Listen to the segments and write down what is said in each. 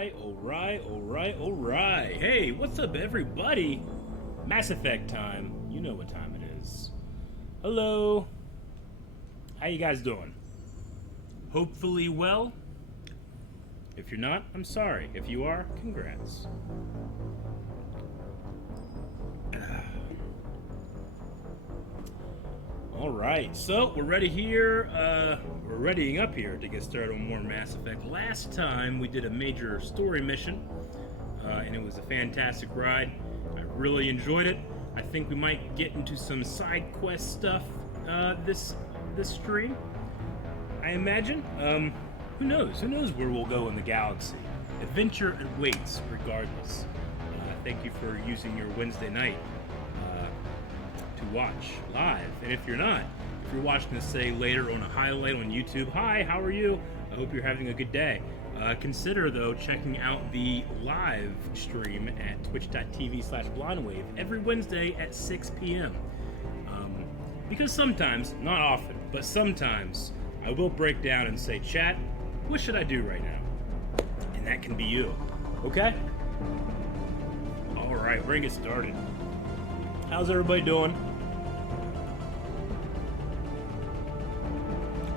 Alright. Hey, what's up, everybody? Mass Effect time. You know what time it is. Hello. How you guys doing? Hopefully well. If you're not, I'm sorry. If you are, congrats. Alright, so we're ready here. We're readying up here to get started on more Mass Effect. Last time we did a major story mission, and it was a fantastic ride. I really enjoyed it. I think we might get into some side quest stuff this stream, I imagine. Who knows? Who knows where we'll go in the galaxy? Adventure awaits, regardless. Thank you for using your Wednesday night to watch live. And if you're not, if you're watching this, say, later on a highlight on YouTube, hi, how are you? I hope you're having a good day. Consider, though, checking out the live stream at twitch.tv/blindwave every Wednesday at 6 p.m. Because sometimes, not often, but sometimes, I will break down and say, chat, what should I do right now? And that can be you. Okay? Alright, we're gonna get started. How's everybody doing?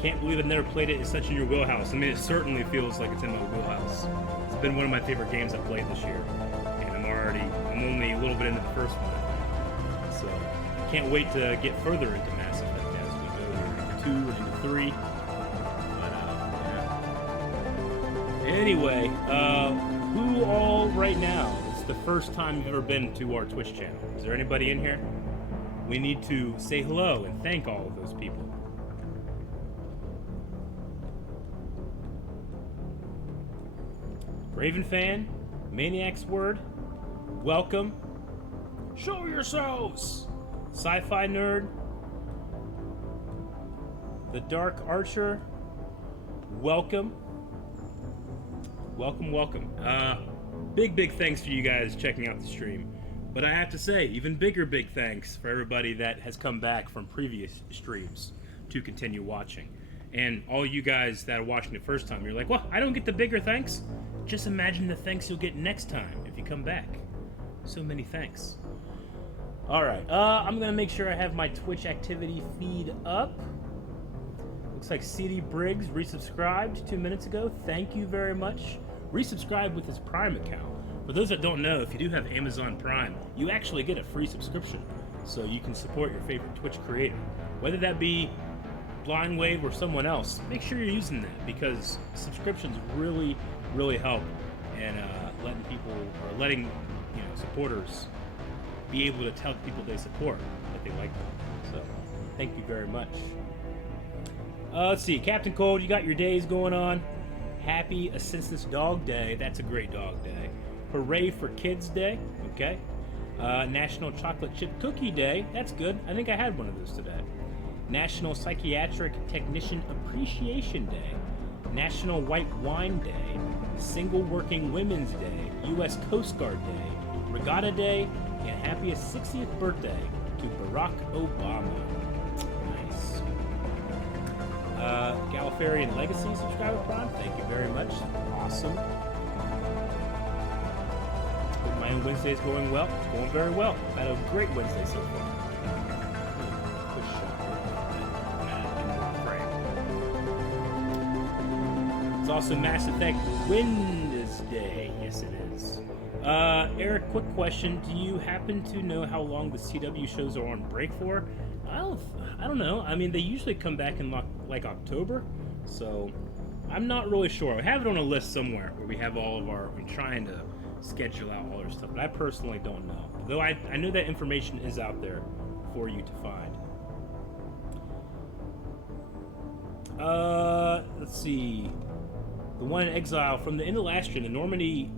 Can't believe I've never played it. It's such in your wheelhouse. I mean, it certainly feels like it's in my wheelhouse. It's been one of my favorite games I've played this year. And I'm only a little bit into the first one. So, can't wait to get further into Mass Effect as we go into 2 and into 3. But, yeah. Anyway, who all right now, it's the first time you've ever been to our Twitch channel. Is there anybody in here? We need to say hello and thank all of those people. Raven Fan, Maniac's Word, welcome. Show yourselves! Sci-Fi Nerd, The Dark Archer, welcome. Welcome. Big thanks for you guys checking out the stream. But I have to say, even big thanks for everybody that has come back from previous streams to continue watching. And all you guys that are watching the first time, you're like, well, I don't get the bigger thanks. Just imagine the thanks you'll get next time if you come back. So many thanks. Alright, I'm gonna make sure I have my Twitch activity feed up. Looks like CD Briggs resubscribed 2 minutes ago. Thank you very much. Resubscribed with his Prime account. For those that don't know, if you do have Amazon Prime, you actually get a free subscription. So you can support your favorite Twitch creator. Whether that be Blindwave or someone else, make sure you're using that, because subscriptions really help and letting supporters be able to tell people they support that they like them. So thank you very much. Let's see, Captain Cold, you got your days going on. Happy Census Dog Day. That's a great dog day. Hooray for Kids Day. Okay. National Chocolate Chip Cookie Day. That's good. I think I had one of those today. National Psychiatric Technician Appreciation Day. National White Wine Day. Single Working Women's Day. U.S. Coast Guard Day. Regatta Day. And happiest 60th birthday to Barack Obama. Nice. Gallifarian Legacy subscriber Prime. Thank you very much. Awesome. Hope my Wednesday's going well. It's going very well. I've had a great Wednesday so far. It's also Mass Effect Wednesday. Yes, it is. Eric, quick question. Do you happen to know how long the CW shows are on break for? I don't know. I mean, they usually come back in like October, so I'm not really sure. I have it on a list somewhere where we have all of our... We're trying to schedule out all our stuff, but I personally don't know. Though I know that information is out there for you to find. Let's see. The one in Exile from the end of last year, the Normandy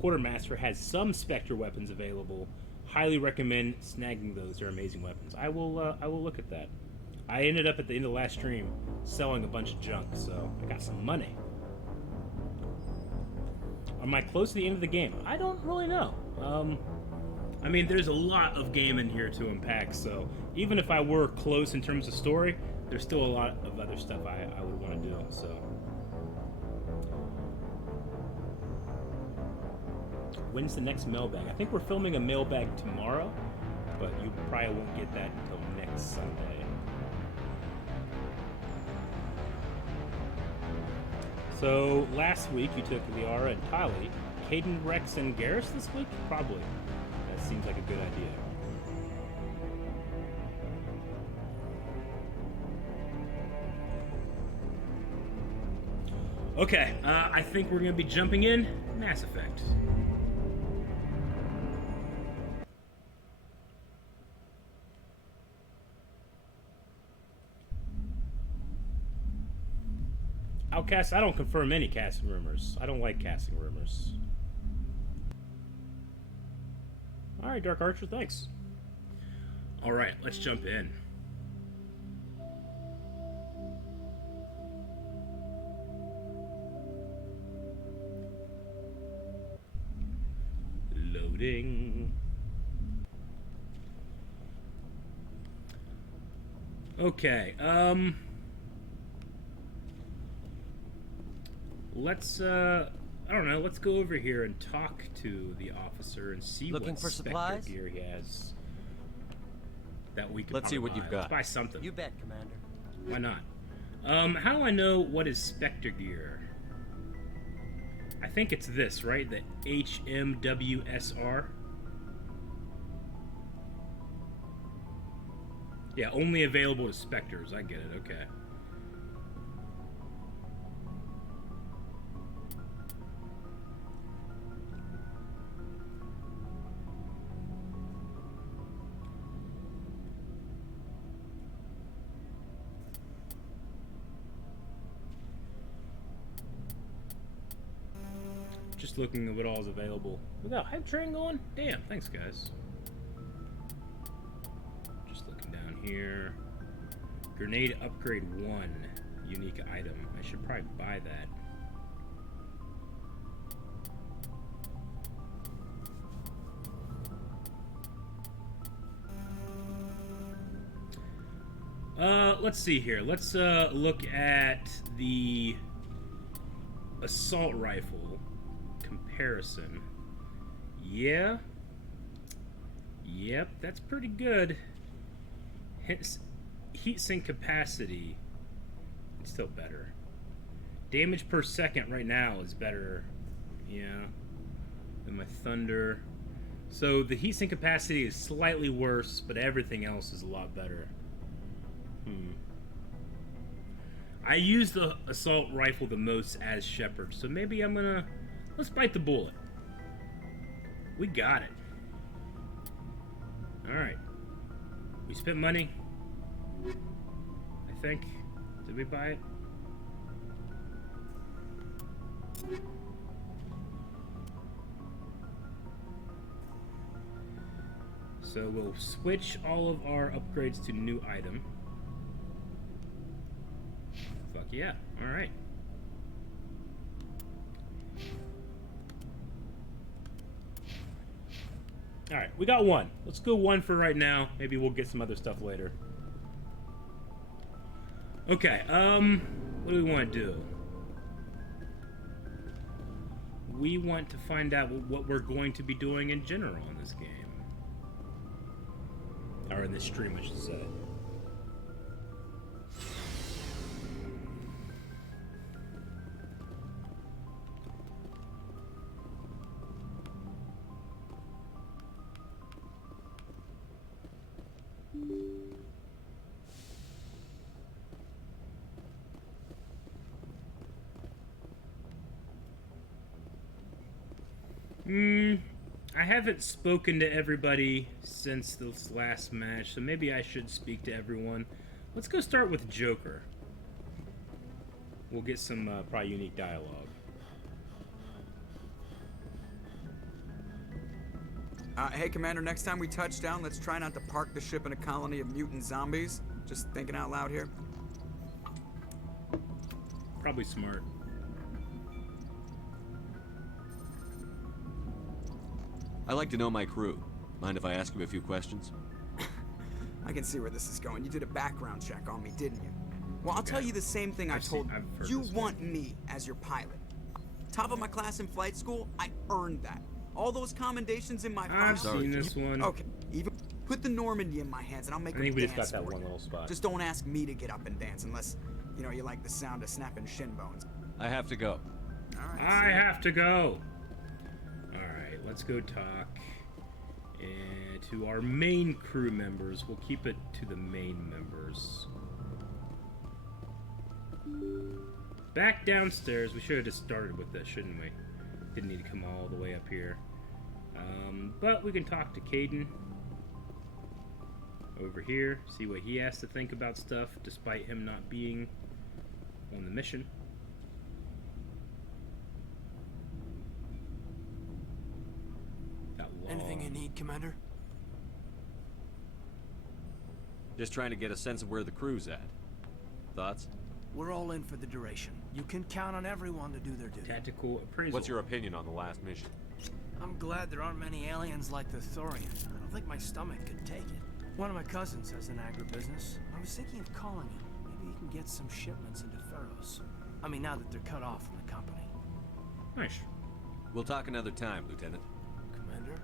Quartermaster has some Spectre weapons available. Highly recommend snagging those. They're amazing weapons. I will look at that. I ended up at the end of last stream selling a bunch of junk, so I got some money. Am I close to the end of the game? I don't really know. I mean, there's a lot of game in here to unpack, so even if I were close in terms of story, there's still a lot of other stuff I would want to do, so. when's the next mailbag? I think we're filming a mailbag tomorrow, but you probably won't get that until next Sunday. So last week you took Liara and Tali. Caden, Rex, and Garrus this week? Probably. That seems like a good idea. Okay, I think we're going to be jumping in Mass Effect. Outcast, I don't confirm any casting rumors. I don't like casting rumors. Alright, Dark Archer, thanks. Alright, let's jump in. Loading. Okay, let's, I don't know, let's go over here and talk to the officer and see Looking what for supplies? gear he has that we can Let's see what you've got. Let's buy something. You bet, Commander. Why not? How do I know what is Spectre gear? I think it's this, right? The HMWSR? Yeah, only available to Spectres. I get it, okay. Just looking at what all is available. We got hype train going? Damn, thanks guys. Just looking down here. Grenade upgrade 1. Unique item. I should probably buy that. Let's see here. Let's look at the assault rifle. Comparison. Yeah. Yep, that's pretty good. Heatsink capacity. It's still better. Damage per second right now is better. Yeah. Than my Thunder. So the heatsink capacity is slightly worse, but everything else is a lot better. I use the assault rifle the most as Shepard, so maybe I'm gonna... Let's bite the bullet. We got it. Alright. We spent money. I think. Did we buy it? So we'll switch all of our upgrades to new item. Fuck yeah. Alright. Alright, we got one. Let's go one for right now. Maybe we'll get some other stuff later. Okay, what do we want to do? We want to find out what we're going to be doing in general in this game. Or in this stream, I should say. I haven't spoken to everybody since this last match, so maybe I should speak to everyone. Let's go start with Joker. We'll get some probably unique dialogue. Hey, Commander, next time we touch down, let's try not to park the ship in a colony of mutant zombies. Just thinking out loud here. Probably smart. I like to know my crew. Mind if I ask you a few questions? I can see where this is going. You did a background check on me, didn't you? Well, I'll tell you the same thing I told you. You want me as your pilot. Top of my class in flight school, I earned that. All those commendations in my I've phone. seen this one. Okay, even put the Normandy in my hands and I'll make I them think we just dance got that for one you. little spot. Just don't ask me to get up and dance unless, you know, you like the sound of snapping shin bones. I have to go. All right. I have to go. All right, let's go talk to our main crew members. We'll keep it to the main members. Back downstairs. We should have just started with this, shouldn't we? Didn't need to come all the way up here. But we can talk to Caden over here, see what he has to think about stuff, despite him not being on the mission. Anything you need, Commander? Just trying to get a sense of where the crew's at. Thoughts? We're all in for the duration. You can count on everyone to do their duty. Tactical appraisal. What's your opinion on the last mission? I'm glad there aren't many aliens like the Thorian. I don't think my stomach could take it. One of my cousins has an agribusiness. I was thinking of calling him. Maybe he can get some shipments into Pharaohs. I mean, now that they're cut off from the company. Nice. We'll talk another time, Lieutenant. Commander?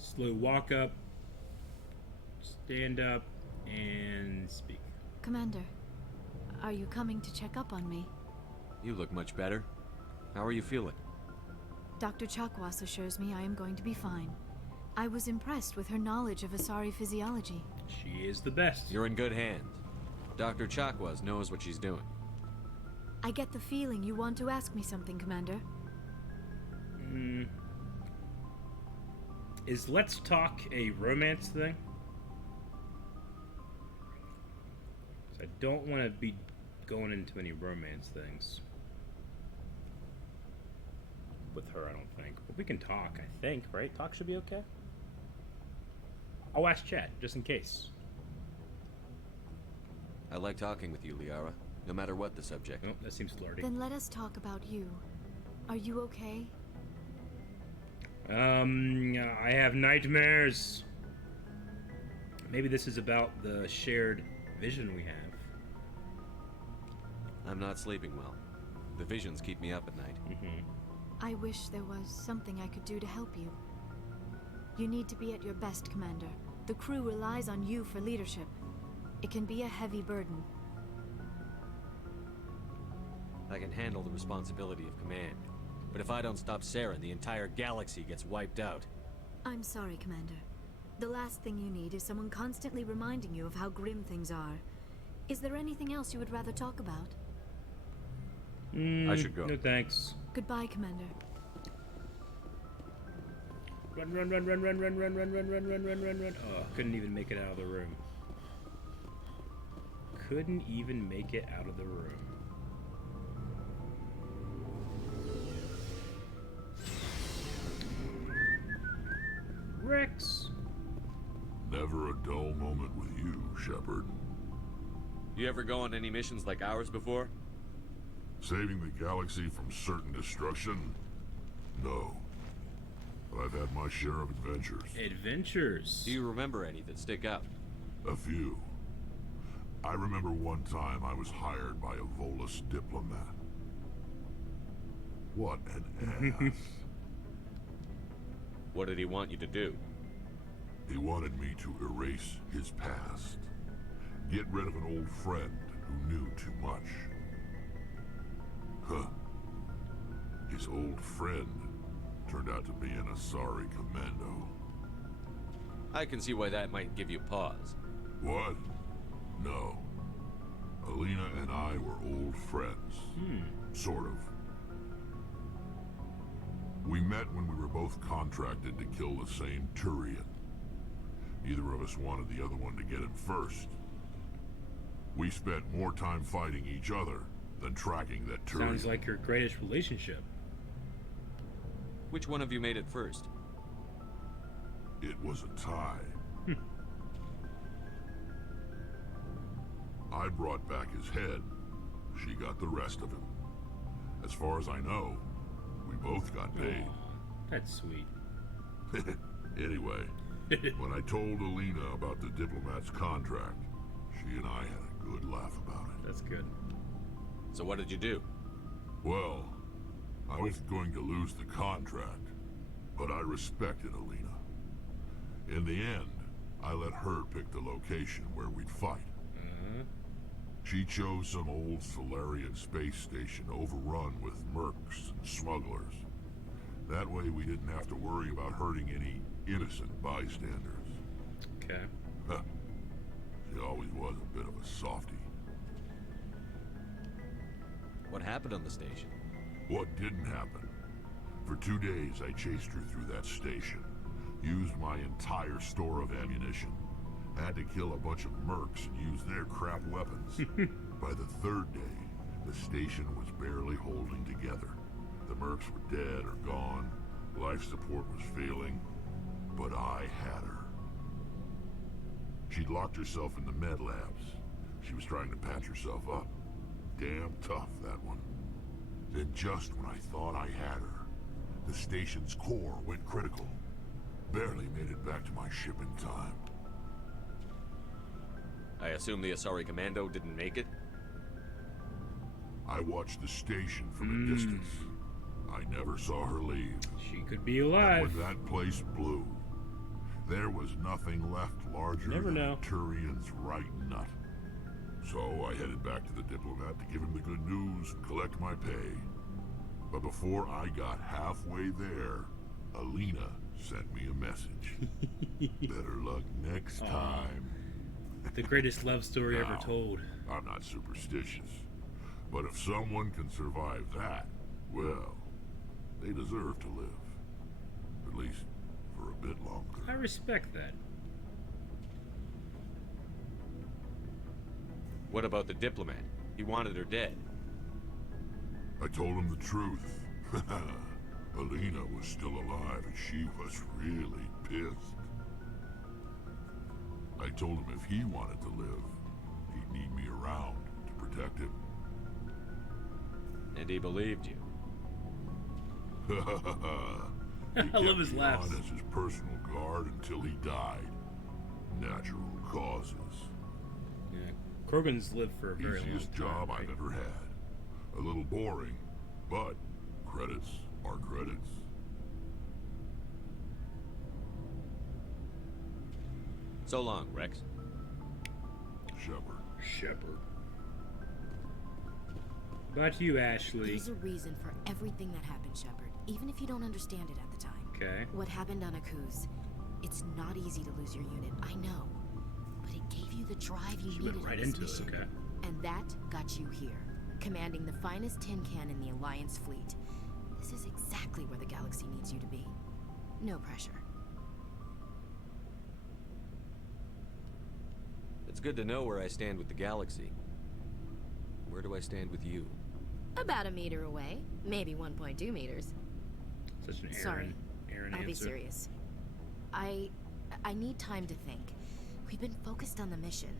Slow walk up, stand up, and speak. Commander, are you coming to check up on me? You look much better. How are you feeling? Dr. Chakwas assures me I am going to be fine. I was impressed with her knowledge of Asari physiology. She is the best. You're in good hands. Dr. Chakwas knows what she's doing. I get the feeling you want to ask me something, Commander. Is Let's Talk a romance thing? I don't want to be going into any romance things with her, I don't think. But we can talk, I think, right? Talk should be okay. I'll ask Chad, just in case. I like talking with you, Liara, no matter what the subject. Oh, that seems flirty. Then let us talk about you. Are you okay? I have nightmares. Maybe this is about the shared vision we have. I'm not sleeping well. The visions keep me up at night. I wish there was something I could do to help you. You need to be at your best, Commander. The crew relies on you for leadership. It can be a heavy burden. I can handle the responsibility of command. But if I don't stop Saren, the entire galaxy gets wiped out. I'm sorry, Commander. The last thing you need is someone constantly reminding you of how grim things are. Is there anything else you would rather talk about? I should go. No thanks. Goodbye, Commander. Run, run, run, run, run, run, run, run, run, run, run, run, run, run. Oh, couldn't even make it out of the room. Couldn't even make it out of the room. Rex. Never a dull moment with you, Shepard. You ever go on any missions like ours before? Saving the galaxy from certain destruction? No. But I've had my share of adventures. Adventures. Do you remember any that stick out? A few. I remember one time I was hired by a Volus diplomat. What an ass. What did he want you to do? He wanted me to erase his past. Get rid of an old friend who knew too much. Huh. His old friend turned out to be an Asari commando. I can see why that might give you pause. What? No. Alina and I were old friends. Sort of. We met when we were both contracted to kill the same Turian. Neither of us wanted the other one to get him first. We spent more time fighting each other than tracking that Turian. Sounds like your greatest relationship. Which one of you made it first? It was a tie. I brought back his head. She got the rest of him. As far as I know, We both got paid. That's sweet. Anyway, when I told Alina about the diplomat's contract, she and I had a good laugh about it. That's good. So what did you do? Well, I was going to lose the contract, but I respected Alina. In the end, I let her pick the location where we'd fight. She chose some old Solarian space station overrun with mercs and smugglers. That way we didn't have to worry about hurting any innocent bystanders. Okay. Huh. She always was a bit of a softie. What happened on the station? What didn't happen? For 2 days I chased her through that station. Used my entire store of ammunition. Had to kill a bunch of mercs and use their crap weapons. By the 3rd day, the station was barely holding together. The mercs were dead or gone. Life support was failing. But I had her. She'd locked herself in the med labs. She was trying to patch herself up. Damn tough, that one. Then just when I thought I had her, the station's core went critical. Barely made it back to my ship in time. I assume the Asari Commando didn't make it? I watched the station from a distance. I never saw her leave. She could be And alive. when that place blew, there was nothing left larger Never than know. a Turian's right nut. So I headed back to the diplomat to give him the good news and collect my pay. But before I got halfway there, Alina sent me a message. Better luck next time. The greatest love story ever Now, told. I'm not superstitious, but if someone can survive that, well, they deserve to live. At least for a bit longer. I respect that. What about the diplomat? He wanted her dead. I told him the truth. Alina was still alive and she was really pissed. I told him if he wanted to live, he'd need me around to protect him. And he believed you. He I love kept his me laughs. on as his personal guard until he died. Natural causes. Yeah. Krogan's lived for a very long Easiest time. job right? I've ever had. A little boring, but credits are credits. So long, Rex. Shepard. Shepard. About you, Ashley. There's a reason for everything that happened, Shepard, even if you don't understand it at the time. Okay. What happened on Akuz? It's not easy to lose your unit, I know. But it gave you the drive you She needed went right in this into it, mission. okay. And that got you here, commanding the finest tin can in the Alliance fleet. This is exactly where the galaxy needs you to be. No pressure. It's good to know where I stand with the galaxy. Where do I stand with you? About a meter away, maybe 1.2 meters. Such an Sorry, Aaron I'll answer. be serious. I need time to think. We've been focused on the mission.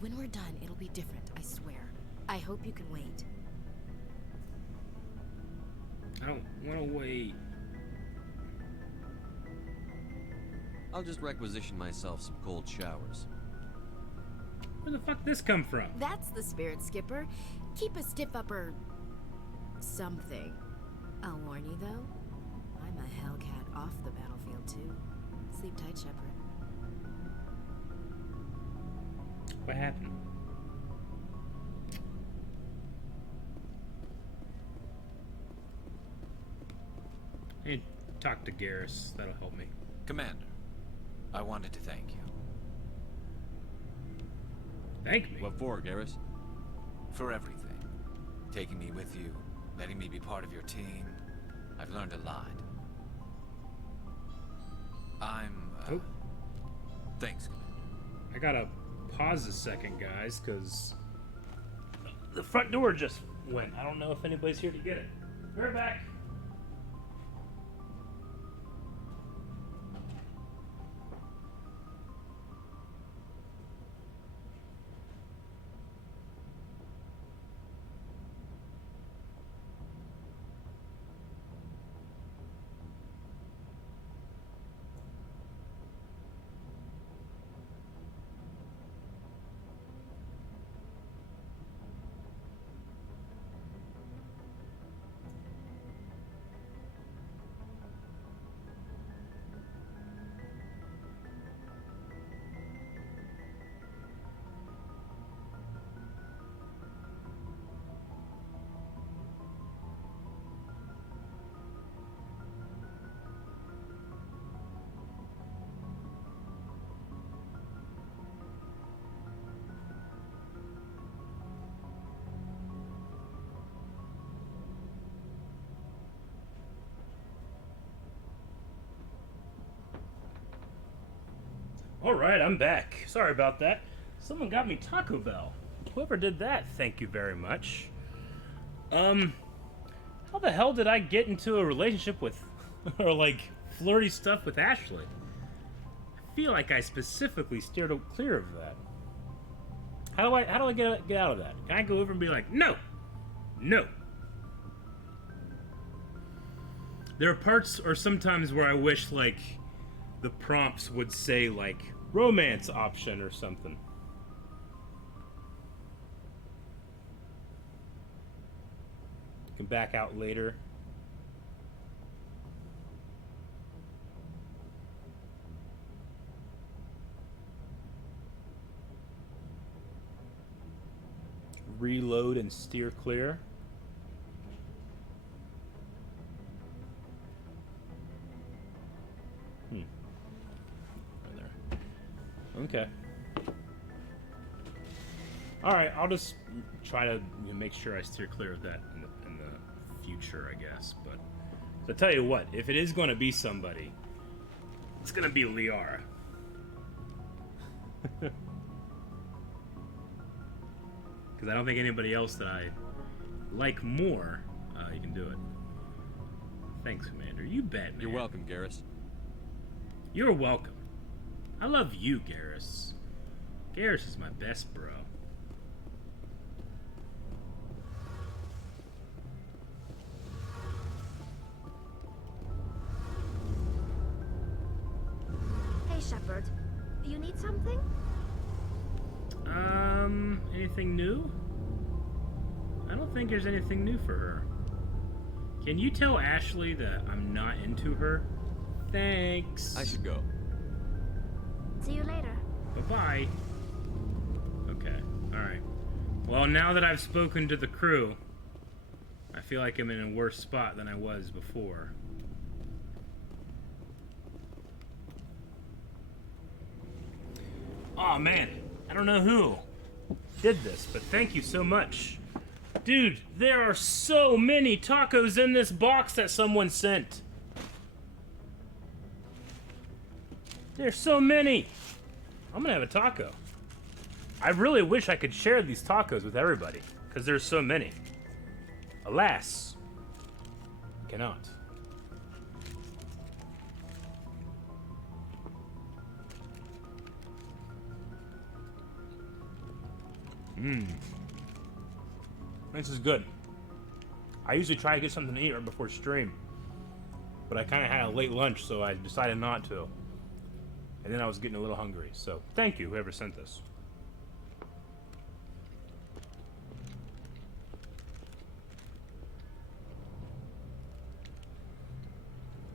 When we're done, it'll be different, I swear. I hope you can wait. I don't want to wait. I'll just requisition myself some cold showers. Where the fuck this come from? That's the spirit, Skipper. Keep a stiff upper... something. I'll warn you, though. I'm a Hellcat off the battlefield, too. Sleep tight, Shepard. What happened? I need to talk to Garrus. That'll help me. Commander, I wanted to thank you. Thank me. What for, Garrus? For everything. Taking me with you, letting me be part of your team. I've learned a lot. Oh. Thanks, Commander. I gotta pause a second, guys, because the front door just went. I don't know if anybody's here to get it. We're back. Alright, I'm back. Sorry about that. Someone got me Taco Bell. Whoever did that, thank you very much. How the hell did I get into a relationship with, or like, flirty stuff with Ashley? I feel like I specifically steered clear of that. How do I get out of that? Can I go over and be like, no! No! There are parts, or sometimes, where I wish, like, the prompts would say, like, romance option or something. You can back out later. Reload and steer clear. Okay. Alright, I'll just try to make sure I steer clear of that in the future, I guess. But I'll tell you what, if it is going to be somebody, it's going to be Liara. Because I don't think anybody else that I like more, you can do it. Thanks, Commander. You bet, man. You're welcome, Garrus. You're welcome. I love you, Garrus. Garrus is my best bro. Hey, Shepard. You need something? Anything new? I don't think there's anything new for her. Can you tell Ashley that I'm not into her? Thanks. I should go. See you later. Bye-bye. Okay, alright. Well, now that I've spoken to the crew, I feel like I'm in a worse spot than I was before. Aw, man. I don't know who did this, but thank you so much. Dude, there are so many tacos in this box that someone sent. There's so many. I'm gonna have a taco. I really wish I could share these tacos with everybody, because there's so many. Alas, I cannot. This is good. I usually try to get something to eat right before stream, but I kind of had a late lunch, so I decided not to. And then I was getting a little hungry, so thank you, whoever sent this.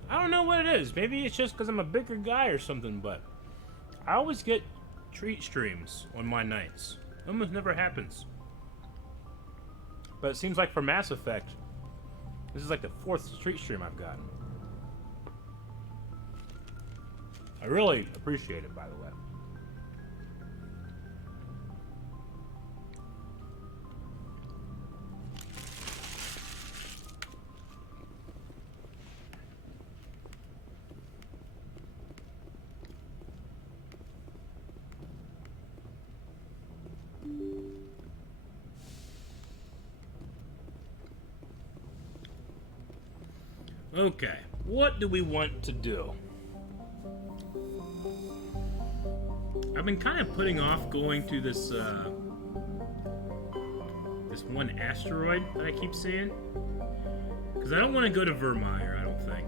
I don't know what it is. Maybe it's just because I'm a bigger guy or something, but I always get treat streams on my nights. Almost never happens. But it seems like for Mass Effect, this is like the 4th treat stream I've gotten. I really appreciate it, by the way. Okay, what do we want to do? I've been kind of putting off going to this this one asteroid that I keep seeing, because I don't want to go to Vermeer. I don't think.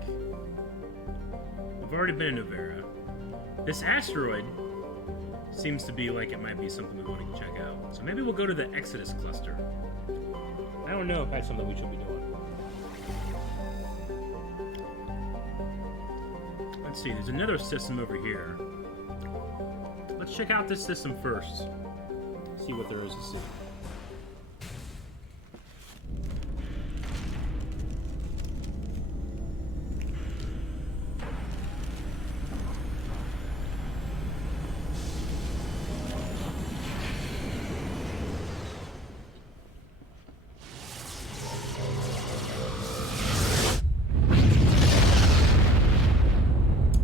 We've already been in Novera. This asteroid seems to be like it might be something we want to check out. So maybe we'll go to the Exodus cluster. I don't know if that's something we should be doing. Let's see, there's another system over here. Let's check out this system first. See what there is to see.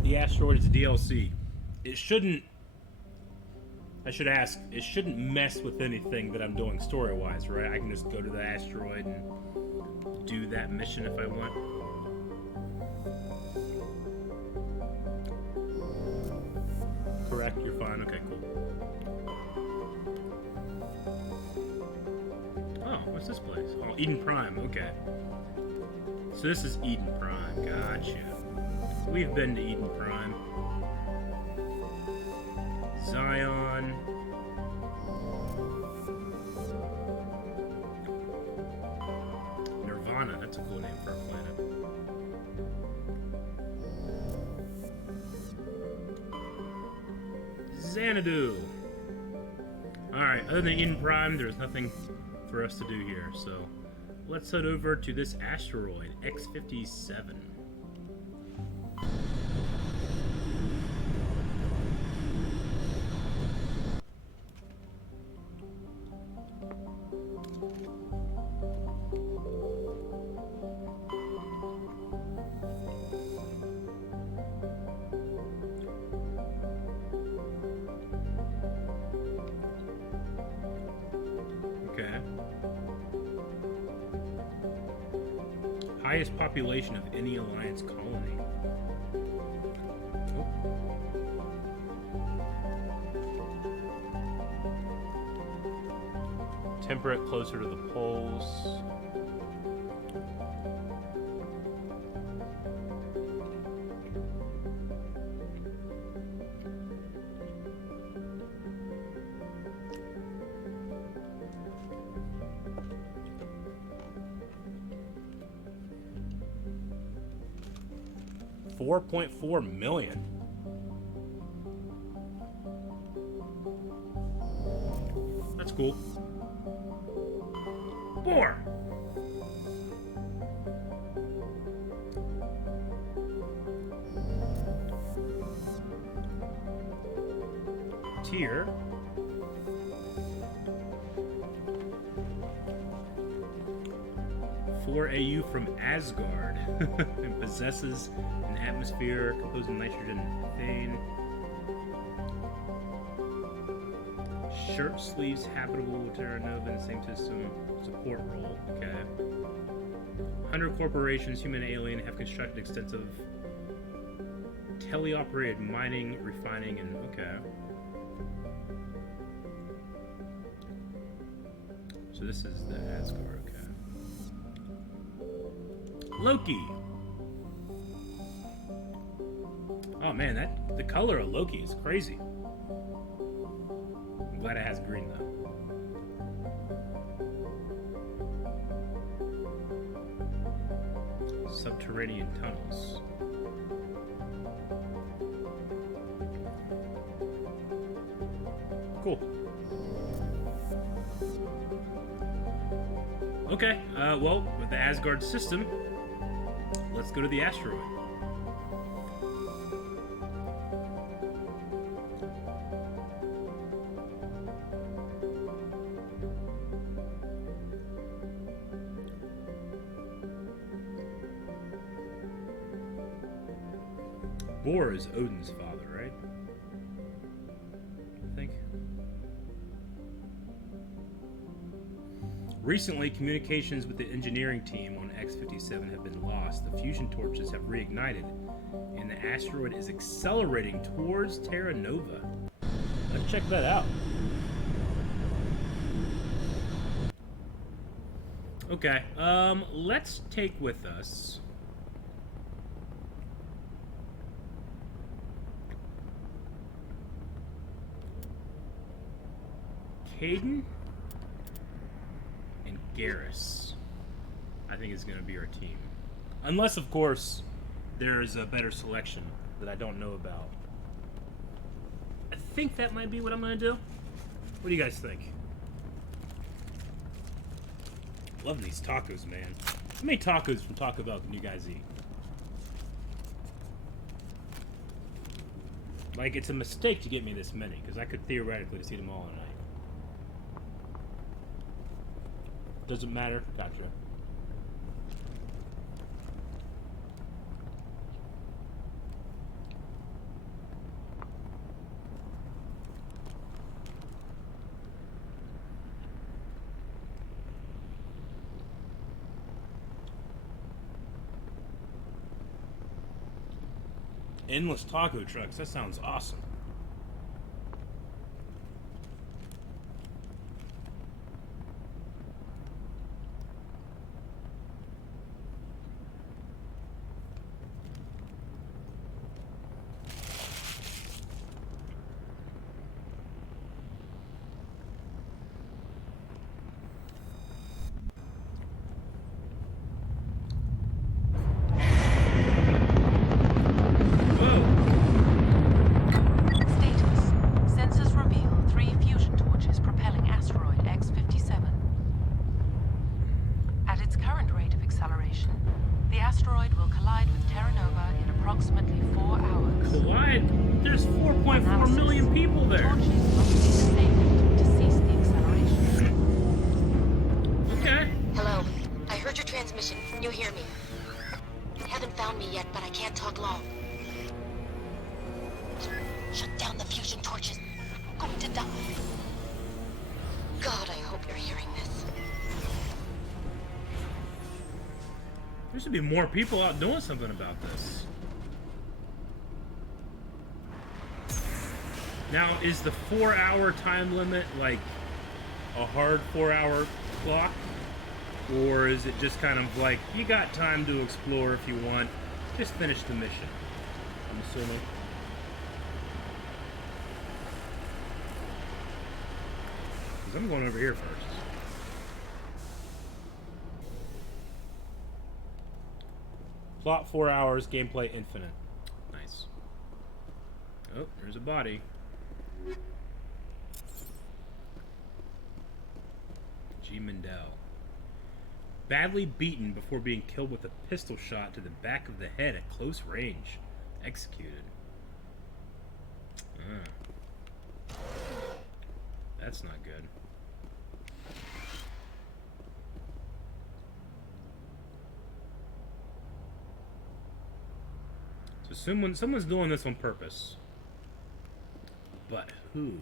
The asteroid is DLC. It shouldn't I should ask, it shouldn't mess with anything that I'm doing story-wise, right? I can just go to the asteroid and do that mission if I want. Correct, you're fine. Okay, cool. Oh, what's this place? Oh, Eden Prime, okay. So this is Eden Prime, gotcha. We've been to Eden Prime. Zion. Nirvana, that's a cool name for a planet. Xanadu. Alright, other than Eden Prime, there's nothing for us to do here, so let's head over to this asteroid, X-57. Okay. Highest population of any Alliance colony. Oh. Temperate, closer to the poles. $4.4 million. That's cool. More. Tier. AU from Asgard and possesses an atmosphere composed of nitrogen and methane. Shirt sleeves habitable with Terra Nova in the same system. Support role. Okay. 100 corporations, human and alien, have constructed extensive teleoperated mining, refining, and okay. So this is the Asgard. Okay. Loki. Oh man, the color of Loki is crazy. I'm glad it has green though. Subterranean tunnels. Cool. Okay, well, with the Asgard system, let's go to the asteroid. Bor is Odin's father, right? I think. Recently, communications with the engineering team on X-57 have been lost. The fusion torches have reignited, and the asteroid is accelerating towards Terra Nova. Let's check that out. Okay, let's take with us Caden and Garrus. I think is going to be our team. Unless, of course, there's a better selection that I don't know about. I think that might be what I'm going to do. What do you guys think? Loving these tacos, man. How many tacos from Taco Bell can you guys eat? Like, it's a mistake to get me this many, because I could theoretically just eat them all in a night. Doesn't matter. Gotcha. Endless taco trucks. That sounds awesome. There's 4.4 million people there. Okay. Hello. I heard your transmission. You hear me? Haven't found me yet, but I can't talk long. Shut down the fusion torches. I'm going to die. God, I hope you're hearing this. There should be more people out doing something about this. Now, is the 4-hour time limit like a hard 4-hour clock? Or is it just kind of like, you got time to explore if you want, just finish the mission? I'm assuming. Because I'm going over here first. Plot 4 hours, gameplay infinite. Nice. Oh, there's a body. G. Mendel. Badly beaten before being killed with a pistol shot to the back of the head at close range. Executed. That's not good. So someone's doing this on purpose. But who?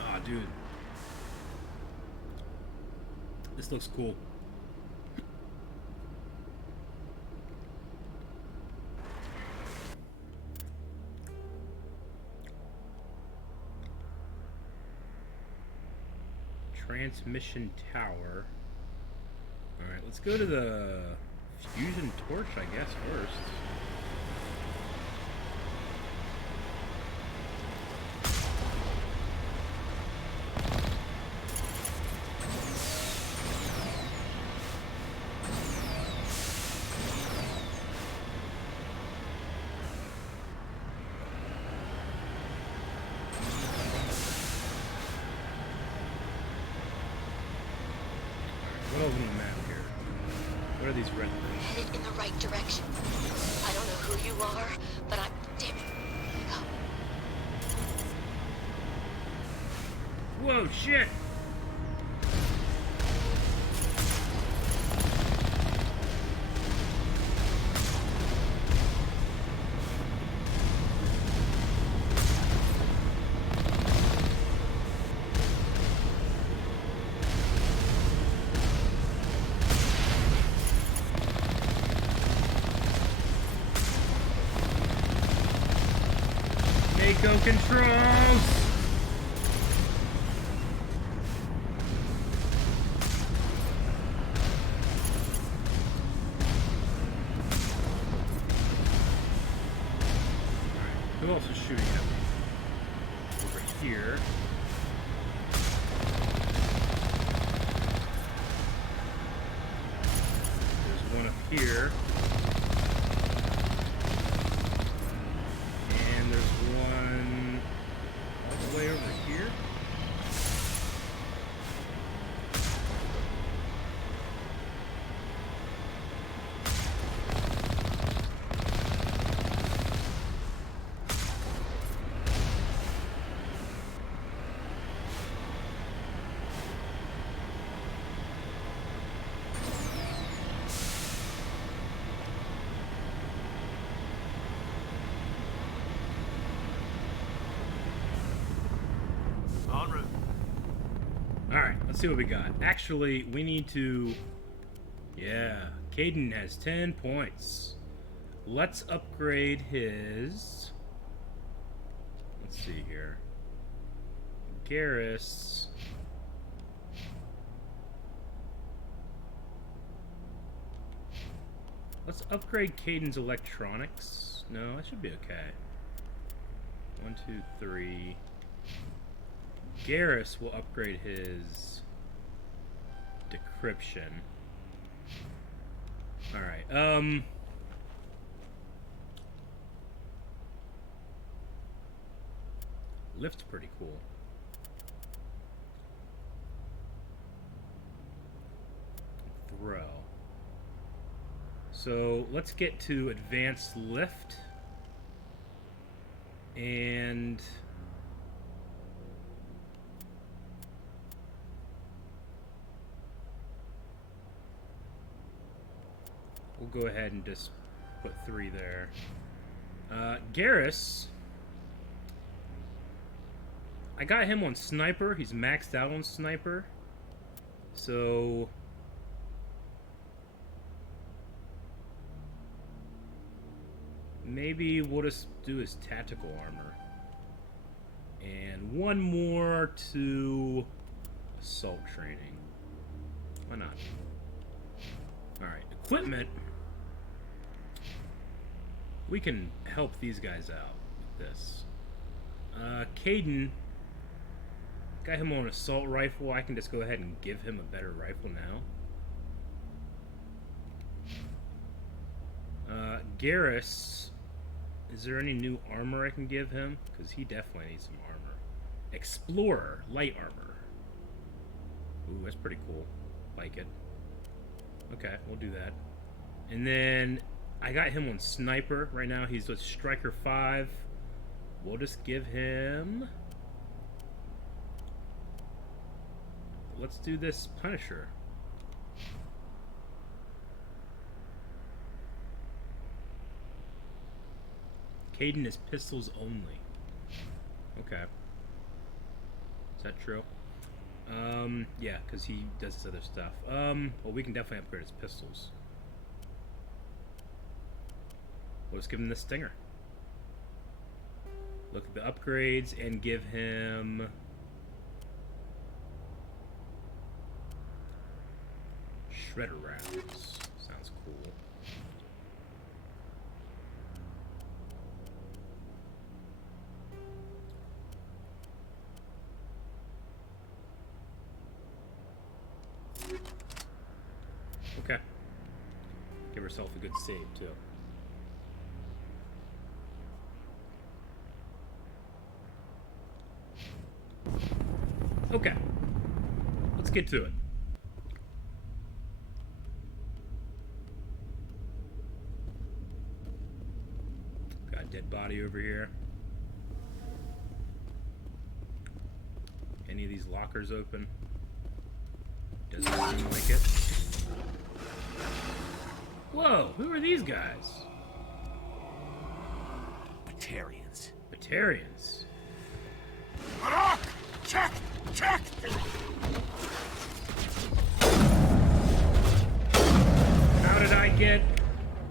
Ah, dude. This looks cool. Transmission tower. Alright, let's go to the fusion torch, I guess, first. What else on the map here? What are these red things? Headed in the right direction. I don't know who you are, but I'm... Damn it. Go. Whoa, shit! Mako controls! Who else is shooting at me? Over here. There's one up here. And there's one all the way over here. see what we got. Actually, we need to... Yeah, Caden has 10 points. Let's upgrade his... Let's see here. Garrus... Let's upgrade Caden's electronics. No, that should be okay. 1, 2, 3. Garrus will upgrade his decryption. Alright, lift's pretty cool. Throw. So let's get to advanced lift. And we'll go ahead and just put 3 there. Garrus, I got him on sniper. He's maxed out on sniper. So maybe we'll just do his tactical armor. And 1 more to assault training. Why not? Alright, equipment. We can help these guys out with this. Caden, got him on assault rifle. I can just go ahead and give him a better rifle now. Garrus, is there any new armor I can give him? Because he definitely needs some armor. Explorer, light armor. Ooh, that's pretty cool. Like it. Okay, we'll do that. And then I got him on sniper. Right now he's with Striker 5. We'll just give him... Let's do this Punisher. Caden is pistols only. Okay. Is that true? Yeah, because he does this other stuff. Well, we can definitely upgrade his pistols. We'll just give him the Stinger. Look at the upgrades and give him... Shredder rounds. Sounds cool. Okay. Give herself a good save, too. Okay. Let's get to it. Got a dead body over here. Any of these lockers open? Doesn't seem like it. Whoa, who are these guys? Batarians. Batarians. Check! Check! How did I get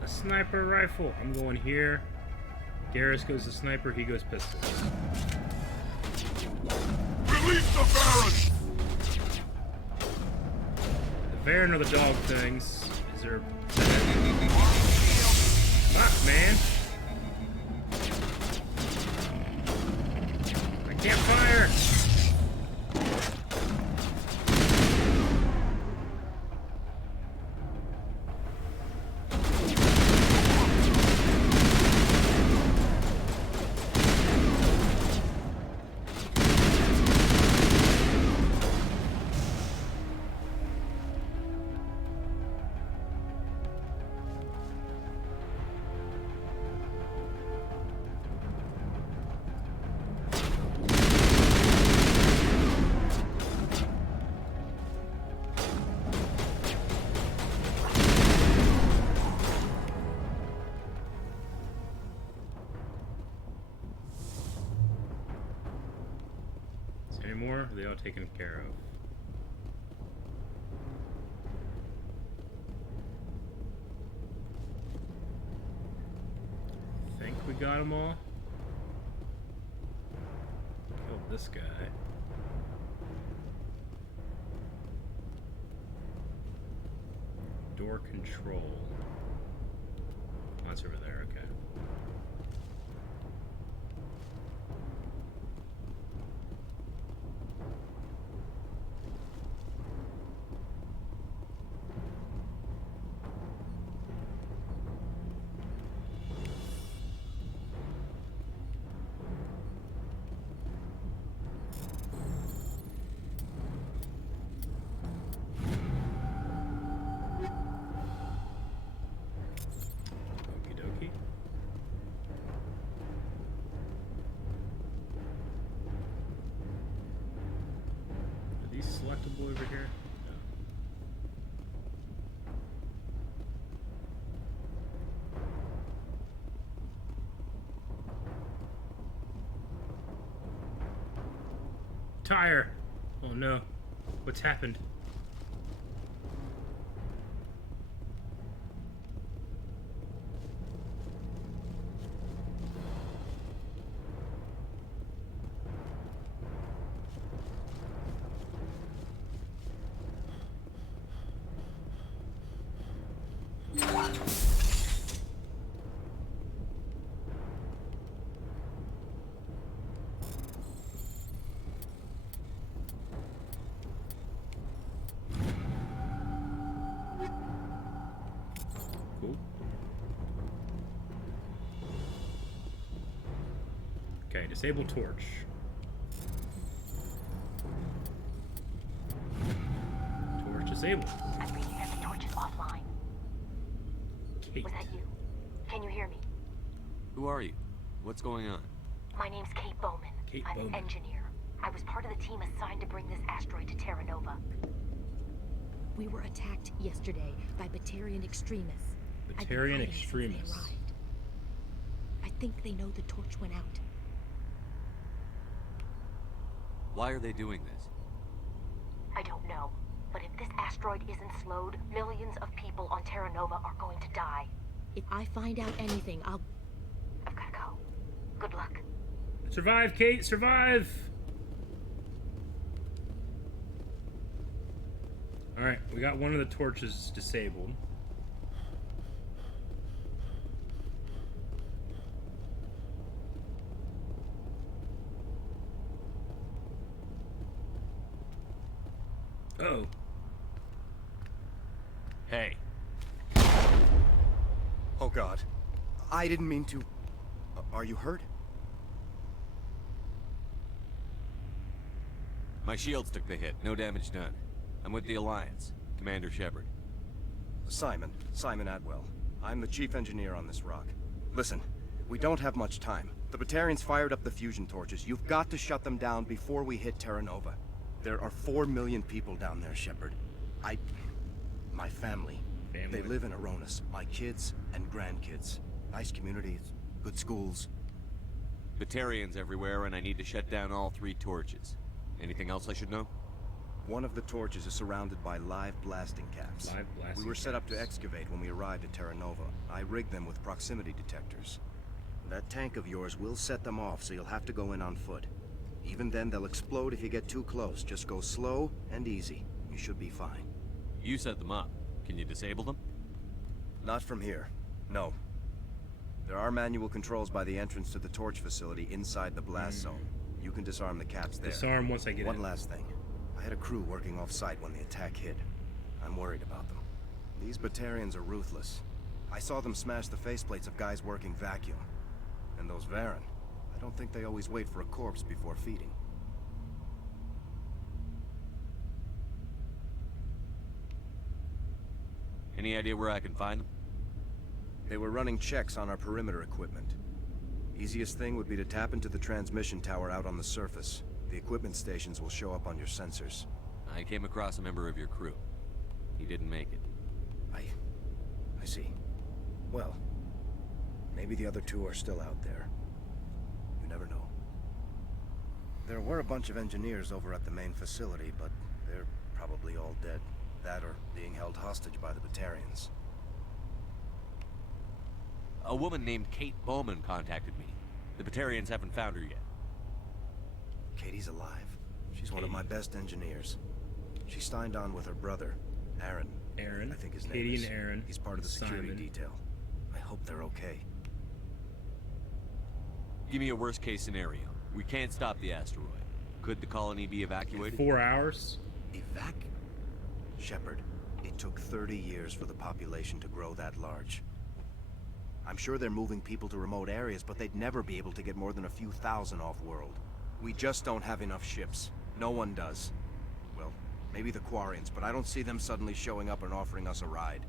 a sniper rifle? I'm going here. Garrus goes to sniper, he goes pistols. Release the Baron! The Baron are the dog things. Is there... Fuck, man! I can't fire! Any more? Are they all taken care of? we got them all. Killed this guy. Door control. Oh, it's over there, okay. Selectable over here? No. Tire! Oh no. What's happened? Cool. Okay, disable torch. Torch disabled. I'm reading that the torch is offline. Kate. Was that you? Can you hear me? Who are you? What's going on? My name's Kate Bowman. Kate I'm Bowman. an engineer. I was part of the team assigned to bring this asteroid to Terra Nova. We were attacked yesterday by Batarian extremists. I've been Batarian hiding since they extremists. arrived. I think they know the torch went out. Why are they doing this? I don't know. But if this asteroid isn't slowed, millions of people on Terra Nova are going to die. If I find out anything, I'll... I've gotta go. Good luck. Survive, Kate, survive! Alright, we got one of the torches disabled. Oh. Hey. Oh God. I didn't mean to... Are you hurt? My shields took the hit. No damage done. I'm with the Alliance. Commander Shepard. Simon Atwell. I'm the chief engineer on this rock. Listen, we don't have much time. The Batarians fired up the fusion torches. You've got to shut them down before we hit Terra Nova. There are 4 million people down there, Shepard. My family. They live in Aronis. My kids and grandkids. Nice communities, good schools. Batarians everywhere, and I need to shut down all 3 torches. Anything else I should know? One of the torches is surrounded by live blasting caps. Live blasting We were set up to caps. excavate when we arrived at Terra Nova. I rigged them with proximity detectors. That tank of yours will set them off, so you'll have to go in on foot. Even then, they'll explode if you get too close. Just go slow and easy. You should be fine. You set them up. Can you disable them? Not from here. No. There are manual controls by the entrance to the torch facility inside the blast zone. You can disarm the caps there. Disarm once I get in. One last thing. I had a crew working off-site when the attack hit. I'm worried about them. These Batarians are ruthless. I saw them smash the faceplates of guys working vacuum. And those Varen, I don't think they always wait for a corpse before feeding. Any idea where I can find them? They were running checks on our perimeter equipment. Easiest thing would be to tap into the transmission tower out on the surface. The equipment stations will show up on your sensors. I came across a member of your crew. He didn't make it. I see. Well, maybe the other 2 are still out there. You never know. There were a bunch of engineers over at the main facility, but they're probably all dead. That or being held hostage by the Batarians. A woman named Kate Bowman contacted me. The Batarians haven't found her yet. Katie's alive. She's one of Katie. my best engineers. She signed on with her brother, Aaron. Aaron. I think his Katie name is. and Aaron. He's part of the security Simon. detail. I hope they're okay. Give me a worst-case scenario. We can't stop the asteroid. Could the colony be evacuated? 4 hours? Evac? Shepard, it took 30 years for the population to grow that large. I'm sure they're moving people to remote areas, but they'd never be able to get more than a few thousand off-world. We just don't have enough ships. No one does. Well, maybe the Quarians, but I don't see them suddenly showing up and offering us a ride.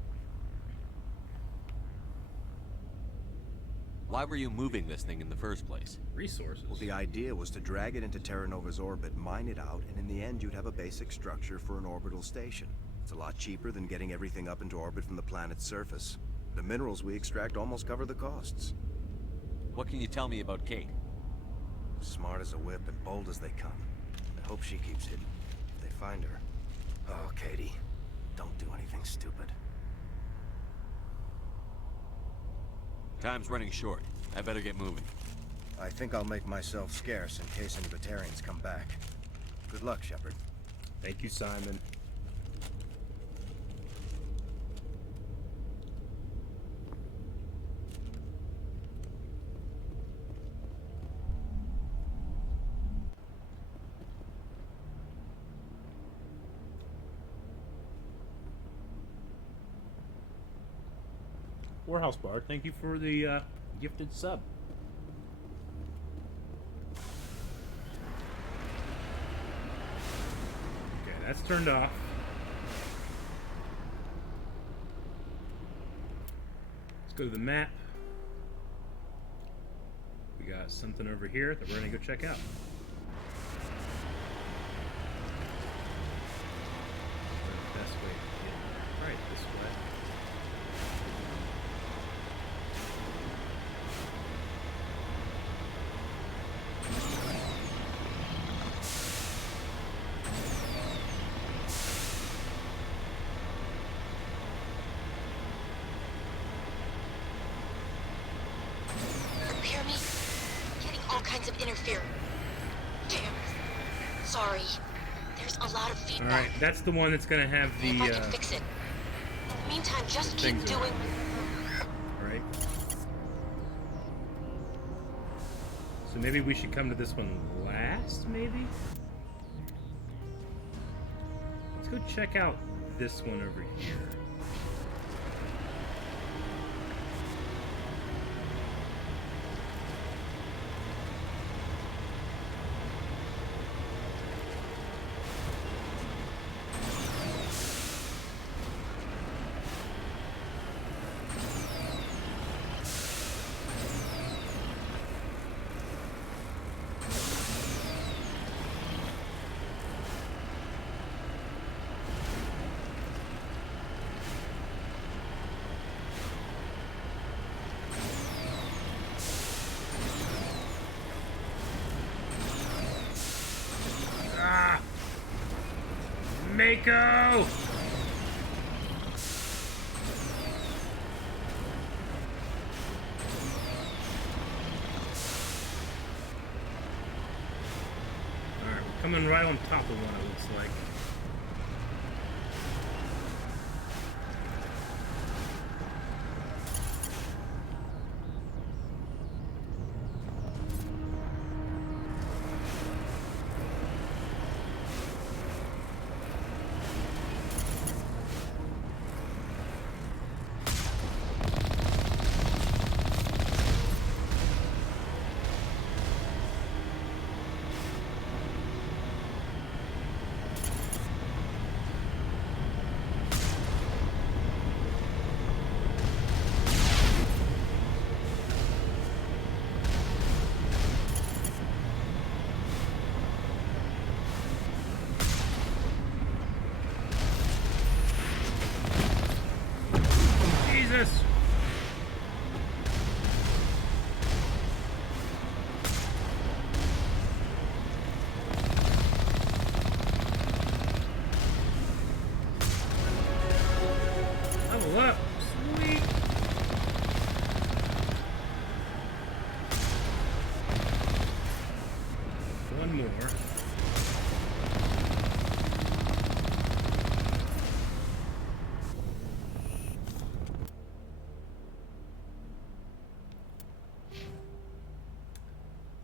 Why were you moving this thing in the first place? Resources. Well, the idea was to drag it into Terra Nova's orbit, mine it out, and in the end you'd have a basic structure for an orbital station. It's a lot cheaper than getting everything up into orbit from the planet's surface. The minerals we extract almost cover the costs. What can you tell me about Kate? Smart as a whip and bold as they come. I hope she keeps hidden. If they find her... Oh, Katie, don't do anything stupid. Time's running short. I better get moving. I think I'll make myself scarce in case any Batarians come back. Good luck, Shepard. Thank you, Simon. Warehouse Bar, thank you for the gifted sub. Okay, that's turned off. Let's go to the map. We got something over here that we're gonna go check out. The best way to get right this way. Hear me? Getting all kinds of interference. Damn. Sorry. There's a lot of feedback. Alright, that's the one that's gonna have See if I can the fix it. In the meantime, just keep things doing. right. So maybe we should come to this one last, maybe? Let's go check out this one over here. Mako! Alright, we're coming right on top of one, it looks like.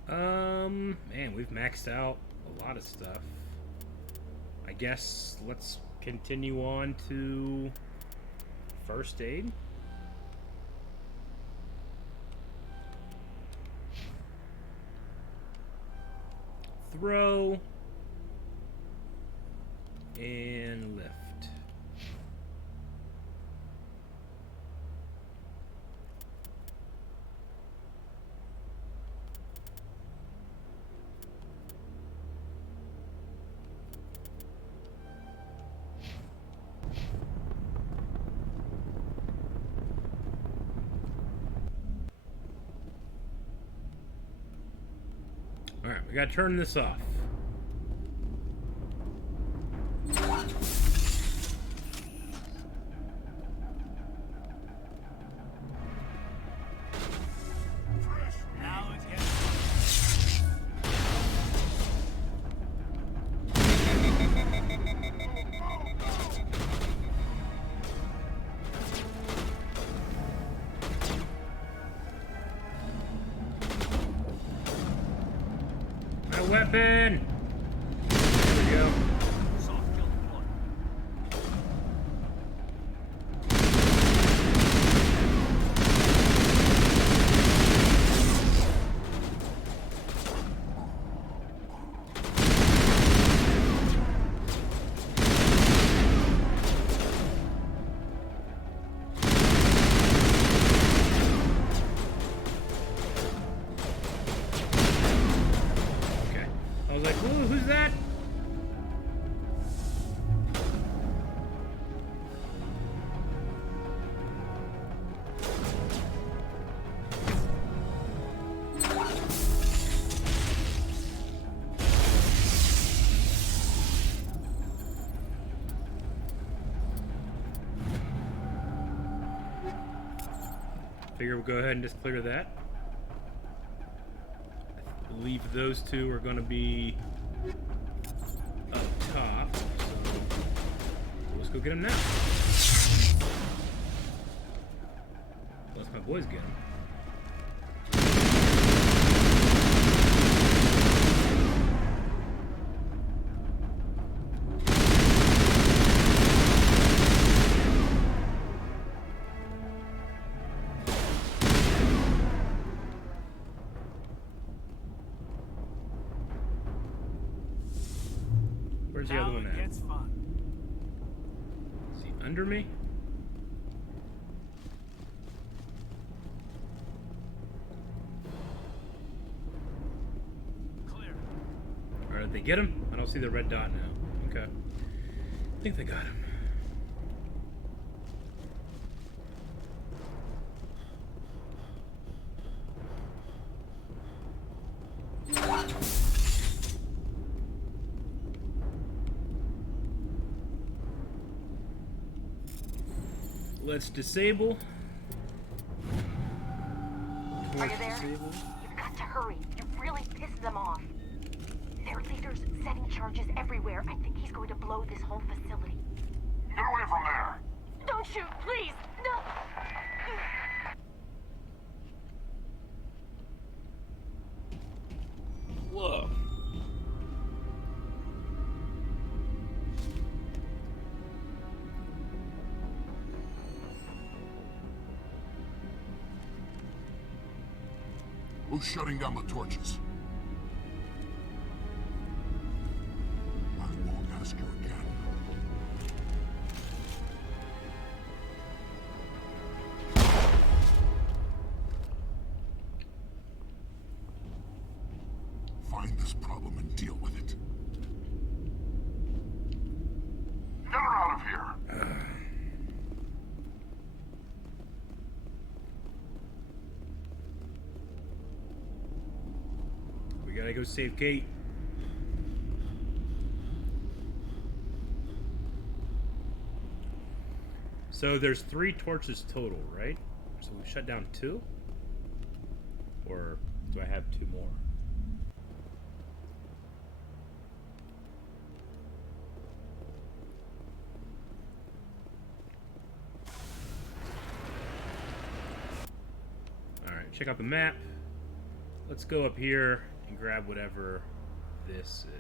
Man, we've maxed out a lot of stuff. I guess let's continue on to first aid. Throw and lift. Alright, we gotta turn this off. Now again. My weapon! There we go. Soft kill deployed. Okay. I was like, ooh, who's that? Figure we'll go ahead and just clear that. I believe those two are going to be up top. So let's go get them now. Unless my boys get them. Where's the Now other one it at? gets fun. Is he under me? Clear. Alright, did they get him? I don't see the red dot now. Okay. I think they got him. Let's disable. Are you there? Disable. You've got to hurry. You've really pissed them off. Their leader's setting charges everywhere. I think he's going to blow this whole facility. Get away from there! Don't shoot, please! No! Whoa. Who's shutting down the torches? I won't ask you again. Find this problem and deal with it. Get her out of here! We gotta go save Kate. So there's 3 torches total, right? So we've shut down 2? Or do I have 2 more? Alright, check out the map. Let's go up here and grab whatever this is.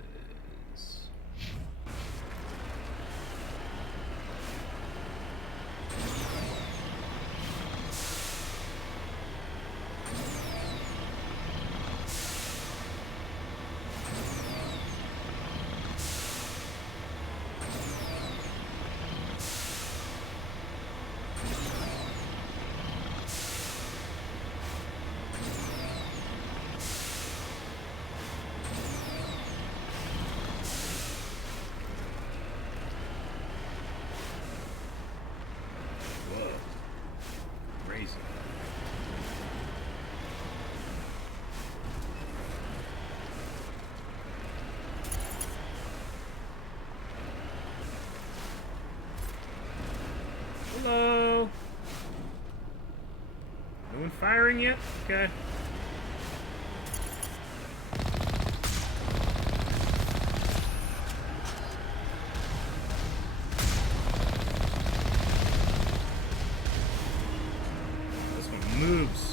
Hello? No one firing yet? Okay. This one moves.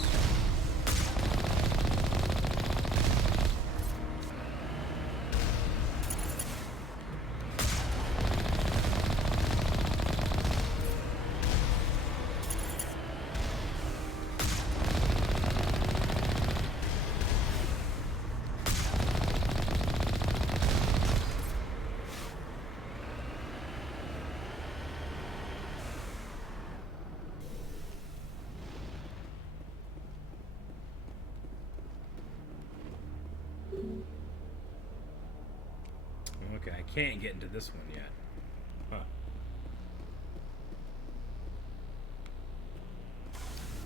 Okay, I can't get into this one yet. Huh.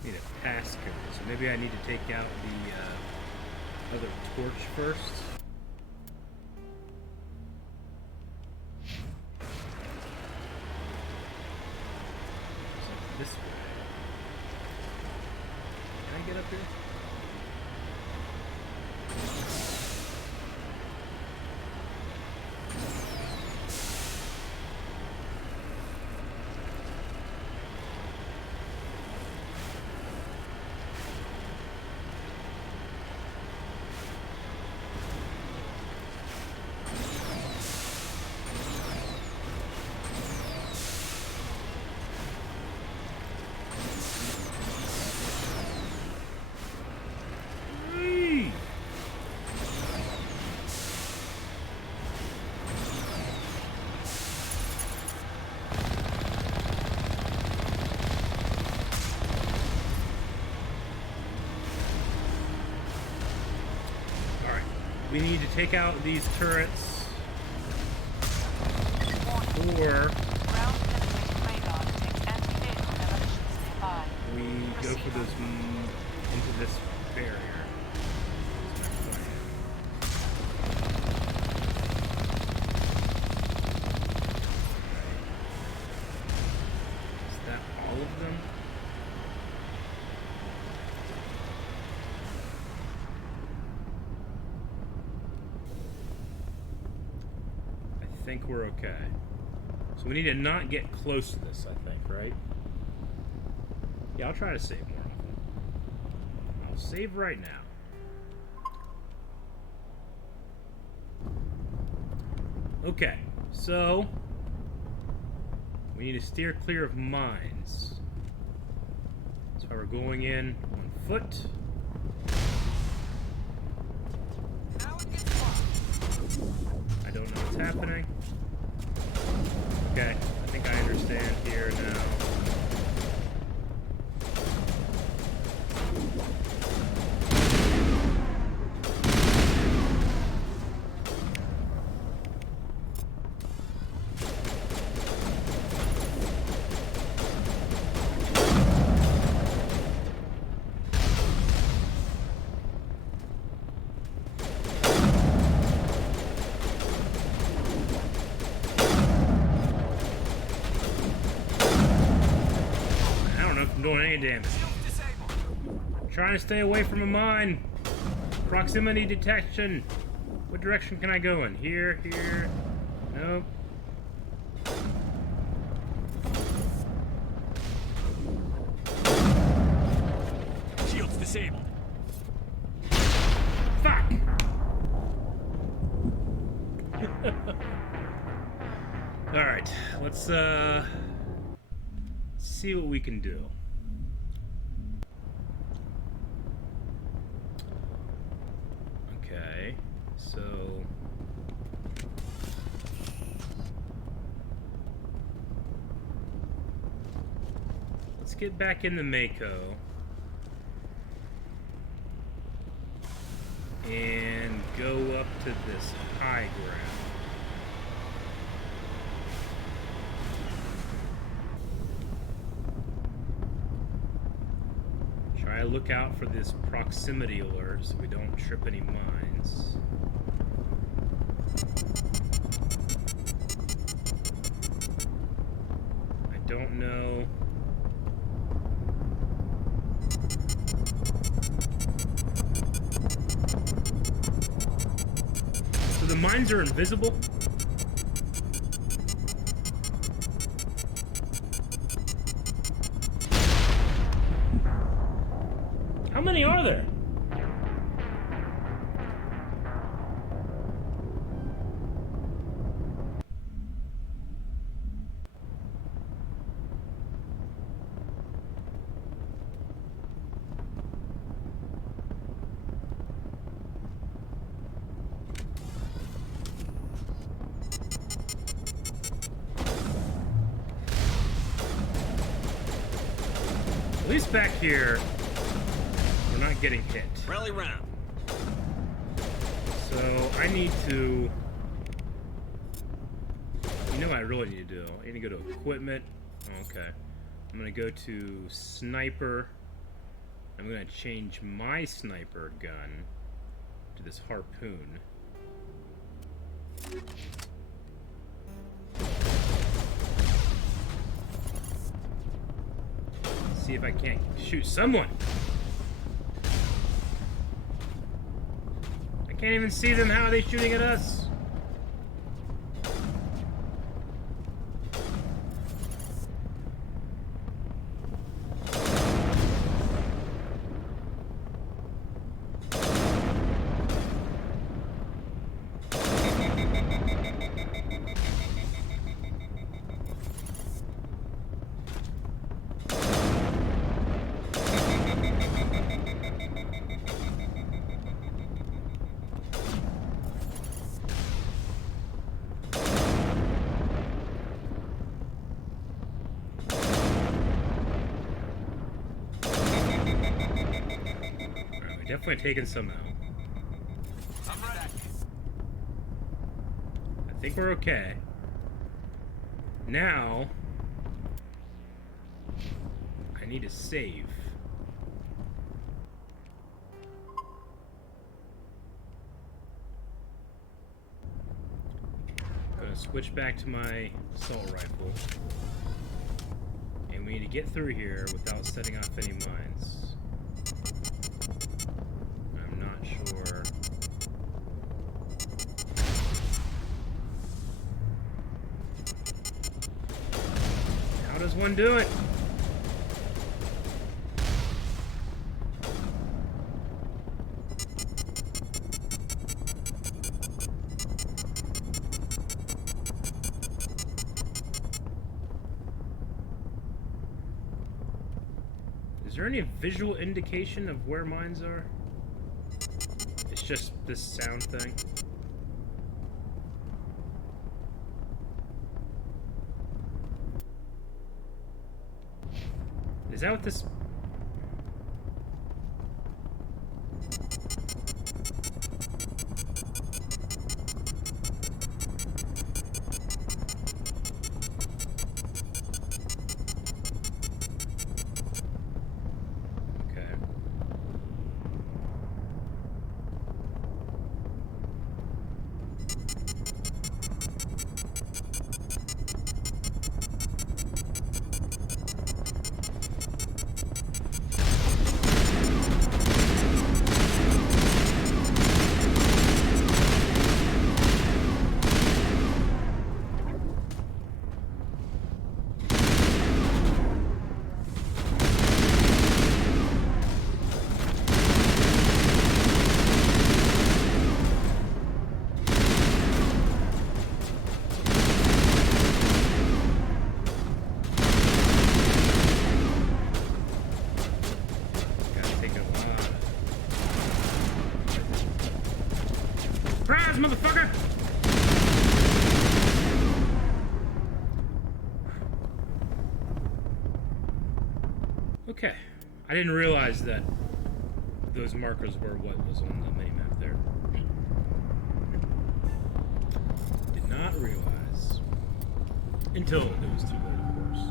Need a passcode, so maybe I need to take out the other torch first. This way. Can I get up here? We need to take out these turrets or we go for this into this barrier. Is that all of them? I think we're okay. So we need to not get close to this, I think, right? Yeah, I'll try to save more often. I'll save right now. Okay, so we need to steer clear of mines. So we're going in on foot. I don't know what's happening. Okay, I think I understand here now. Doing any damage. Trying to stay away from a mine. Proximity detection. What direction can I go in? Here, here. Nope. Shields disabled. Fuck! let's see what we can do. Okay, so let's get back in the Mako and go up to this high ground. Try to look out for this proximity alert so we don't trip any mines. I don't know. So the mines are invisible? How many are there? At least back here, we're not getting hit. Rally round. So I need to... You know what I really need to do? I need to go to equipment. Oh, okay. I'm going to go to sniper. I'm going to change my sniper gun to this harpoon. See if I can't shoot someone. I can't even see them. How are they shooting at us? Definitely taking some out. I think we're okay. Now, I need to save. I'm gonna switch back to my assault rifle. And we need to get through here without setting off any mines. Sure. How does one do it? Is there any visual indication of where mines are? Just this sound thing. Is that what this... Surprise, motherfucker! Okay. I didn't realize that those markers were what was on the minimap there. Did not realize. Until it was too late, of course.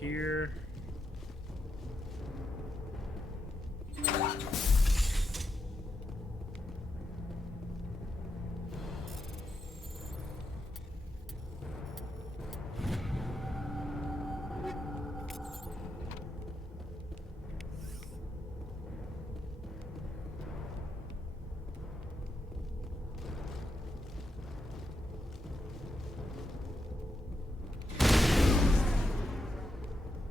Here.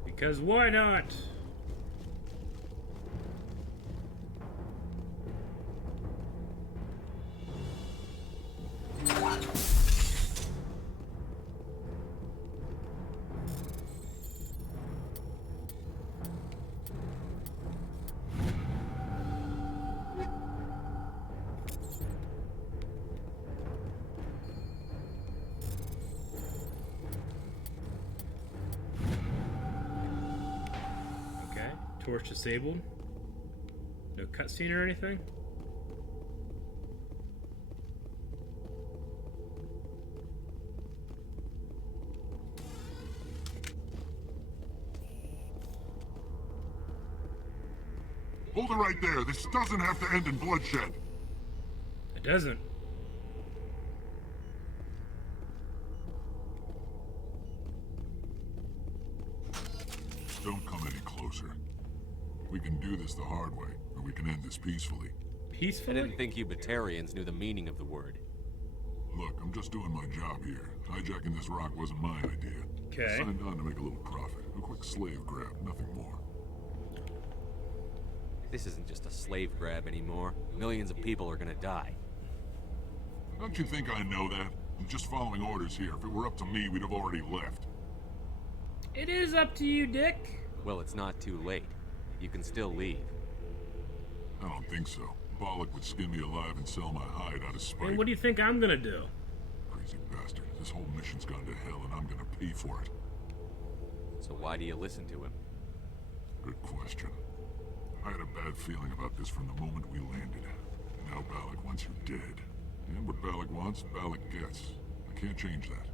Because why not? Torch disabled. No cutscene or anything. Hold it right there. This doesn't have to end in bloodshed. It doesn't. Don't come any closer. We can do this the hard way, or we can end this peacefully. Peacefully? I didn't think you Batarians knew the meaning of the word. Look, I'm just doing my job here. Hijacking this rock wasn't my idea. Okay. Signed on to make a little profit. A quick slave grab, nothing more. This isn't just a slave grab anymore. Millions of people are gonna die. Don't you think I know that? I'm just following orders here. If it were up to me, we'd have already left. It is up to you, Dick. Well, it's not too late. You can still leave. I don't think so. Bollock would skin me alive and sell my hide out of spite. And what do you think I'm gonna do? Crazy bastard. This whole mission's gone to hell and I'm gonna pay for it. So why do you listen to him? Good question. I had a bad feeling about this from the moment we landed. Now Bollock wants you dead. And what Bollock wants, Bollock gets. I can't change that.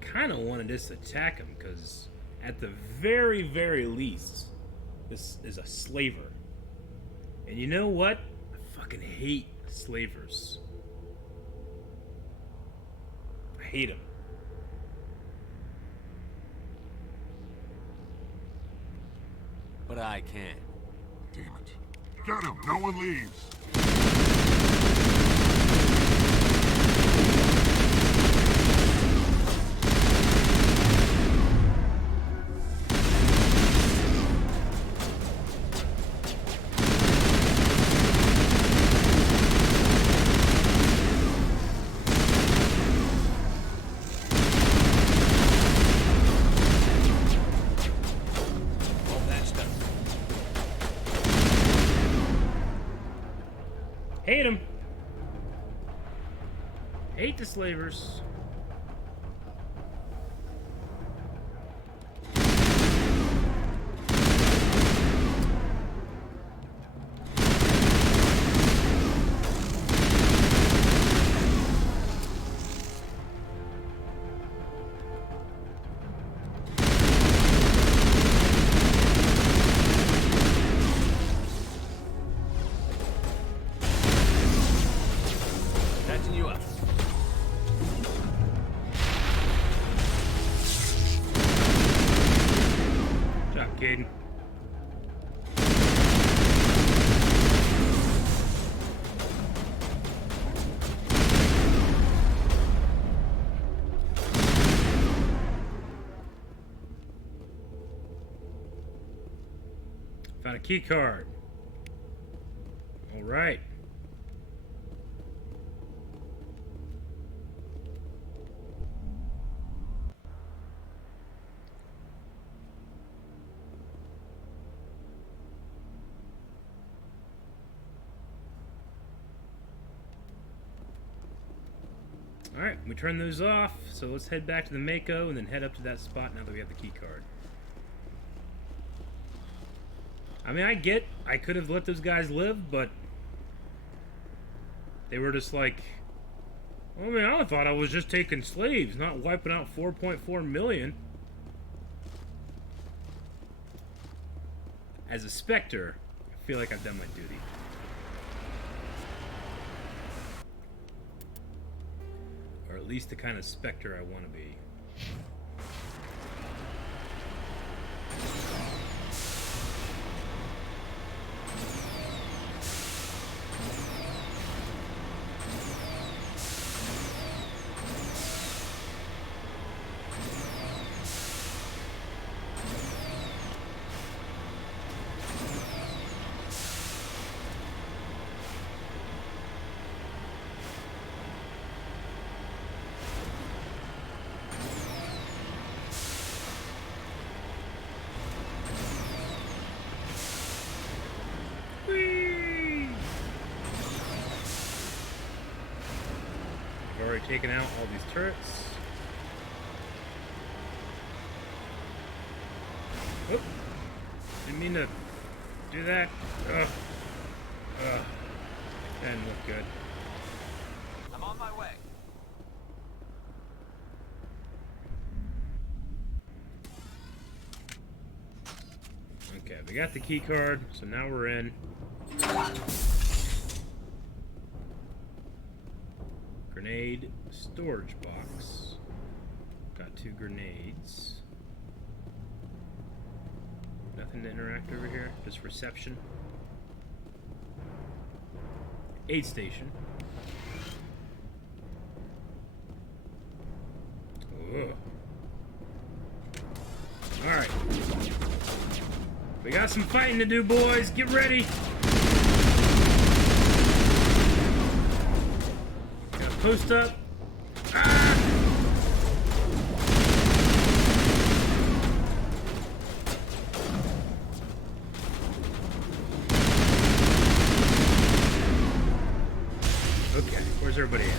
Kind of want to just attack him, because at the very, very least, this is a slaver. And you know what? I fucking hate slavers. I hate them. But I can. Damn it. Get him! No one leaves! Hate them. Hate the slavers. Catching you up. Good job, Caden. Found a key card. All right. Alright, we turn those off, so let's head back to the Mako and then head up to that spot now that we have the key card. I mean, I could have let those guys live, but they were just like, I mean, I thought I was just taking slaves, not wiping out 4.4 million. As a Spectre, I feel like I've done my duty. Or at least the kind of Spectre I want to be. Already taken out all these turrets. Oop. Didn't mean to do that. Ugh. Ugh. Didn't look good. I'm on my way. Okay, we got the key card, so now we're in. Grenade storage box. Got 2 grenades. Nothing to interact over here, just reception. Aid station. Ugh. Alright. We got some fighting to do, boys. Get ready. Gotta post up. Ah! Okay, where's everybody at?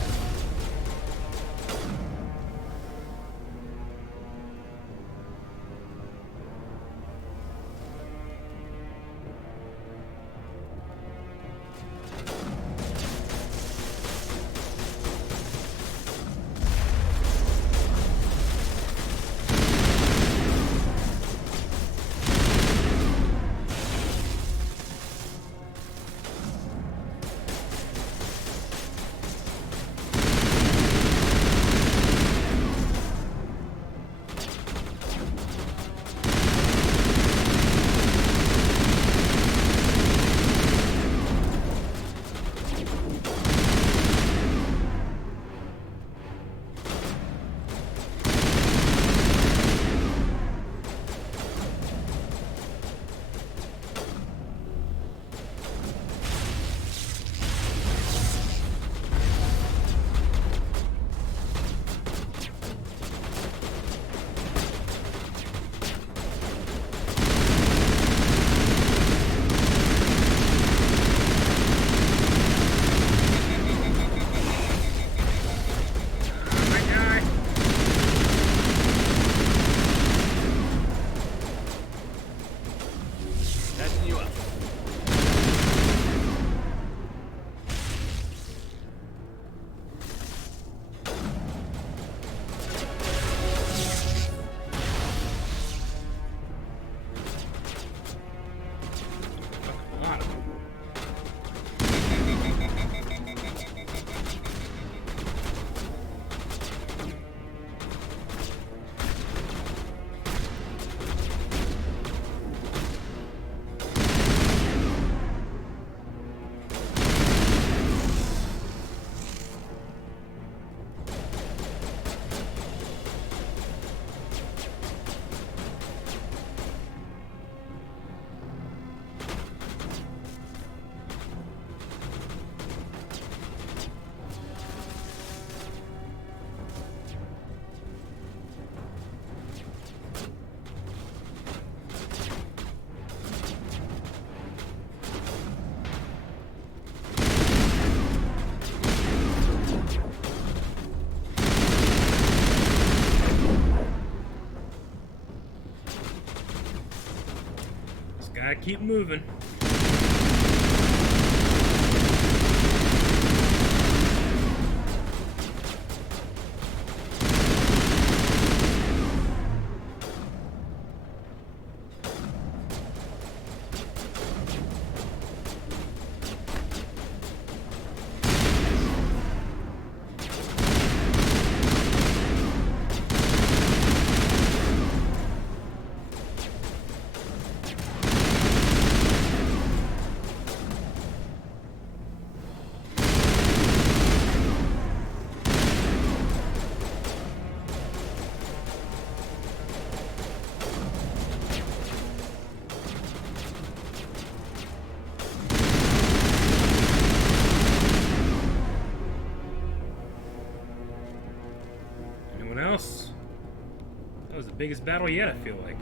Gotta keep moving. Anyone else? That was the biggest battle yet, I feel like.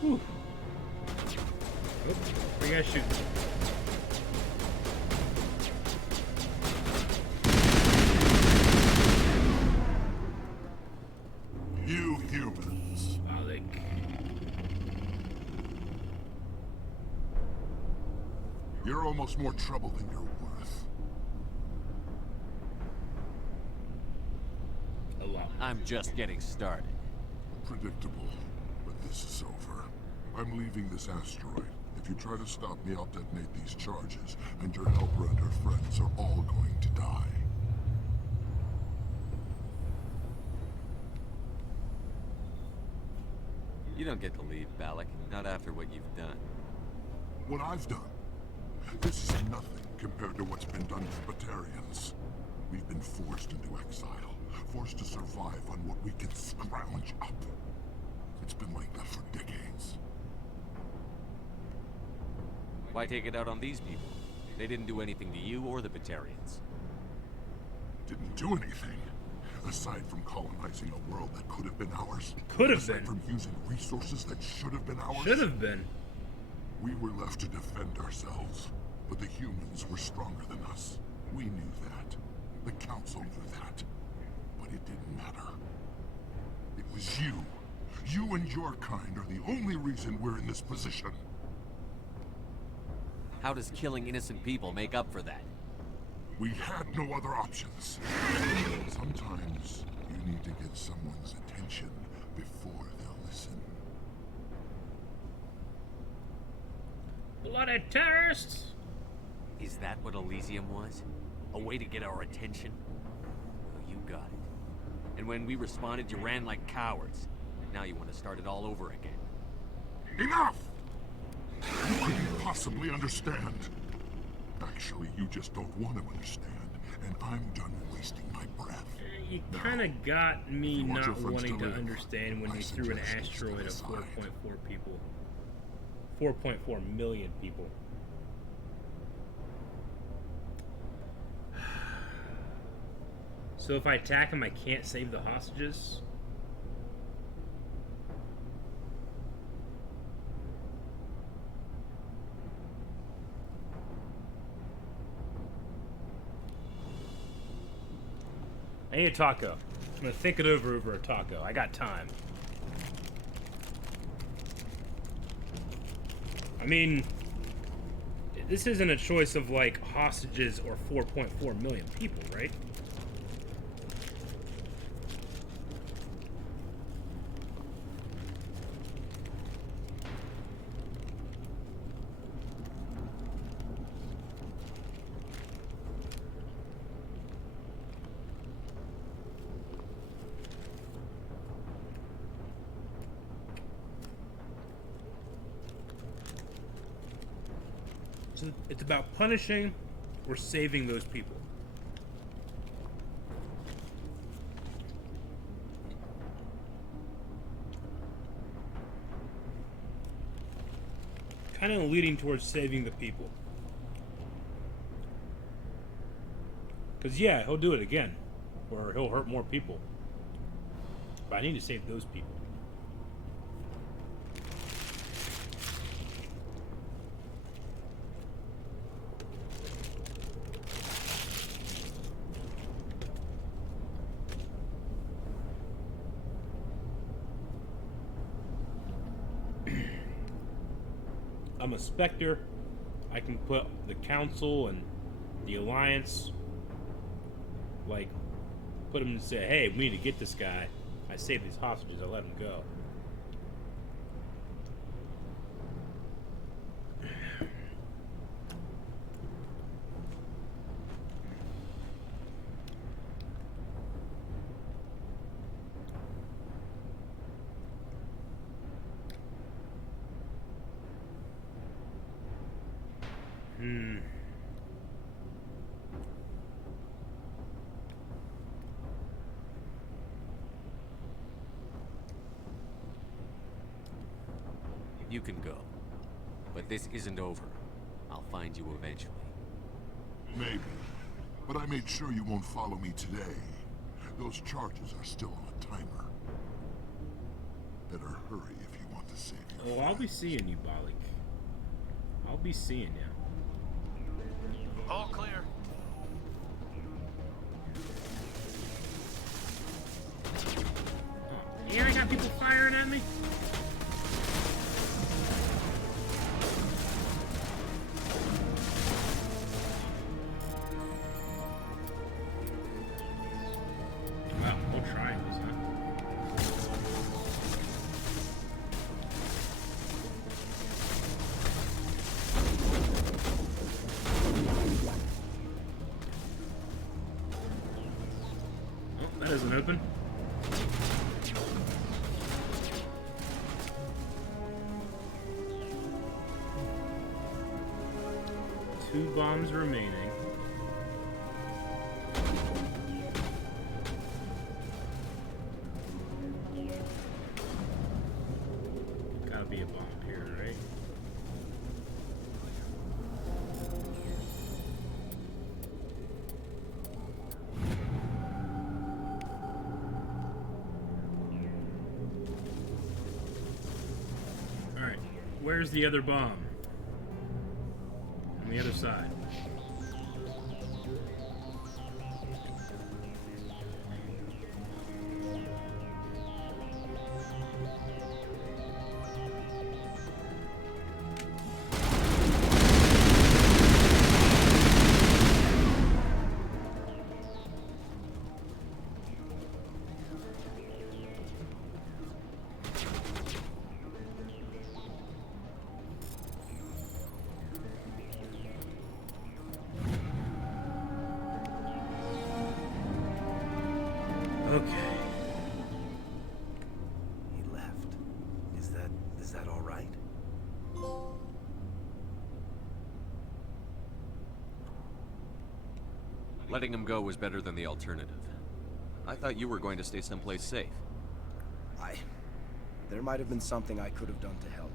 Whew. Oh, where you guys shooting? You humans. Alec. You're almost more trouble than you're worth. A lot. I'm just getting started. Predictable, but this is over. I'm leaving this asteroid. If you try to stop me, I'll detonate these charges, and your helper and her friends are all going to die. You don't get to leave, Balak. Not after what you've done. What I've done, this is nothing compared to what's been done to Batarians. We've been forced into exile, forced to survive on what we can scrounge up. It's been like that for decades. Why take it out on these people? They didn't do anything to you or the Batarians. Didn't do anything. Aside from colonizing a world that could have been ours. Could have aside been. from using resources that should have been ours. Should have been. We were left to defend ourselves. But the humans were stronger than us. We knew that. The Council knew that. But it didn't matter. It was you. You and your kind are the only reason we're in this position. How does killing innocent people make up for that? We had no other options. Sometimes you need to get someone's attention before they'll listen. Bloody terrorists! Is that what Elysium was? A way to get our attention? Well, you got it. And when we responded, you ran like cowards. Now you want to start it all over again. Enough! You couldn't possibly understand. Actually, you just don't want to understand, and I'm done wasting my breath. You kind of got me you want your not friends wanting to to live, understand when I you threw an suggest you asteroid step of aside. 4.4 people. 4.4 million people. So if I attack him, I can't save the hostages? I need a taco. I'm gonna think it over a taco. I got time. I mean, this isn't a choice of like hostages or 4.4 million people, right? So it's about punishing or saving those people. Kind of leading towards saving the people. Because, yeah, he'll do it again. Or he'll hurt more people. But I need to save those people. I'm a Spectre. I can put the Council and the Alliance, like, put them and say, hey, we need to get this guy. I saved these hostages. I let him go. You can go. But this isn't over. I'll find you eventually. Maybe. But I made sure you won't follow me today. Those charges are still on a timer. Better hurry if you want to save your Oh, I'll be seeing you, Balik. I'll be seeing you. All clear. Oh, here I got people firing at me. Wow, no triangles, huh? Oh, that isn't open. Two bombs remaining. Gotta be a bomb here, right? Alright, where's the other bomb? On the other side. Okay. He left. Is that all right? Letting him go was better than the alternative. I thought you were going to stay someplace safe. There might have been something I could have done to help.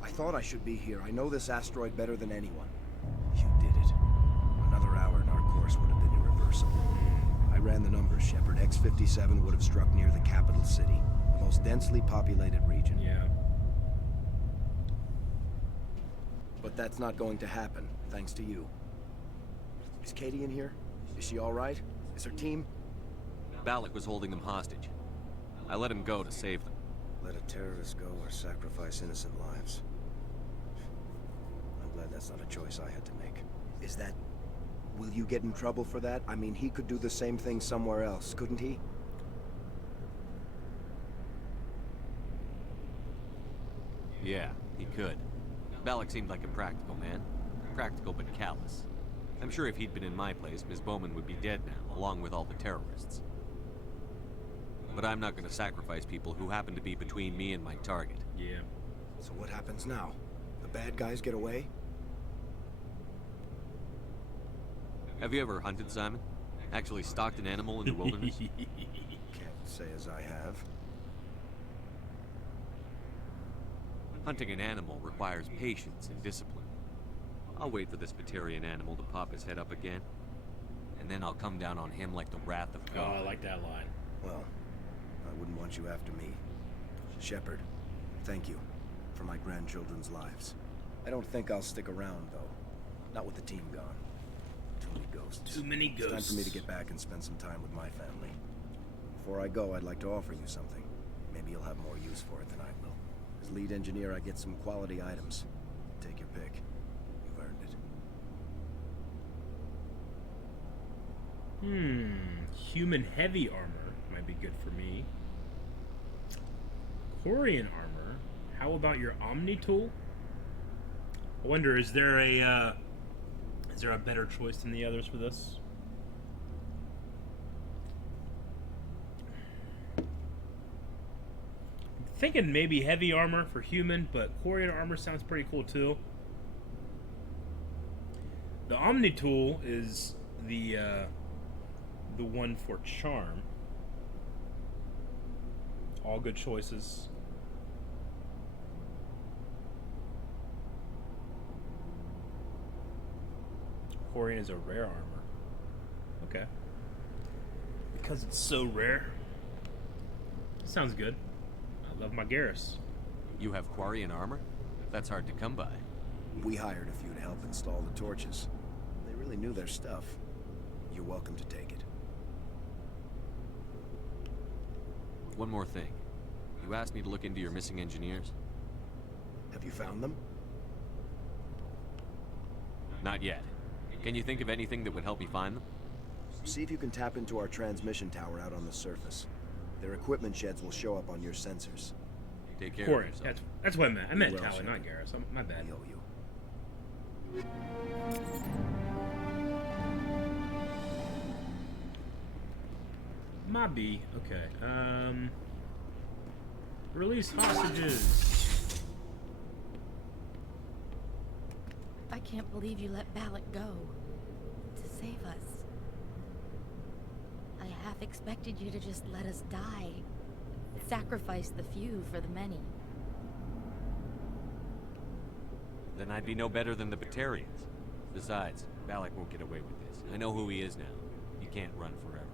I thought I should be here. I know this asteroid better than anyone. You did it. Another hour and our course would have been irreversible. I ran the numbers, Shepard. X-57 would have struck near the capital city, the most densely populated region. Yeah. But that's not going to happen, thanks to you. Is Katie in here? Is she all right? Is her team? Balik was holding them hostage. I let him go to save them. Let a terrorist go or sacrifice innocent lives. I'm glad that's not a choice I had to make. Is that... Will you get in trouble for that? I mean, he could do the same thing somewhere else, couldn't he? Yeah, he could. Balik seemed like a practical man. Practical but callous. I'm sure if he'd been in my place, Ms. Bowman would be dead now, along with all the terrorists. But I'm not going to sacrifice people who happen to be between me and my target. Yeah. So what happens now? The bad guys get away? Have you ever hunted, Simon? Actually stalked an animal in the wilderness? Can't say as I have. Hunting an animal requires patience and discipline. I'll wait for this Batarian animal to pop his head up again, and then I'll come down on him like the wrath of Oh, God. I like that line. Well, I wouldn't want you after me. Shepard, thank you for my grandchildren's lives. I don't think I'll stick around, though. Not with the team gone. Too many ghosts. Too many It's time ghosts. for me to get back and spend some time with my family. Before I go, I'd like to offer you something. Maybe you'll have more use for it than I will. As lead engineer, I get some quality items. Take your pick. You've earned it. Human heavy armor might be good for me. Quarian armor. How about your Omni tool? I wonder, is there a better choice than the others for this? I'm thinking maybe heavy armor for human, but Quarian armor sounds pretty cool too. The Omni tool is the one for charm. All good choices. Quarian is a rare armor. Okay. Because it's so rare. Sounds good. I love my Garrus. You have Quarian armor? That's hard to come by. We hired a few to help install the torches. They really knew their stuff. You're welcome to take it. One more thing. You asked me to look into your missing engineers? Have you found them? Not yet. Can you think of anything that would help me find them? See if you can tap into our transmission tower out on the surface. Their equipment sheds will show up on your sensors. Take care of Quarian. yourself. That's what I meant. I meant Well, Talon, not Garrus. My bad. We owe you. My B. Okay. Release hostages. I can't believe you let Balak go. To save us. I half expected you to just let us die. Sacrifice the few for the many. Then I'd be no better than the Batarians. Besides, Balak won't get away with this. I know who he is now. He can't run forever.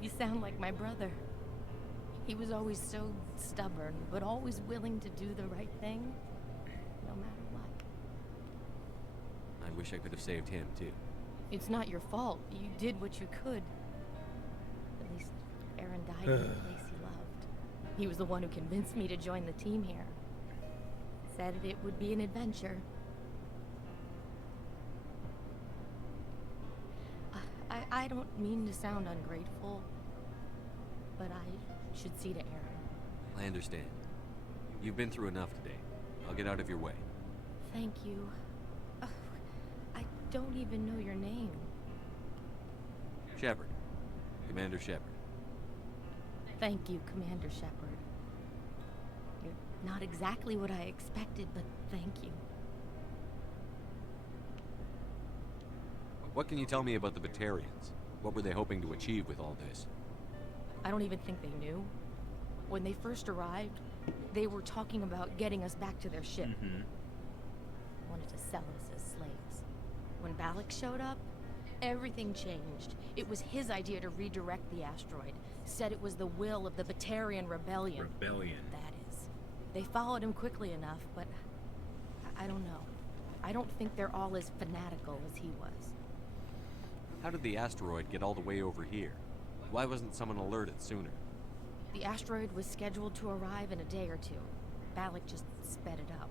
You sound like my brother. He was always so stubborn, but always willing to do the right thing, no matter what. I wish I could have saved him, too. It's not your fault. You did what you could. At least Aaron died in the place he loved. He was the one who convinced me to join the team here. Said it would be an adventure. I don't mean to sound ungrateful, but I should see to Aaron. I understand. You've been through enough today. I'll get out of your way. Thank you. I don't even know your name. Shepard. Commander Shepard. Thank you, Commander Shepard. You're not exactly what I expected, but thank you. What can you tell me about the Batarians? What were they hoping to achieve with all this? I don't even think they knew. When they first arrived, they were talking about getting us back to their ship. Wanted to sell us as slaves. When Balak showed up, everything changed. It was his idea to redirect the asteroid. Said it was the will of the Batarian rebellion. That is. They followed him quickly enough, but I don't know. I don't think they're all as fanatical as he was. How did the asteroid get all the way over here? Why wasn't someone alerted sooner? The asteroid was scheduled to arrive in a day or two. Balak just sped it up.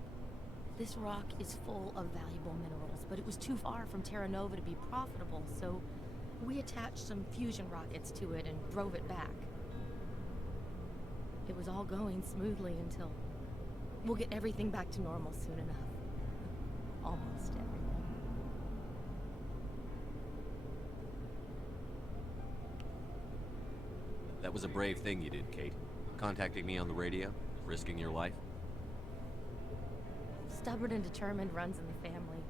This rock is full of valuable minerals, but it was too far from Terra Nova to be profitable, so we attached some fusion rockets to it and drove it back. It was all going smoothly until... We'll get everything back to normal soon enough. Almost everything. That was a brave thing you did, Kate. Contacting me on the radio, risking your life. Stubborn and determined runs in the family.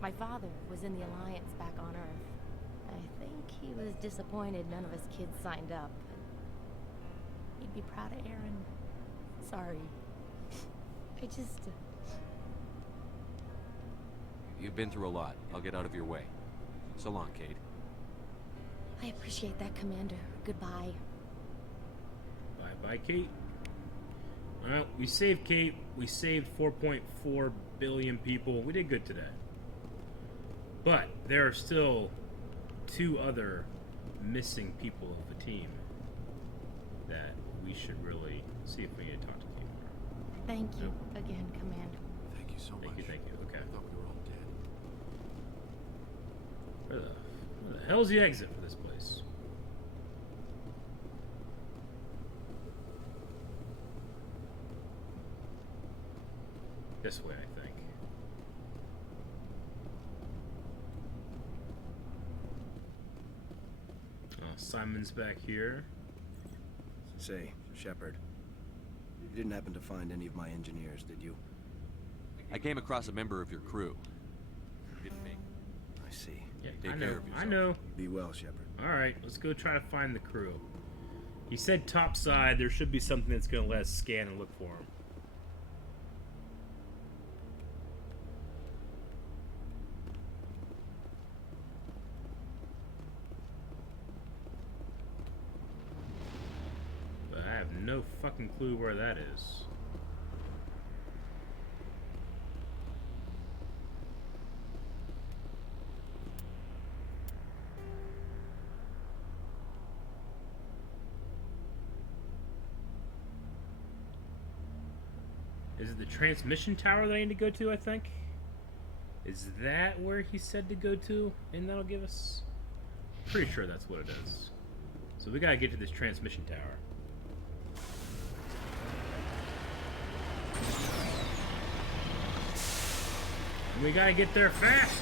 My father was in the Alliance back on Earth. I think he was disappointed none of us kids signed up. He'd be proud of Aaron. Sorry. I just... You've been through a lot. I'll get out of your way. So long, Kate. I appreciate that, Commander. Goodbye. Bye, Kate. Alright, we saved Kate. We saved 4.4 billion people. We did good today. But there are still 2 other missing people of the team that we should really see if we can talk to the team. Thank you again, Commander. Thank you so much. Thank you. Okay. I thought we were all dead. Where the hell's the exit for this place? This way, I think. Oh, Simon's back here. Say, Shepard, you didn't happen to find any of my engineers, did you? I came across a member of your crew. Didn't make it. I see. Yeah, Take I care know. of yourself. I know. Be well, Shepard. All right, let's go try to find the crew. He said top side. There should be something that's going to let us scan and look for him. But I have no fucking clue where that is. Is it the transmission tower that I need to go to, I think? Is that where he said to go to? And that'll give us... Pretty sure that's what it is. So we gotta get to this transmission tower. And we gotta get there fast!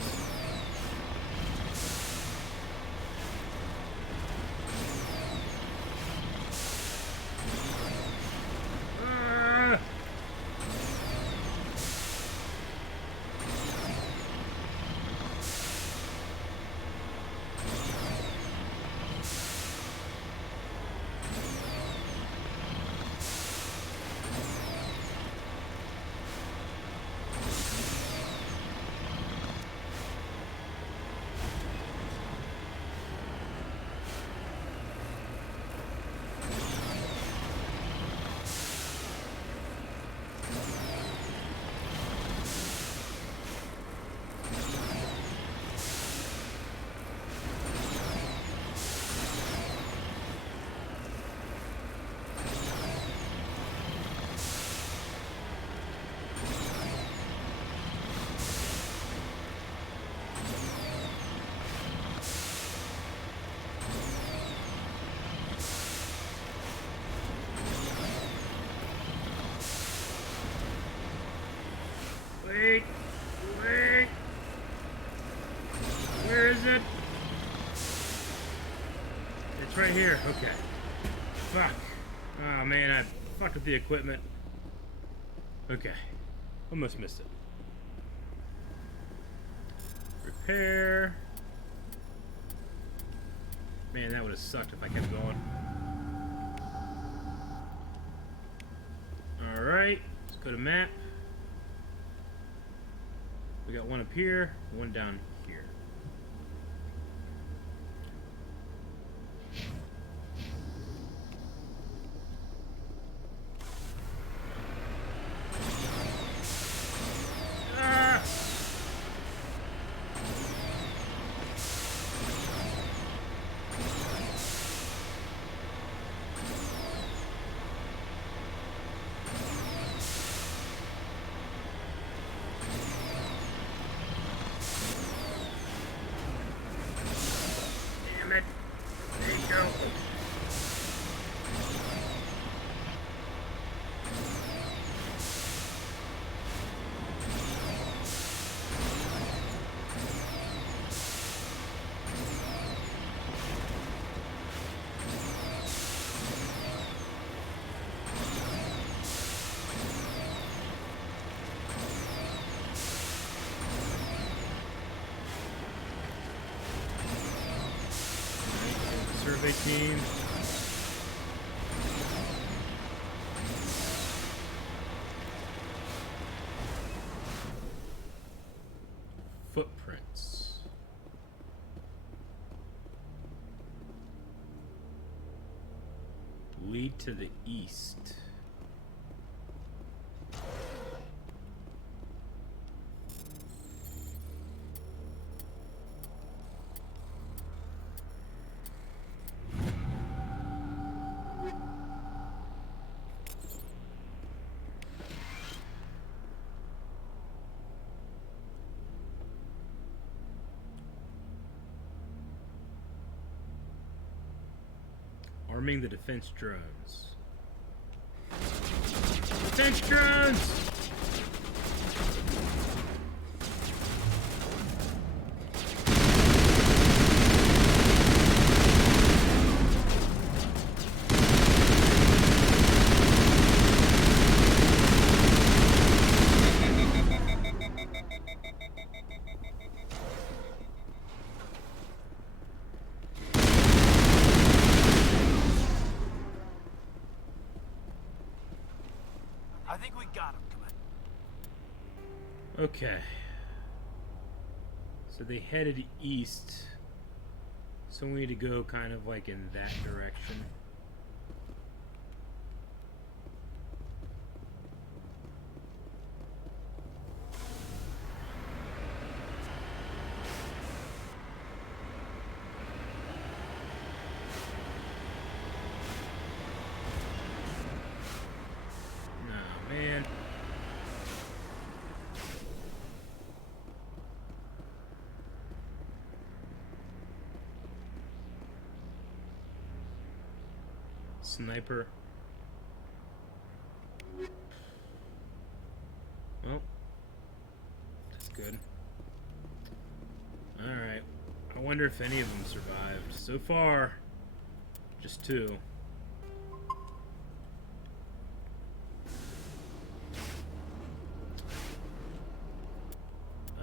Wait! Wait! Where is it? It's right here. Okay. Fuck. Oh man, I fucked with the equipment. Okay. Almost missed it. Repair. Man, that would have sucked if I kept going. Alright. Let's go to map. We got one up here, one down here. Ah! Damn it. There you go. Survey team. Footprints. Lead to the east. Arming the defense drones. Defense drones! I think we got him, Commander. Okay. So they headed east. So we need to go kind of like in that direction. Nah, man. Sniper. Well, that's good. Alright. I wonder if any of them survived. So far, just 2.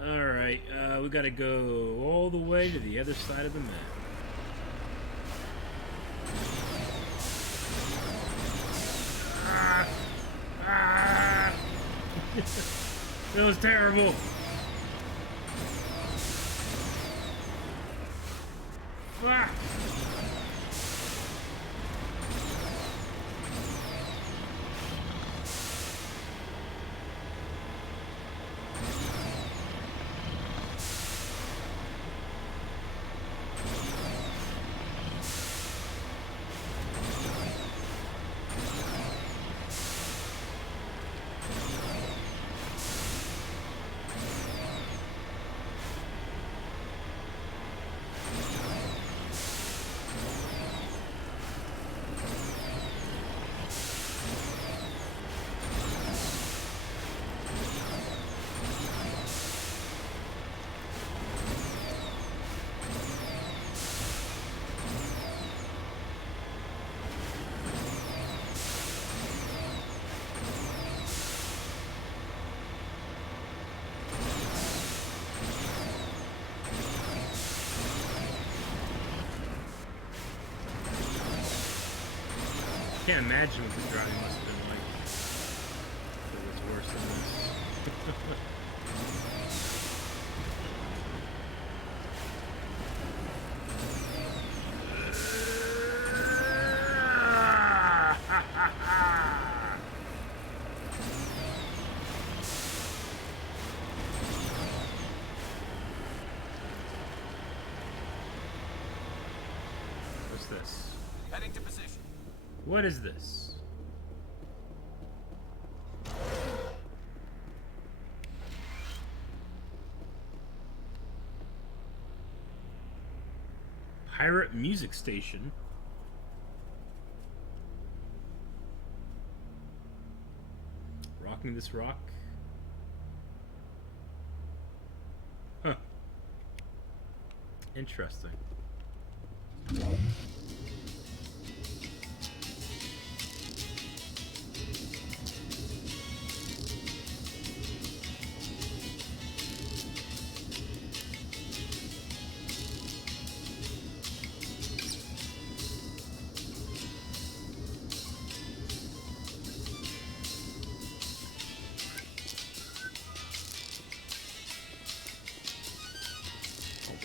Alright, we gotta go all the way to the other side of the map. That was terrible. Fuck. Can't imagine what the driving must have been like. If it was worse than this. What's this? Heading to position. What is this? Pirate music station. Rocking this rock. Huh. Interesting.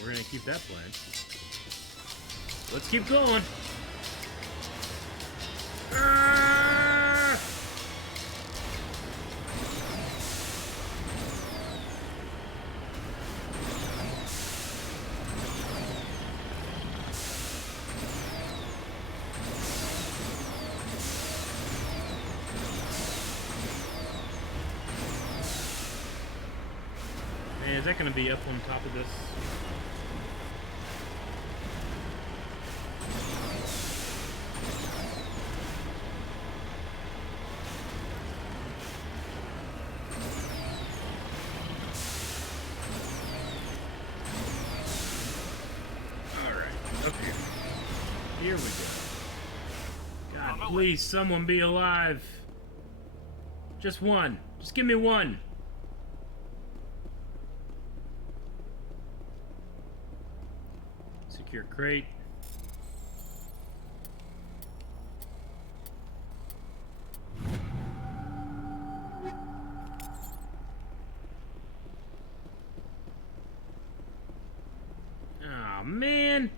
We're gonna keep that playing. Let's keep going. Ah! Man, is that gonna be up on top of this? Please, someone be alive. Just one. Just give me one. Secure crate. Oh, man.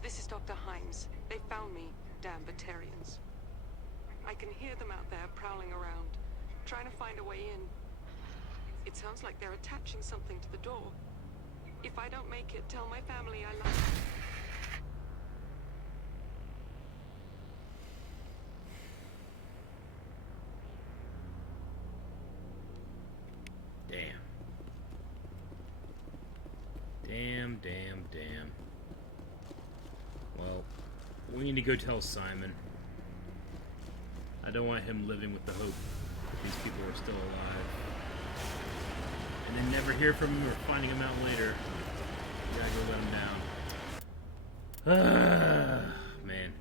This is Dr. Himes. They found me, damn Batarians. I can hear them out there prowling around, trying to find a way in. It sounds like they're attaching something to the door. If I don't make it, tell my family I love them. Damn. Well, we need to go tell Simon. I don't want him living with the hope that these people are still alive. And then never hear from him or finding him out later. We gotta go let him down.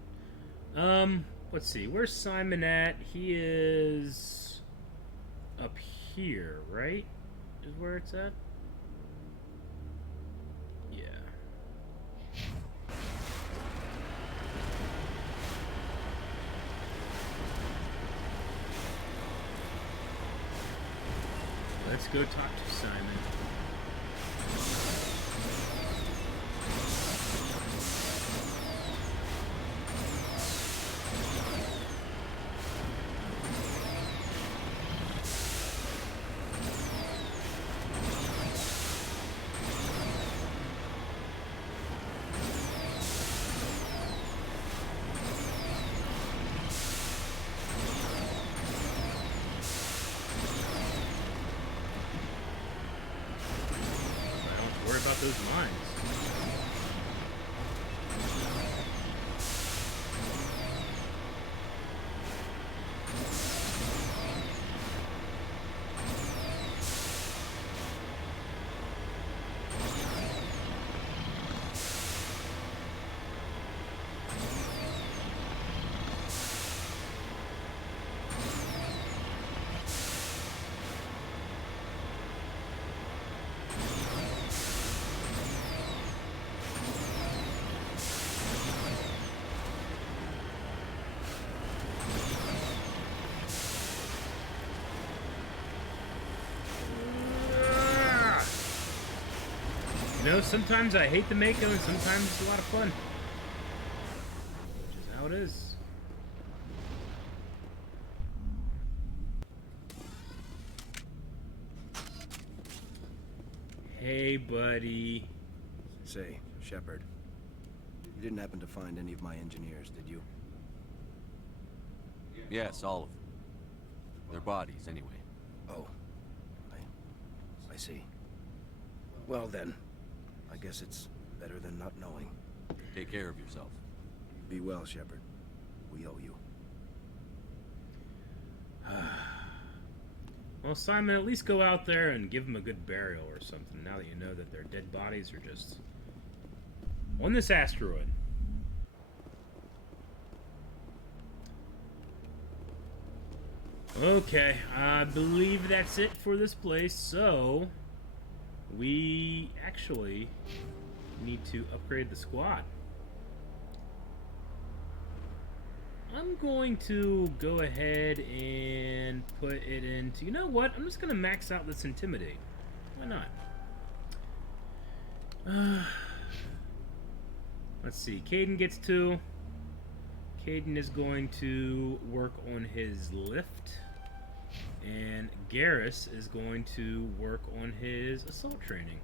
Man. Let's see. Where's Simon at? He is up here, right? Is where it's at? Yeah. Let's go talk to Simon. About those mines. You know, sometimes I hate to make them, and sometimes it's a lot of fun. Which is how it is. Hey, buddy. Say, Shepard, you didn't happen to find any of my engineers, did you? Yes, all of them. Their bodies, anyway. Oh. I see. Well then, I guess it's better than not knowing. Take care of yourself. Be well, Shepard. We owe you. Well, Simon, at least go out there and give them a good burial or something, now that you know that their dead bodies are just on this asteroid. Okay, I believe that's it for this place, so we actually need to upgrade the squad. I'm going to go ahead and put it into... You know what? I'm just going to max out this Intimidate. Why not? Let's see. Caden gets 2. Caden is going to work on his lift. And Garrus is going to work on his assault training.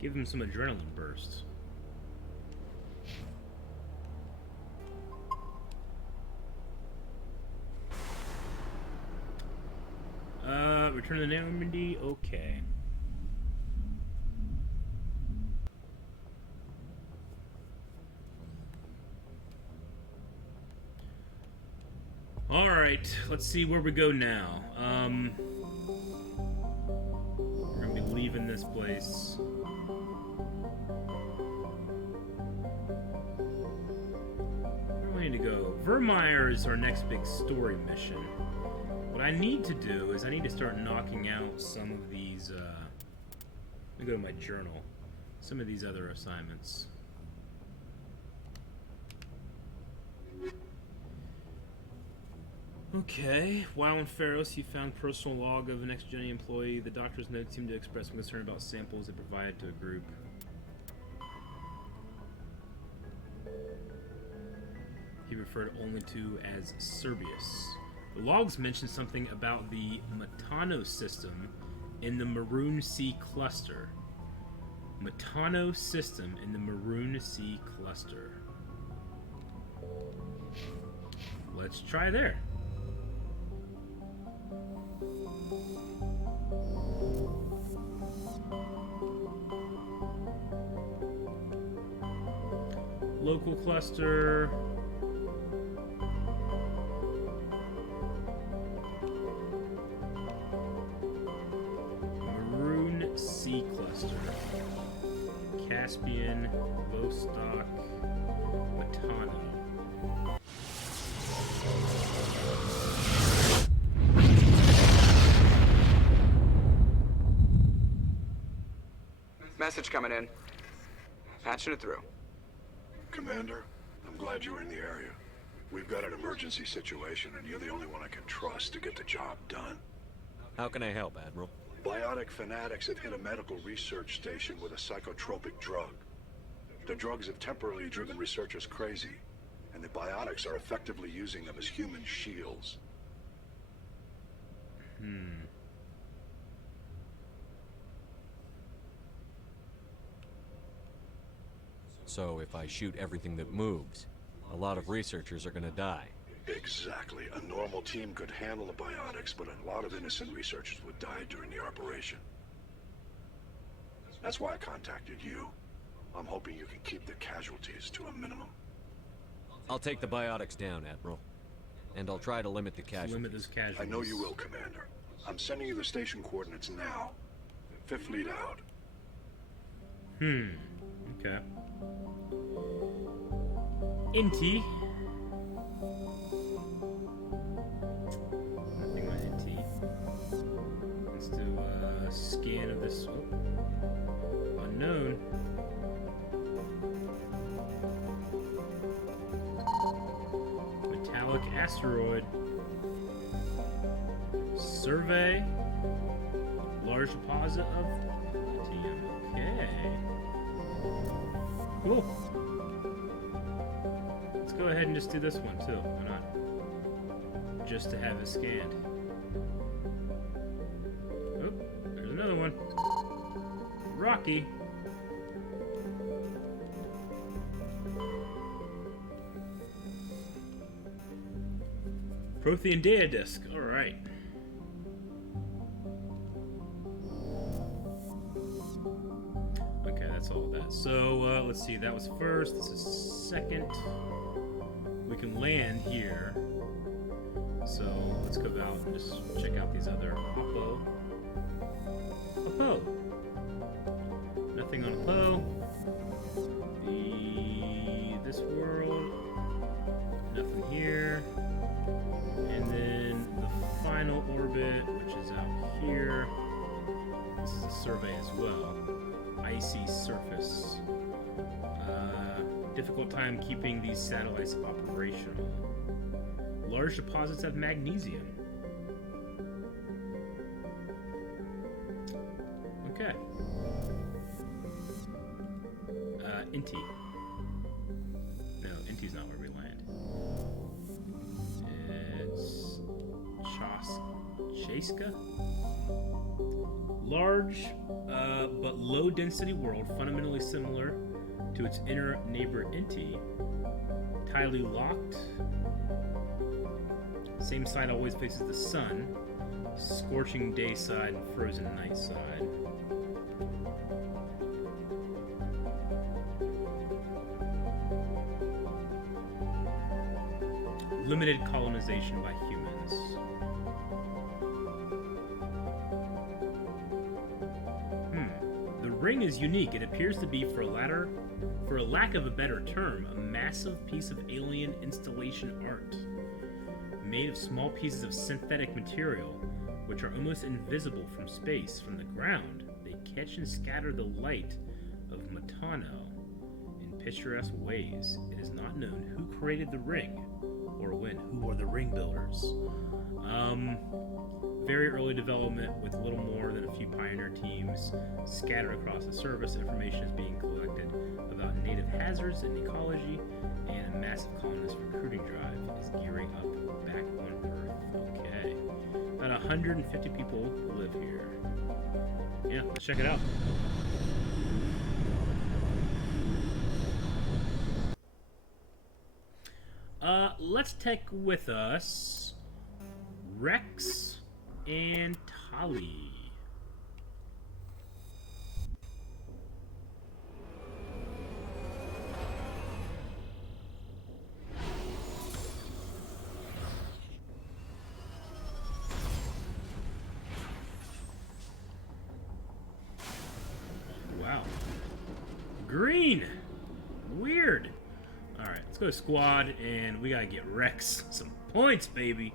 Give him some adrenaline bursts. Return to Normandy? Okay. Alright, let's see where we go now. We're gonna be leaving this place. Vermeer is our next big story mission. What I need to do is I need to start knocking out some of these, let me go to my journal. Some of these other assignments. Okay, while in Pharos, you found personal log of an ex-Gen employee. The doctor's notes seem to express concern about samples they provided to a group. He referred only to as Serbius. The logs mention something about the Metano system in the Maroon Sea cluster. Metano system in the Maroon Sea cluster. Let's try there. Local cluster. Maroon Sea cluster. Caspian, Vostok, Metano. Message coming in. Patching it through. Commander, I'm glad you're in the area. We've got an emergency situation, and you're the only one I can trust to get the job done. How can I help, Admiral? Biotic fanatics have hit a medical research station with a psychotropic drug. The drugs have temporarily driven researchers crazy, and the biotics are effectively using them as human shields. So if I shoot everything that moves, a lot of researchers are gonna die. Exactly. A normal team could handle the biotics, but a lot of innocent researchers would die during the operation. That's why I contacted you. I'm hoping you can keep the casualties to a minimum. I'll take the biotics down, Admiral. And I'll try to limit the casualties. Limit those casualties. I know you will, Commander. I'm sending you the station coordinates now. Fifth lead out. Okay. Inti. Nothing on Inti. Let's do a scan of this. Oh. Unknown. Metallic asteroid. Survey. Large deposit of lithium. Okay. Cool. Let's go ahead and just do this one too. Why not? Just to have it scanned. Oh, there's another one. Rocky. Prothean data disk. All right. Okay, that's all of that. So let's see. That was first. This is second. We can land here. So let's go out and just check out these other Apo. Apo. Nothing on Apo. This world. Nothing here. And then the final orbit, which is out here. This is a survey as well. Icy surface. Difficult time keeping these satellites operational. Large deposits of magnesium. Okay. Inti. No, Inti's not where we land. It's Chaska? Large, but low-density world, fundamentally similar to its inner neighbor Inti. Tightly locked. Same side always faces the sun. Scorching day side and frozen night side. Limited colonization by humans. The ring is unique. It appears to be, for a lack of a better term, a massive piece of alien installation art. Made of small pieces of synthetic material, which are almost invisible from space. From the ground, they catch and scatter the light of Matano in picturesque ways. It is not known who created the ring, or when. Who are the ring builders? Very early development with little more than a few pioneer teams scattered across the service. Information is being collected about native hazards and ecology, and a massive colonist recruiting drive is gearing up back on Earth. Okay. About 150 people live here. Yeah, let's check it out. Let's take with us Rex and Tali. Wow. Green! Weird. Alright, let's go to squad, and we gotta get Rex some points, baby.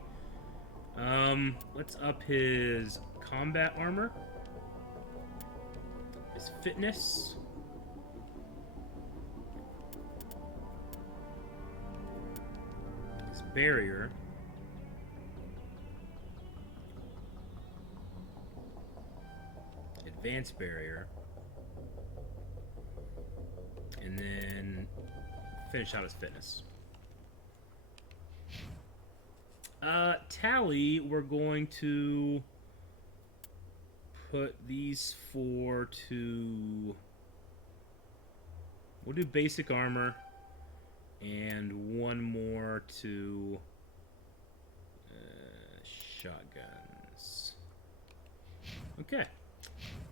Let's up his combat armor, his fitness, his barrier, advanced barrier, and then finish out his fitness. Tally, we're going to put these four to... We'll do basic armor, and one more to shotguns. Okay.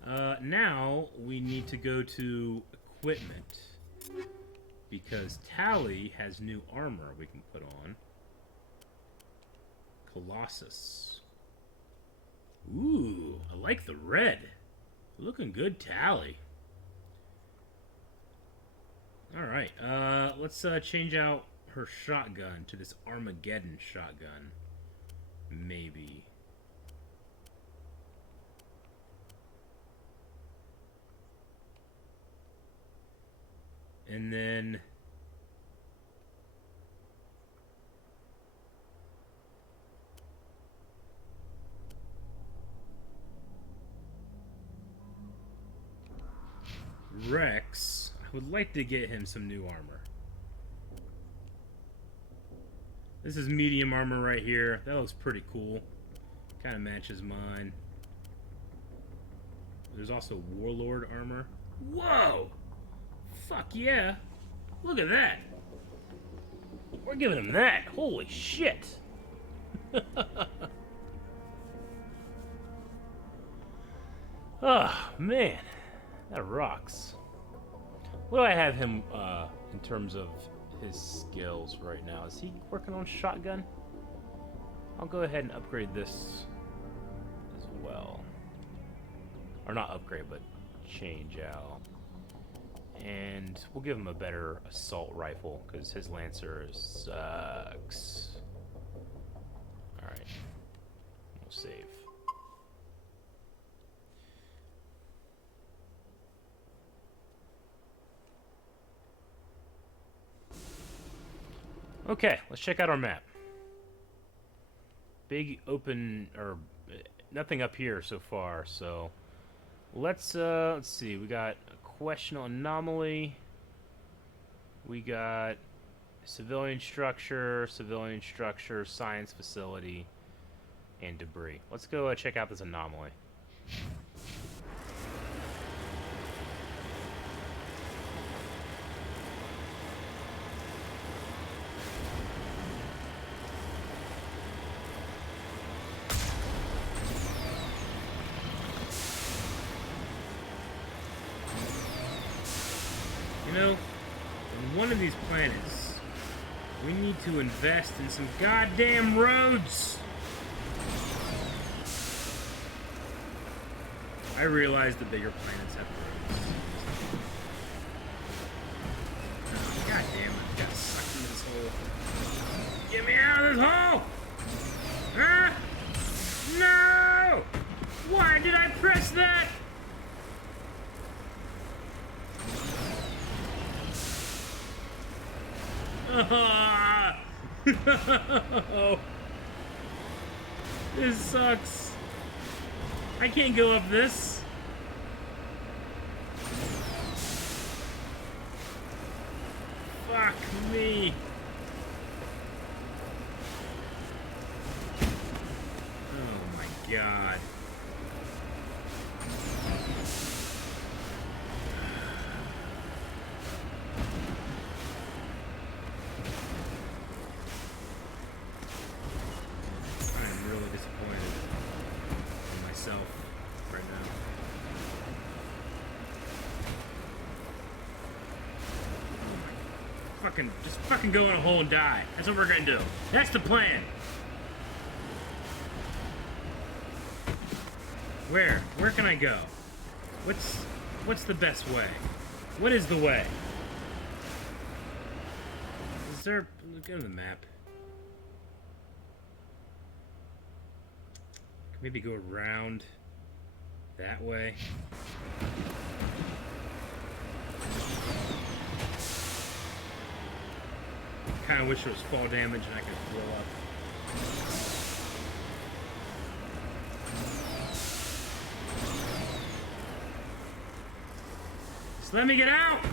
Now we need to go to equipment, because Tally has new armor we can put on. Colossus. Ooh, I like the red. Looking good, Tally. Alright, let's change out her shotgun to this Armageddon shotgun. Maybe. And then... Rex, I would like to get him some new armor. This is medium armor right here. That looks pretty cool. Kind of matches mine. There's also Warlord armor. Whoa! Fuck yeah! Look at that! We're giving him that! Holy shit! Oh, man. That rocks. What do I have him in terms of his skills right now? Is he working on shotgun? I'll go ahead and upgrade this as well. Or not upgrade, but change out. And we'll give him a better assault rifle, because his Lancer sucks. Alright. We'll save. Okay, let's check out our map. Big open, or nothing up here so far, so let's see. We got a questionable anomaly. We got civilian structure, science facility, and debris. Let's go check out this anomaly. You know, on one of these planets, we need to invest in some goddamn roads! I realize the bigger planets have roads. Get me out of this hole! Huh? No! Why did I press that? This sucks. I can't go up this. Fuck me. Oh my god. I'm really disappointed in myself right now. Just fucking go in a hole and die. That's what we're gonna do. That's the plan. Where can I go? What's the best way? What is the way? Is there... Go to the map. Maybe go around that way. Kind of wish it was fall damage and I could blow up. Just let me get out!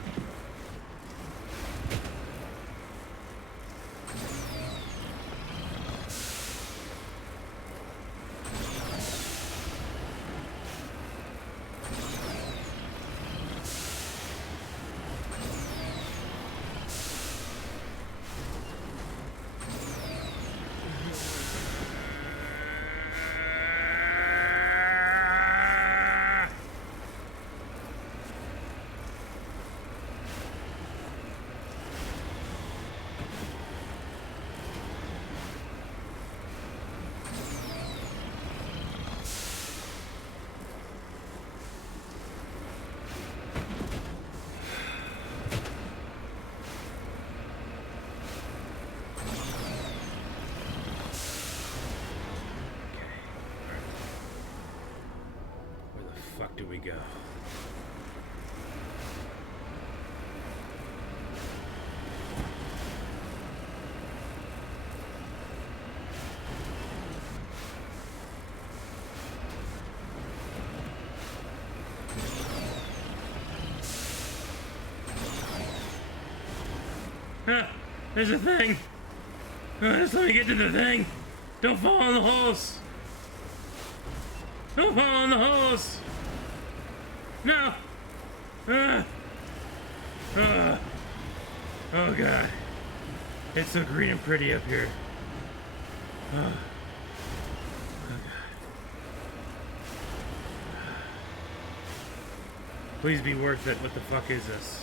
Do we go? Huh, there's a thing. Just let me get to the thing. Don't fall in the holes. Don't fall in the holes. No! Oh god. It's so green and pretty up here. Oh god. Please be worth it. What the fuck is this?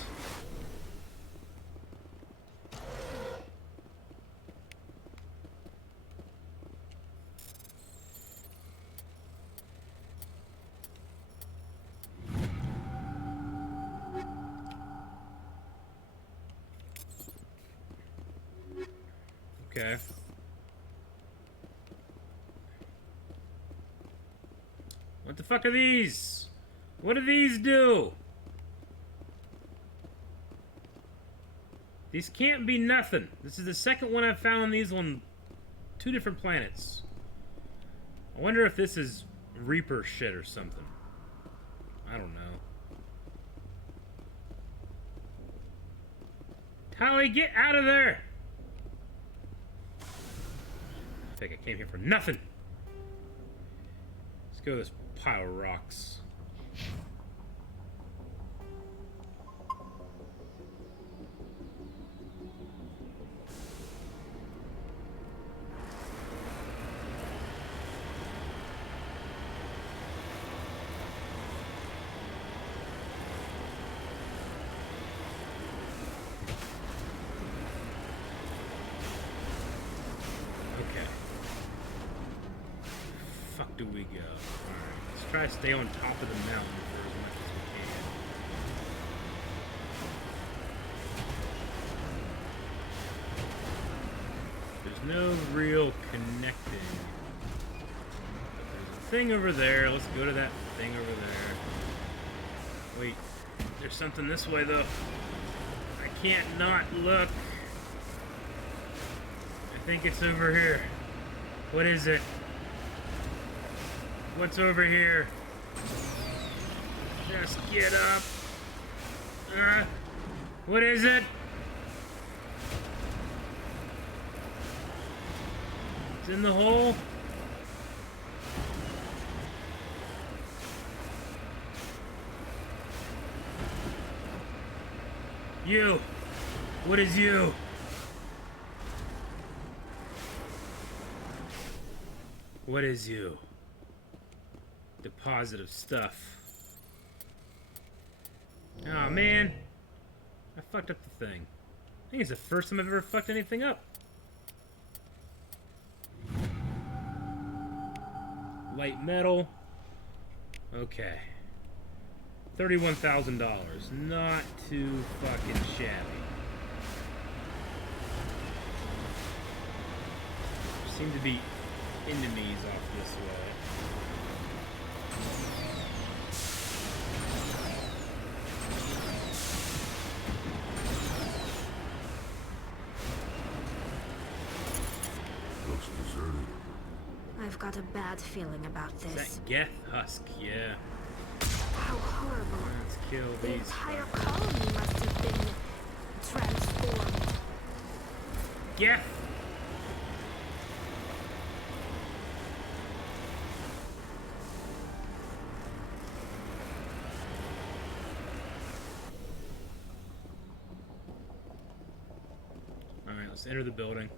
Okay. What the fuck are these? What do these do? These can't be nothing. This is the second one I've found these on 2 different planets. I wonder if this is Reaper shit or something. I don't know. Tali, get out of there! I think I came here for nothing. Let's go to this pile of rocks. Do we go? Alright, let's try to stay on top of the mountain for as much as we no real connecting. But there's a thing over there. Let's go to that thing over there. Wait, there's something this way though. I can't not look. I think it's over here. What is it? What's over here? Just get up. What is it? It's in the hole. You. What is you? What is you? Deposit of stuff. Oh man. I fucked up the thing. I think it's the first time I've ever fucked anything up. Light metal. Okay. $31,000. Not too fucking shabby. There seem to be enemies off this way. Looks deserted. I've got a bad feeling about this. That Geth husk, yeah. How horrible. Let's kill The these. entire colony must have been transformed. Geth! Alright, let's enter the building.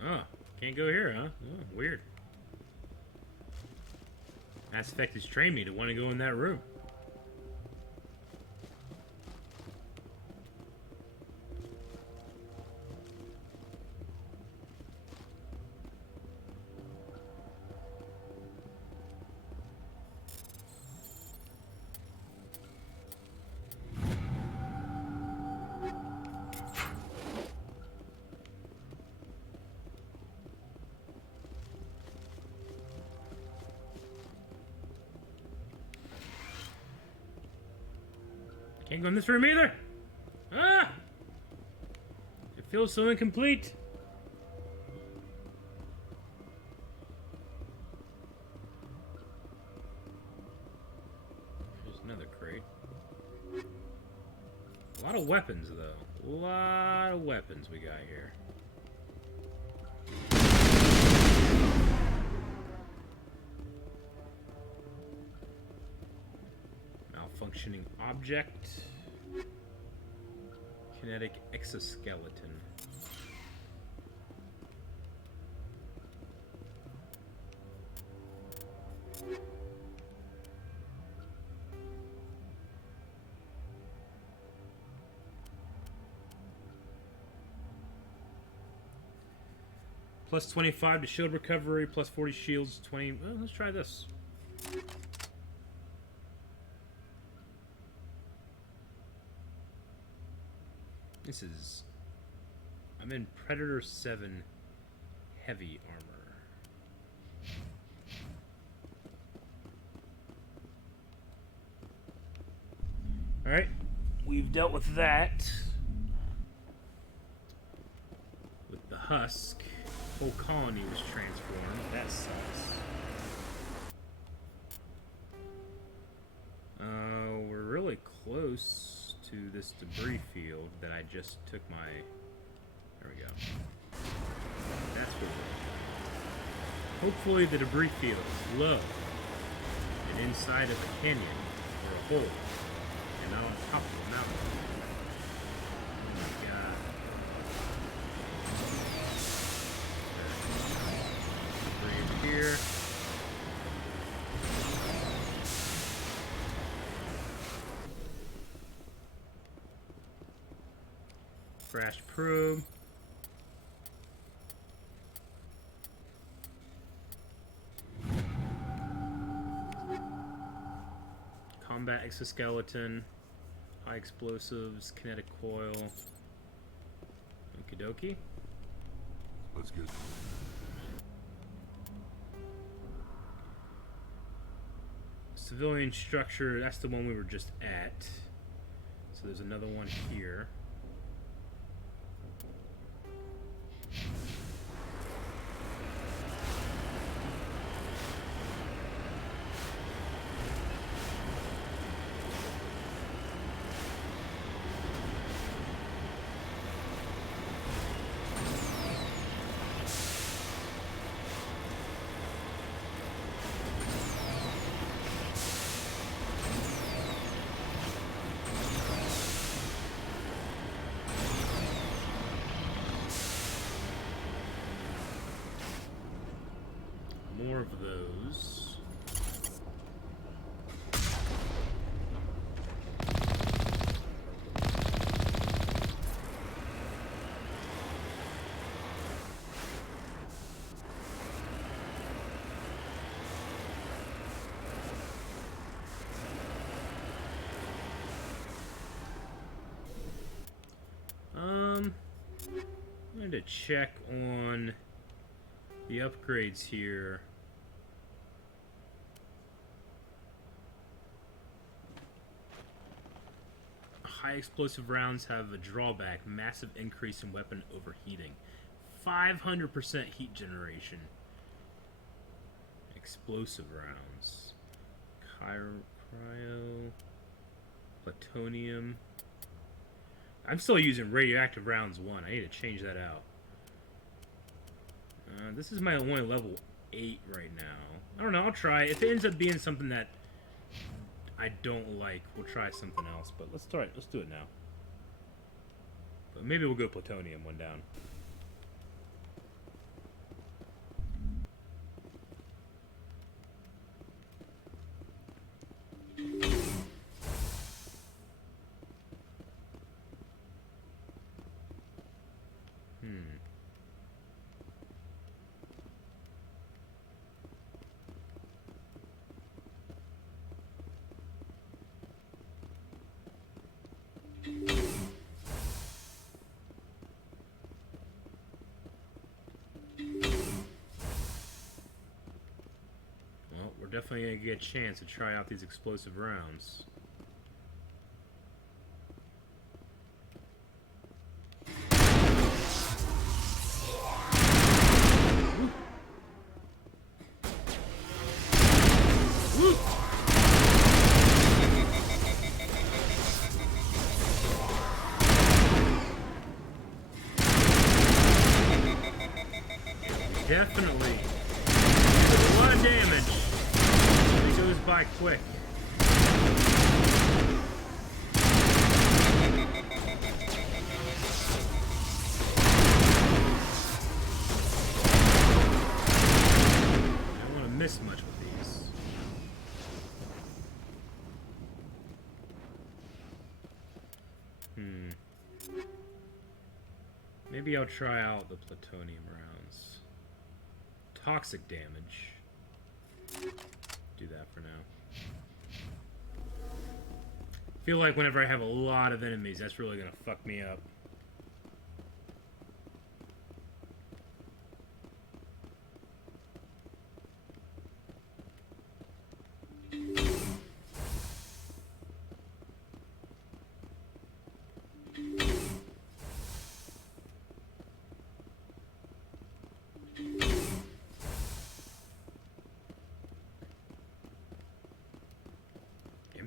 Oh, can't go here, huh? Oh, weird. Mass Effect has trained me to want to go in that room. Can't go in this room either. Ah! It feels so incomplete. There's another crate. A lot of weapons, though. A lot of weapons we got here. Malfunctioning object. Kinetic exoskeleton. Plus 25 to shield recovery, plus 40 shields, 20... Well, let's try this. This is... I'm in Predator 7 heavy armor. Alright, we've dealt with that. With the husk, whole colony was transformed. That sucks. We're really close to this debris field that I just took my... There we go. That's where we're at. Hopefully the debris field is low and inside of a canyon or a hole and not on top of a mountain. Oh my god. Debris here. Crash probe. Combat exoskeleton. High explosives. Kinetic coil. Okie dokie. Let's get... Civilian structure. That's the one we were just at. So there's another one here. More of those. I'm going to check on the upgrades here. High explosive rounds have a drawback, massive increase in weapon overheating. 500% heat generation. Explosive rounds. Cryo. Plutonium. I'm still using radioactive rounds 1. I need to change that out. This is my only level 8 right now. I don't know, I'll try. If it ends up being something that I don't like, we'll try something else. But let's do it now. But maybe we'll go plutonium one down. We're definitely going to get a chance to try out these explosive rounds. Definitely. A lot of damage. It goes by quick. I don't want to miss much with these. Maybe I'll try out the plutonium rounds. Toxic damage. Do that for now. I feel like whenever I have a lot of enemies, that's really gonna fuck me up.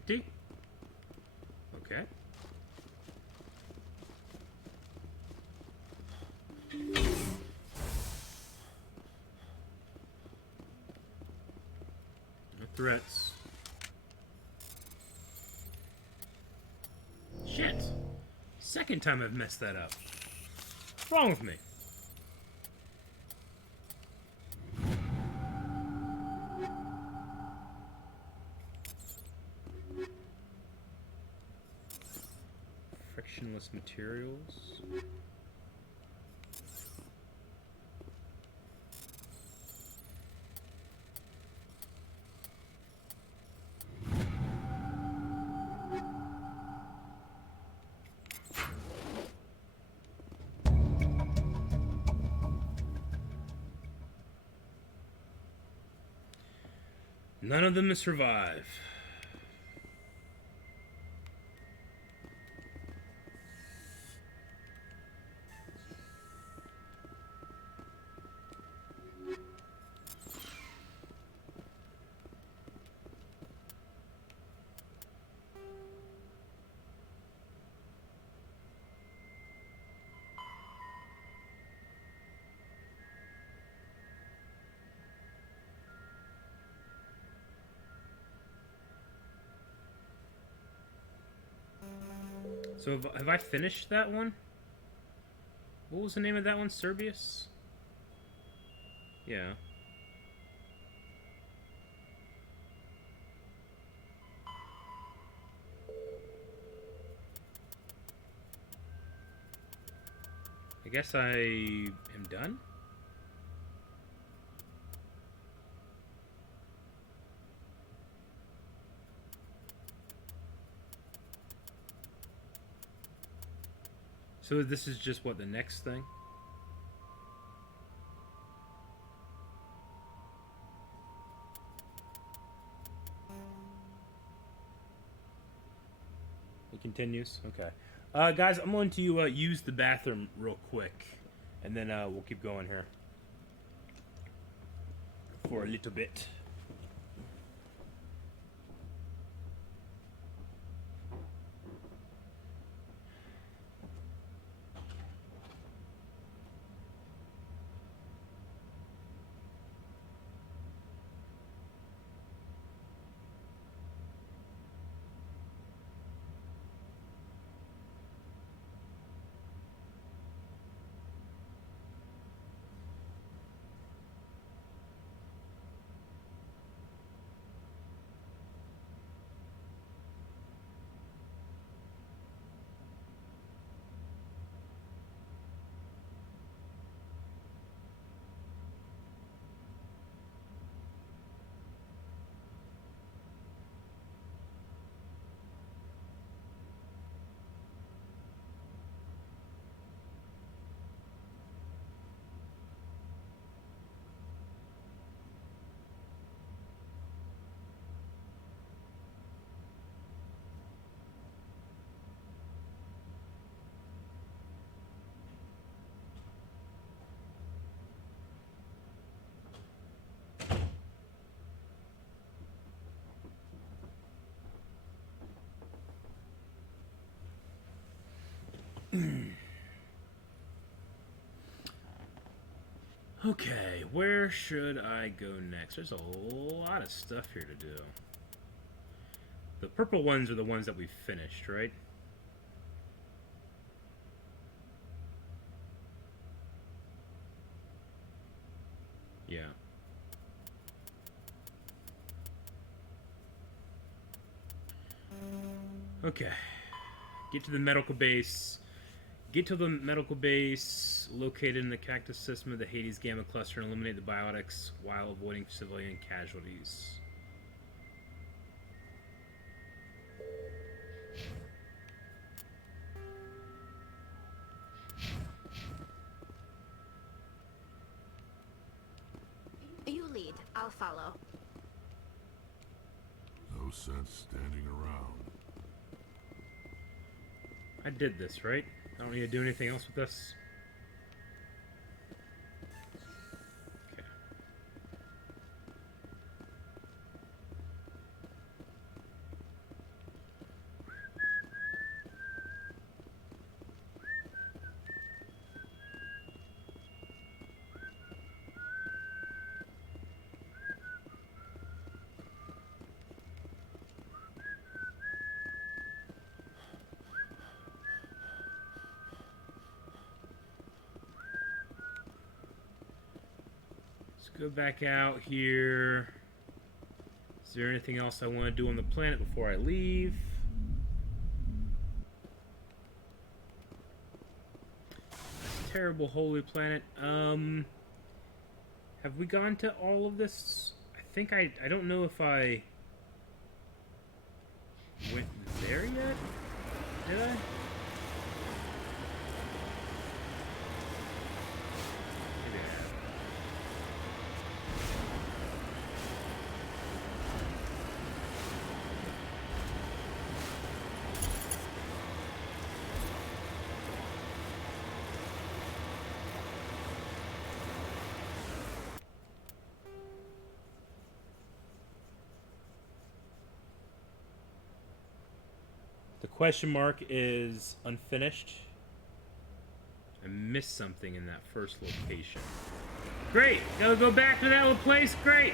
Empty? Okay. No threats. Shit! Second time I've messed that up. What's wrong with me? Frictionless materials. None of them to survive. So have I finished that one? What was the name of that one? Serbius? Yeah. I guess I am done? So this is just what, the next thing? It continues? Okay. Guys, I'm going to use the bathroom real quick, and then we'll keep going here for a little bit. Okay, where should I go next? There's a lot of stuff here to do. The purple ones are the ones that we finished, right? Yeah. Okay. Get to the medical base. Get to the medical base located in the cactus system of the Hades Gamma Cluster and eliminate the biotics while avoiding civilian casualties. You lead. I'll follow. No sense standing around. I did this, right? I don't need to do anything else with this. Okay. go back out here. Is there anything else I want to do on the planet before I leave? Terrible holy planet. Have we gone to all of this? I think I don't know if I went there yet. Did I? Maybe I have. The question mark is unfinished. I missed something in that first location. Great! Gotta go back to that little place. Great!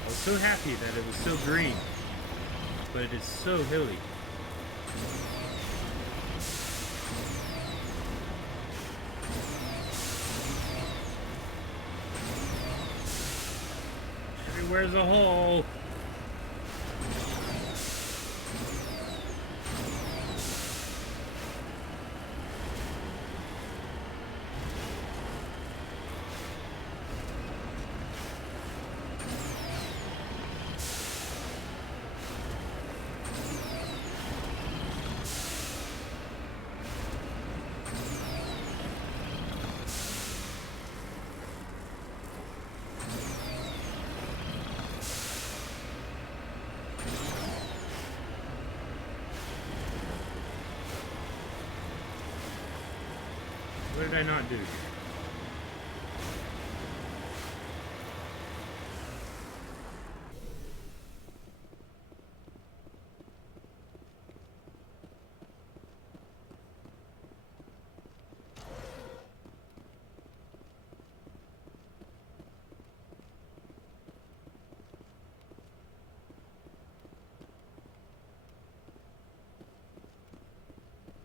I was so happy that it was so green, but it is so hilly. Everywhere's a hole. What did I not do here?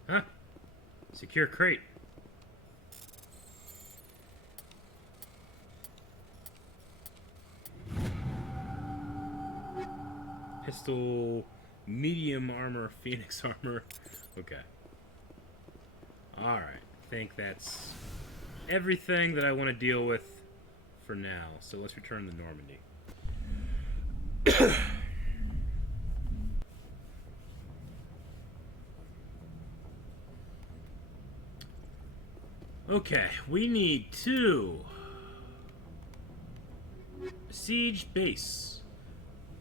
Huh? Secure crate. Pistol, medium armor, phoenix armor. Okay. Alright. I think that's everything that I want to deal with for now. So let's return to Normandy. Okay, we need to siege base.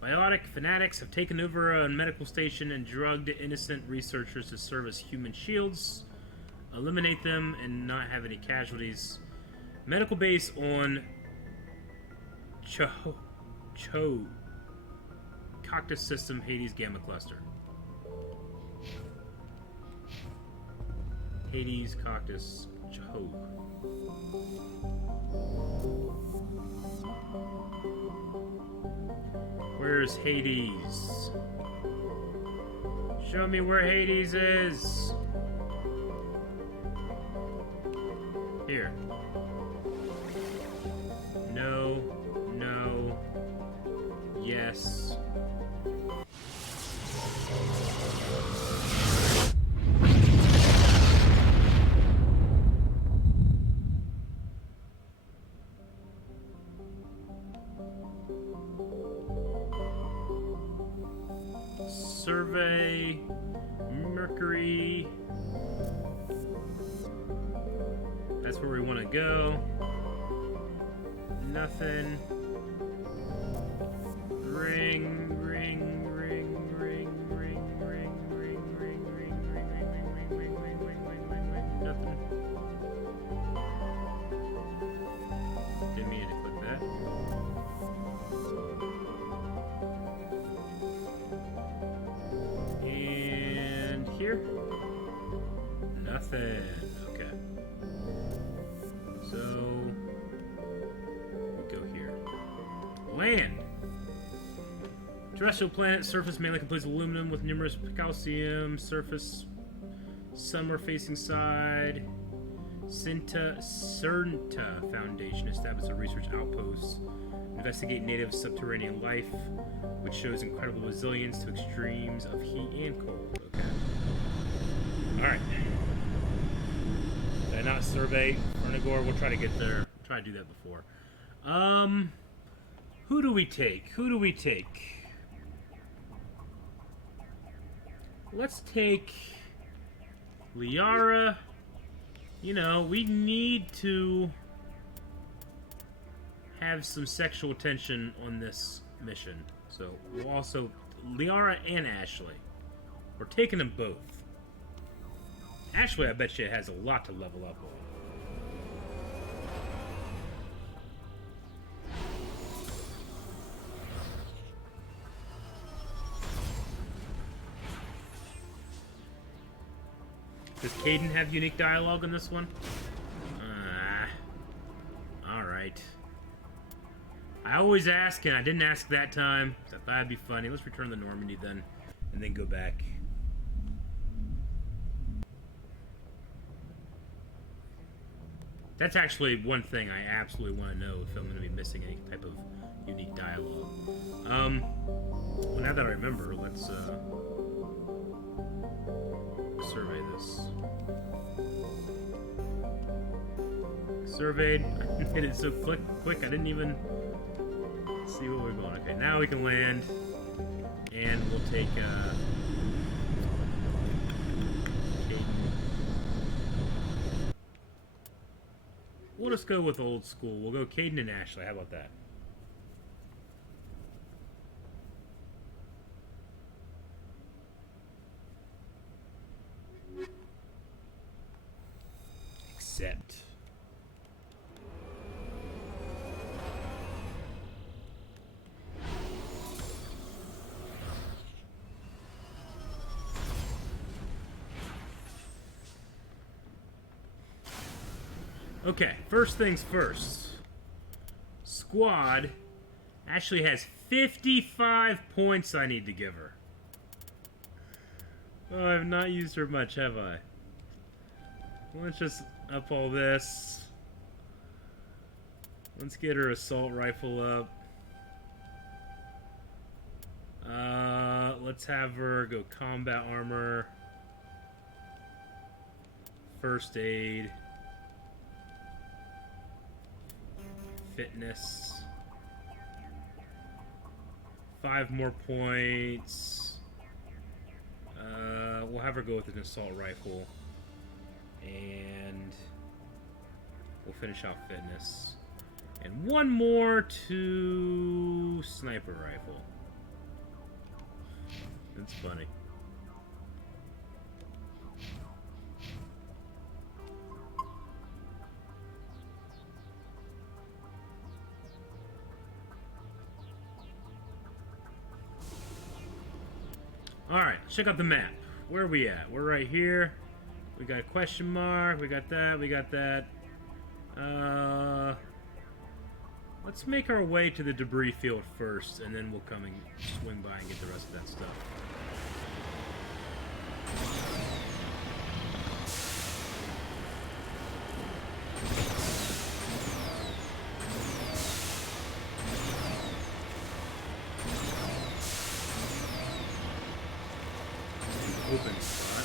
Biotic fanatics have taken over a medical station and drugged innocent researchers to serve as human shields. Eliminate them and not have any casualties. Medical base on Cactus System, Hades Gamma Cluster. Hades, Cactus, Cho. Where's Hades? Show me where Hades is. Here. No. No. Yes. Survey, Mercury. That's where we want to go. Nothing. Ring, ring, ring, ring, ring, ring, ring, ring, ring, ring, ring, ring. Nothing. Didn't mean to click that. And here? Nothing. Okay. So we go here. Land. Terrestrial planet, surface mainly composed of aluminum with numerous calcium, surface somewhere facing side. Cernta Foundation established a research outpost. Investigate native subterranean life, which shows incredible resilience to extremes of heat and cold. Okay. Alright. Did I not survey Fernigor? We'll try to get there. We'll try to do that before. Who do we take? Who do we take? Let's take Liara. You know, we need to have some sexual tension on this mission. So we'll also Liara and Ashley. We're taking them both. Ashley, I bet you, has a lot to level up on. Does Caden have unique dialogue in this one? Alright. I always ask, and I didn't ask that time. So I thought it'd be funny. Let's return to Normandy then, and then go back. That's actually one thing I absolutely want to know if I'm going to be missing any type of unique dialogue. Well, now that I remember, let's survey this. Surveyed. I did it so quick. I didn't even see where we're going. Okay, now we can land, and we'll take we'll just go with old school. We'll go Caden and Ashley. How about that? Accept. Okay, first things first. Squad actually has 55 points I need to give her. Oh, I've not used her much, have I? Let's just up all this. Let's get her assault rifle up. Let's have her go combat armor. First aid. Fitness. 5 more points. We'll have her go with an assault rifle. And we'll finish off fitness. And 1 more to sniper rifle. That's funny. Alright, check out the map. Where are we at? We're right here. We got a question mark. We got that. We got that. Let's make our way to the debris field first, and then we'll come and swing by and get the rest of that stuff. Open spot.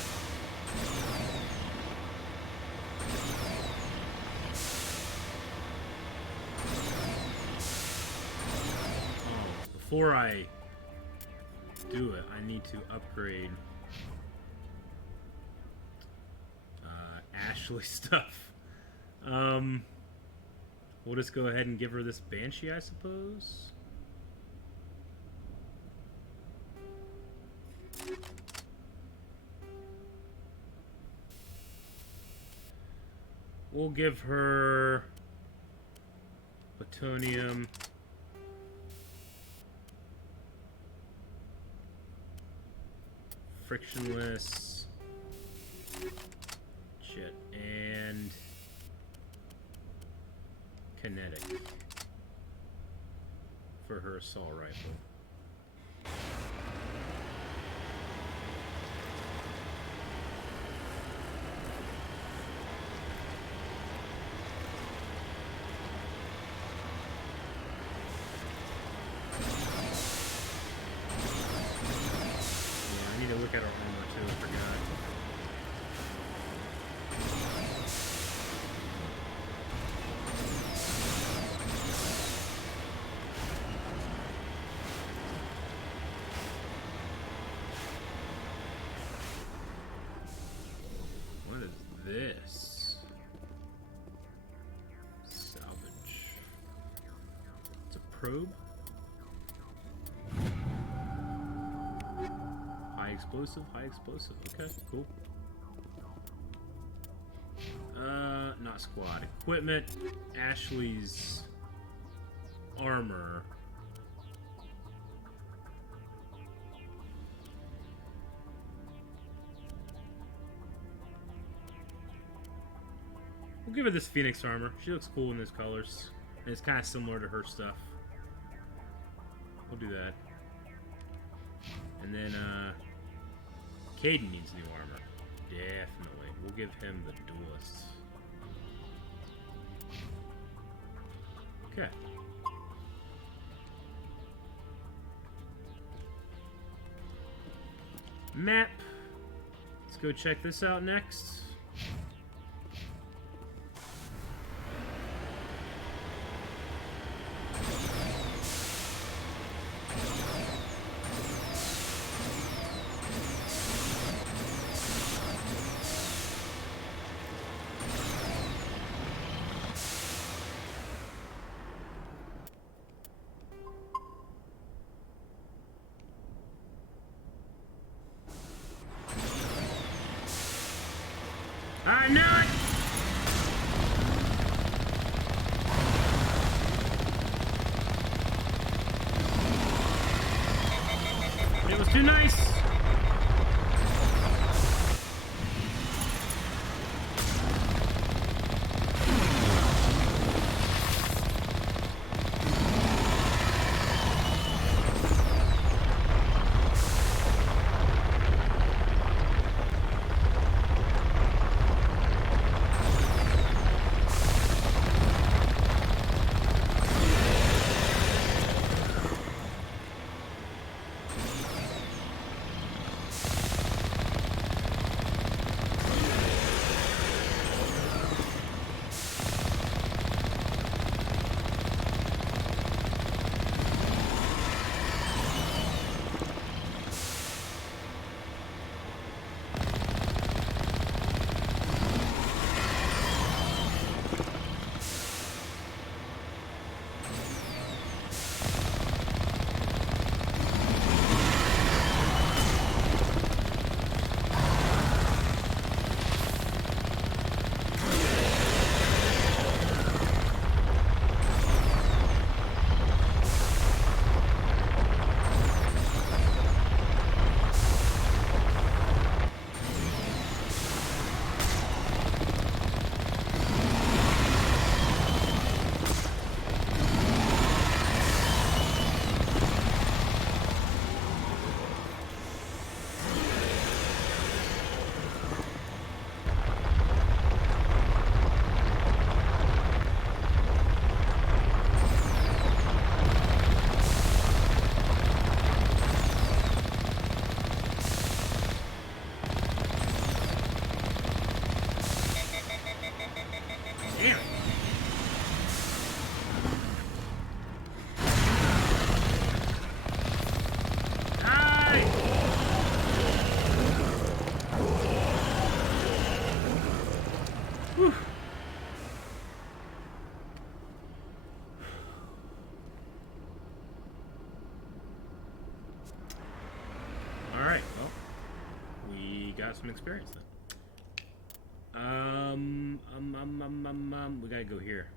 Oh, before I do it, I need to upgrade Ashley stuff. We'll just go ahead and give her this Banshee, I suppose. We'll give her plutonium. Frictionless. Shit. And kinetic for her assault rifle. a look at our armor too, I forgot. What is this? Salvage. It's a probe? High explosive. Okay, cool. Not squad. Equipment. Ashley's armor. We'll give her this Phoenix armor. She looks cool in those colors. And it's kind of similar to her stuff. We'll do that. And then, Caden needs new armor. Definitely. We'll give him the duelist. Okay. Map. Let's go check this out next. I knew it! It was too nice! Some experience then. We gotta go here.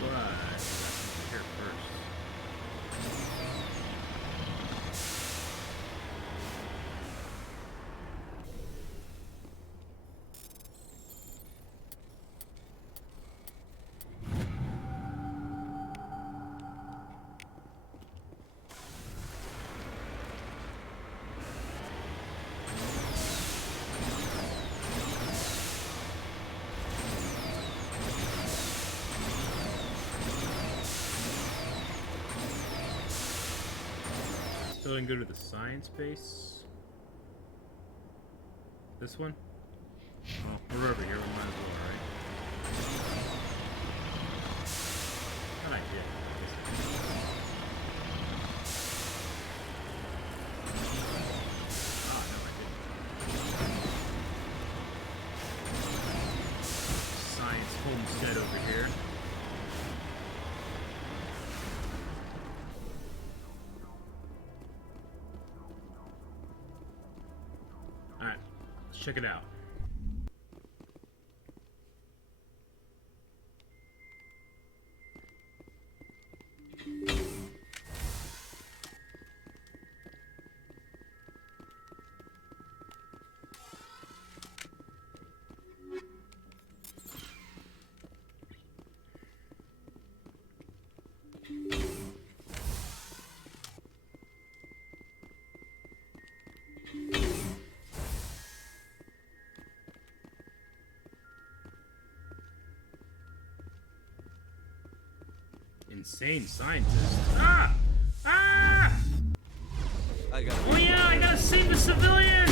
But here first. building go to the science base? This one? Well, we're over here, we might as well, right? What I did. Oh, no, I didn't. Science homestead over here. Alright, let's check it out. Insane scientist. Ah! Ah! Oh yeah, I gotta save the civilians!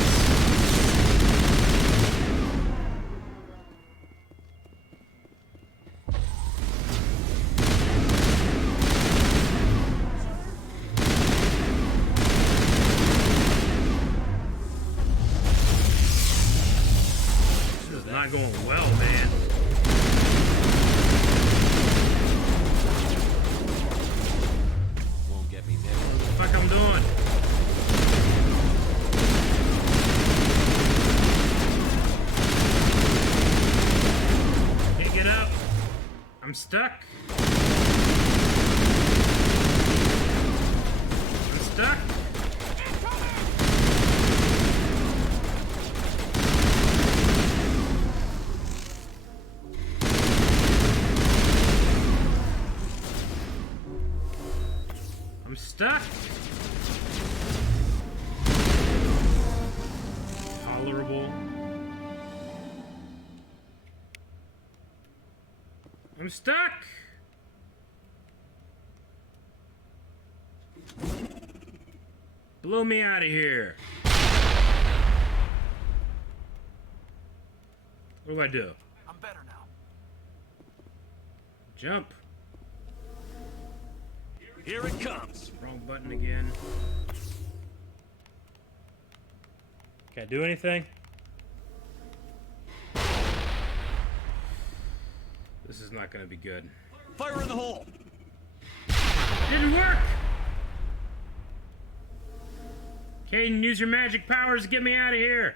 This is not going well, man. What the fuck I'm doing? Can't get up. I'm stuck. I'm stuck. I'm stuck. Tolerable. I'm stuck. Blow me out of here. What do I do? I'm better now. Jump. Here it comes. Wrong button again. Can I do anything? This is not gonna be good. Fire in the hole. Didn't work! Caden, use your magic powers to get me out of here!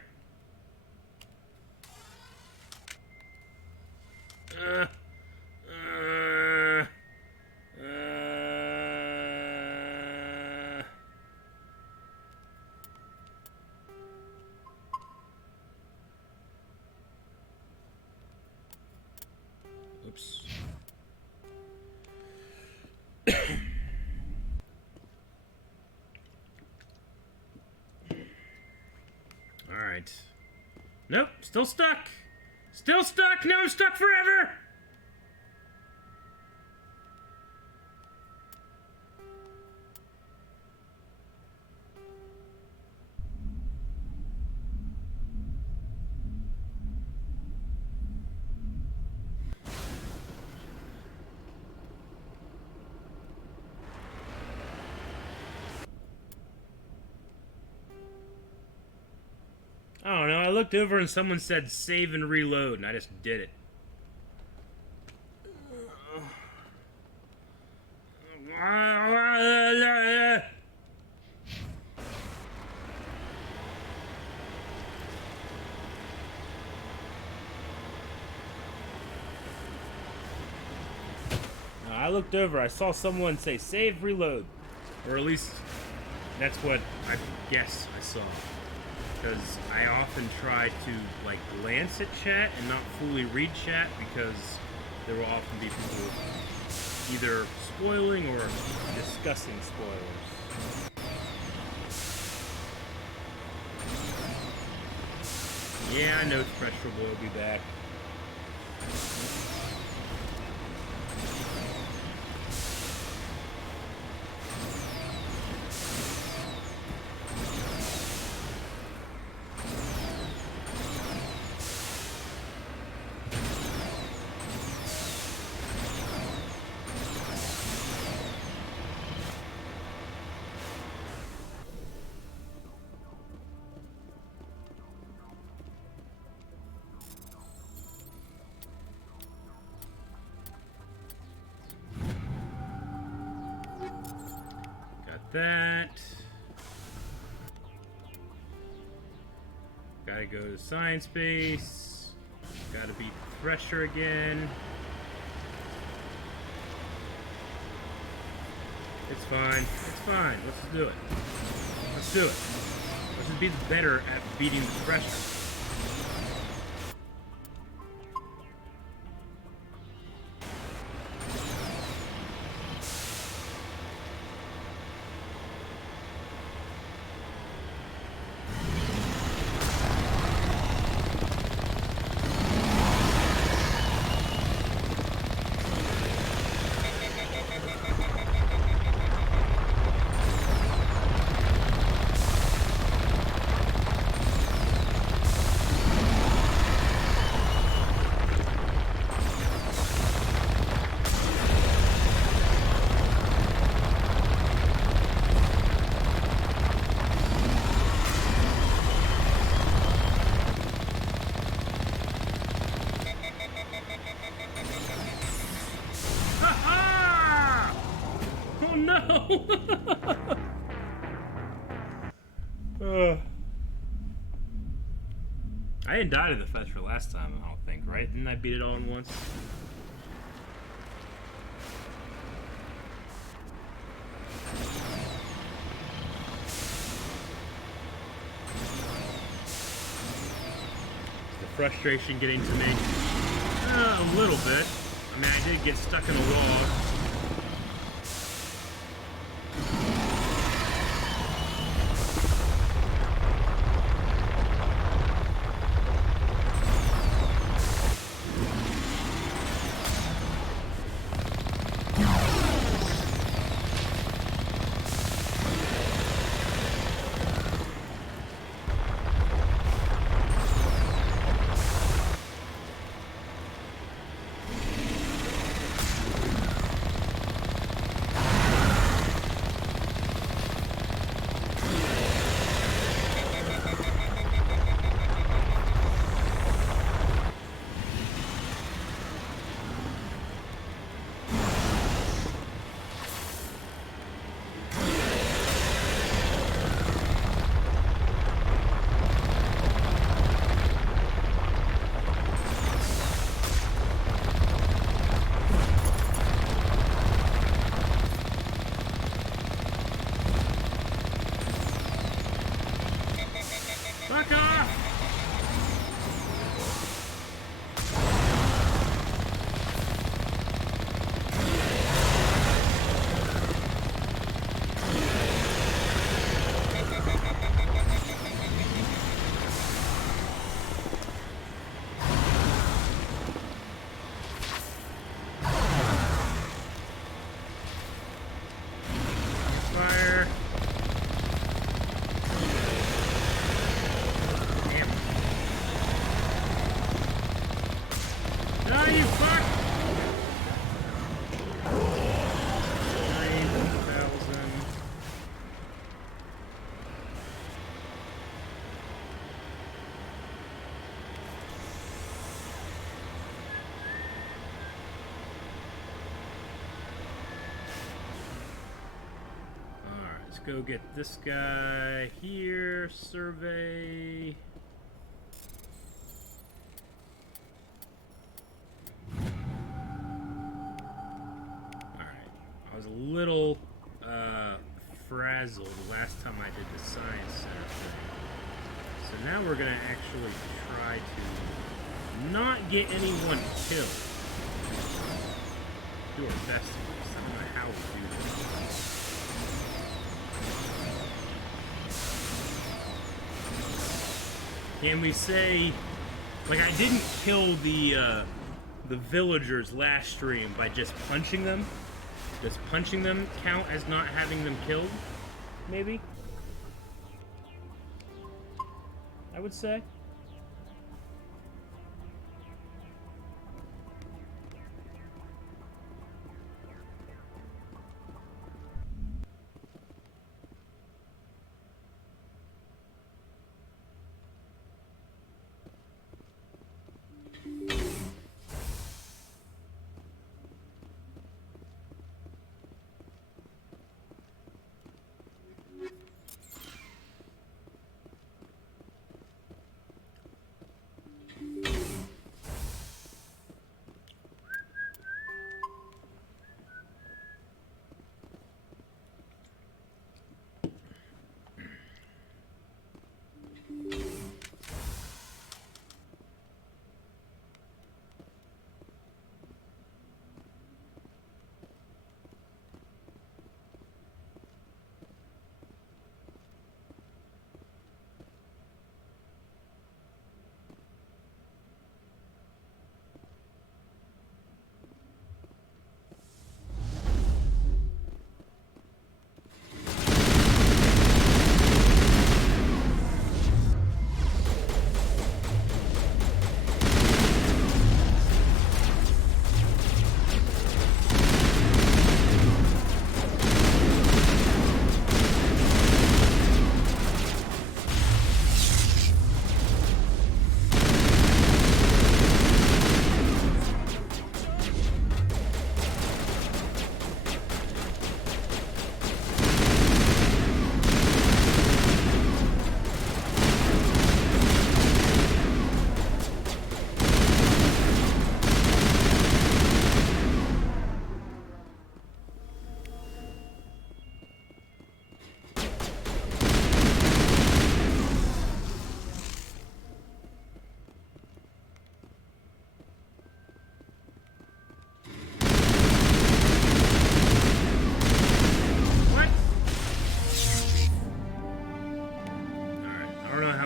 Oops. Alright. Nope, still stuck! Still stuck! Now I'm stuck forever! I don't know, I looked over and someone said save and reload, and I just did it. I looked over, I saw someone say save, reload. Or at least, that's what I guess I saw. Because I often try to, like, glance at chat and not fully read chat because there will often be people either spoiling or discussing spoilers. Yeah, I know Pressure Boy will be back. that. Gotta go to science base. Gotta beat Thresher again. It's fine. It's fine. Let's just do it. Let's do it. Let's just be better at beating the Thresher. I didn't die to the Thresher last time, I don't think, right? Didn't I beat it all in once? Is the frustration getting to me? A little bit. I mean, I did get stuck in a log. Go get this guy here. Survey. Alright. I was a little frazzled last time I did the science center thing. So now we're gonna actually try to not get anyone killed. Do our best to do this. I don't know how we do this. Can we say, like, I didn't kill the villagers last stream by just punching them? Does punching them count as not having them killed? Maybe? I would say.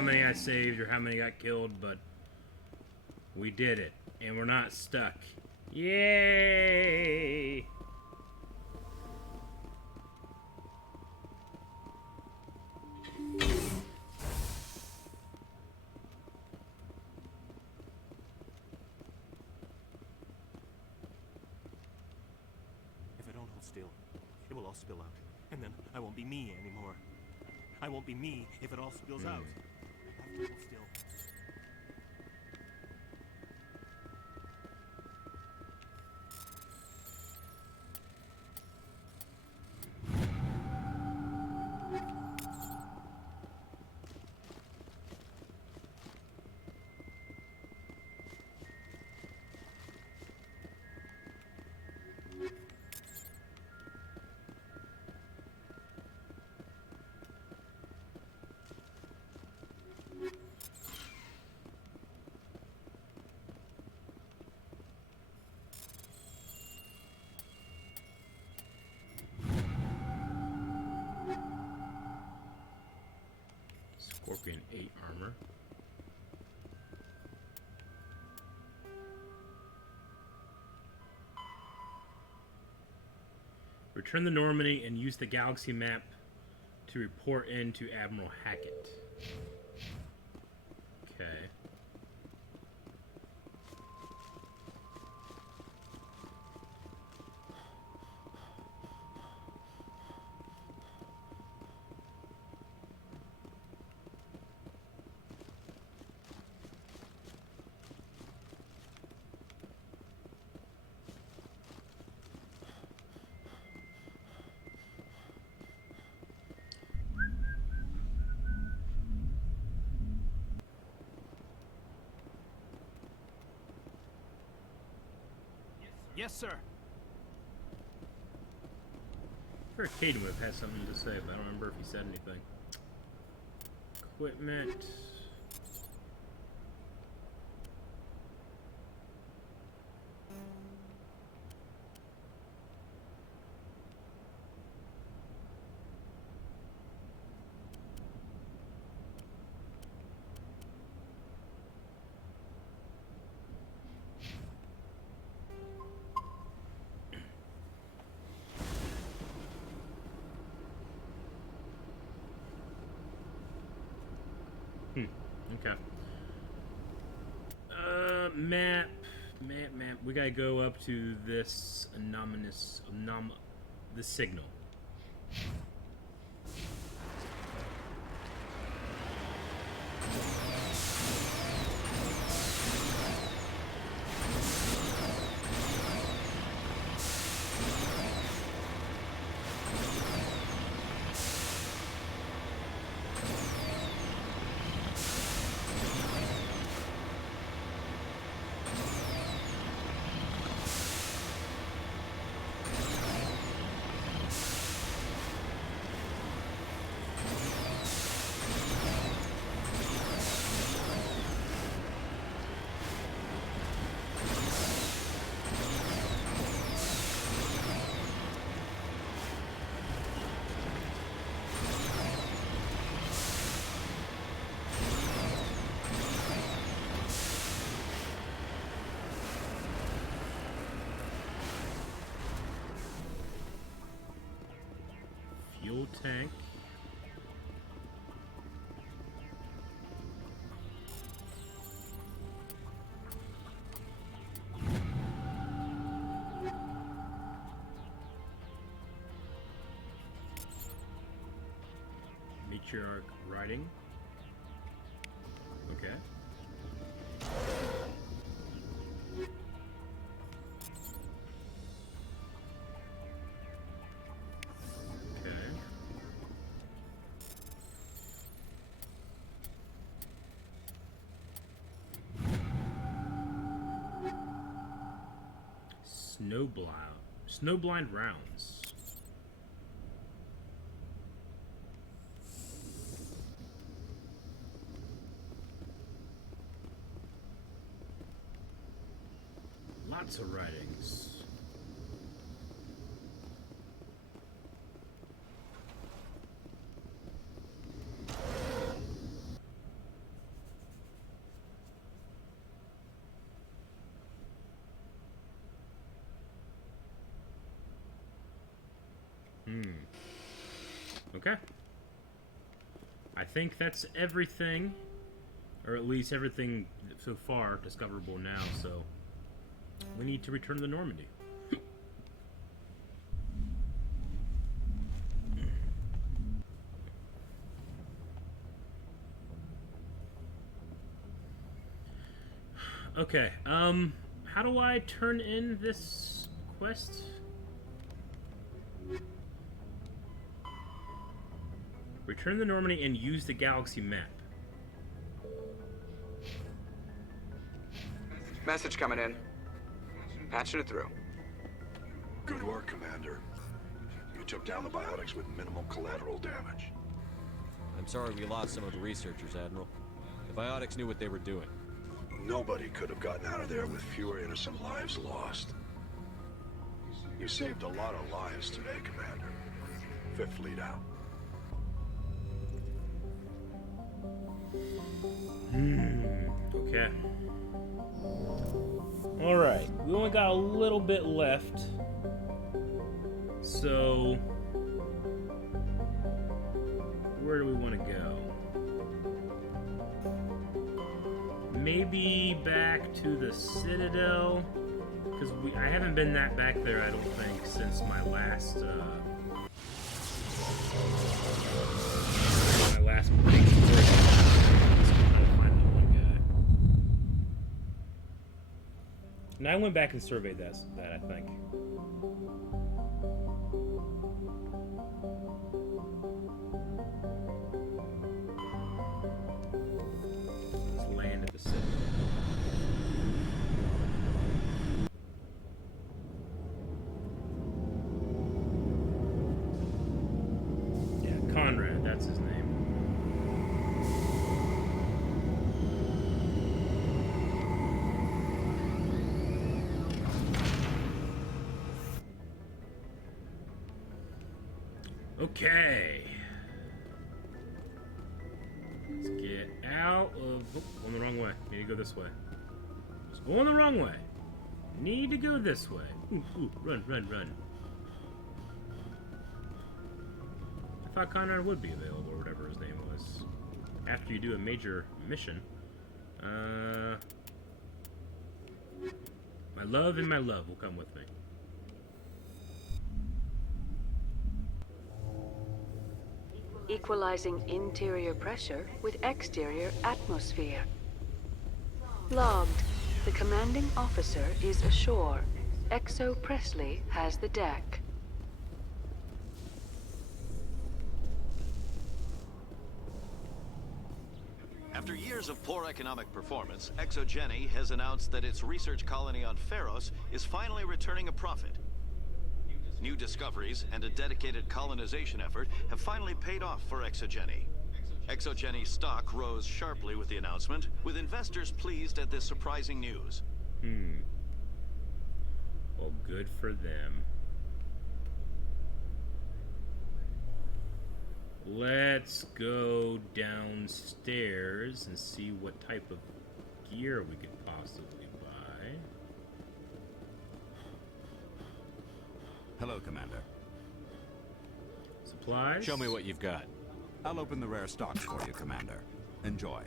many I saved or how many got killed, but we did it. And we're not stuck. Yay! If I don't hold still, it will all spill out. And then I won't be me anymore. I won't be me if it all spills out. I have to hold still. Scorpion 8 armor. Return the Normandy and use the galaxy map to report in to Admiral Hackett. Okay. Yes, sir. I heard Caden would have had something to say, but I don't remember if he said anything. Equipment. Okay. Map. We gotta go up to this the signal. Fuel tank. Matriarch riding. Okay. Snowblind rounds. Lots of writings. Okay. I think that's everything. Or at least everything so far discoverable now, so we need to return to Normandy. Okay, how do I turn in this quest? Return to Normandy and use the galaxy map. Message coming in. Patching it through. Good work, Commander. You took down the biotics with minimal collateral damage. I'm sorry we lost some of the researchers, Admiral. The biotics knew what they were doing. Nobody could have gotten out of there with fewer innocent lives lost. You saved a lot of lives today, Commander. Fifth Fleet out. Okay. Alright, we only got a little bit left. So, where do we want to go? Maybe back to the Citadel? Because I haven't been that back there, I don't think, since my last break. And I went back and surveyed that I think. Let's land at the city. Yeah, Conrad, that's his name. Okay. Let's get out of... Oh, going the wrong way. Need to go this way. Just going the wrong way. Need to go this way. Ooh, ooh, run, run, run. I thought Conrad would be available, or whatever his name was. After you do a major mission. My love and my love will come with me. Equalizing interior pressure with exterior atmosphere. Logged. The commanding officer is ashore. Exo Presley has the deck. After years of poor economic performance, ExoGeni has announced that its research colony on Pharos is finally returning a profit. New discoveries and a dedicated colonization effort have finally paid off for ExoGeni. ExoGeni stock rose sharply with the announcement, with investors pleased at this surprising news. Well, good for them. Let's go downstairs and see what type of gear we could possibly buy. Hello, Commander. Supplies? Show me what you've got. I'll open the rare stocks for you, Commander. Enjoy.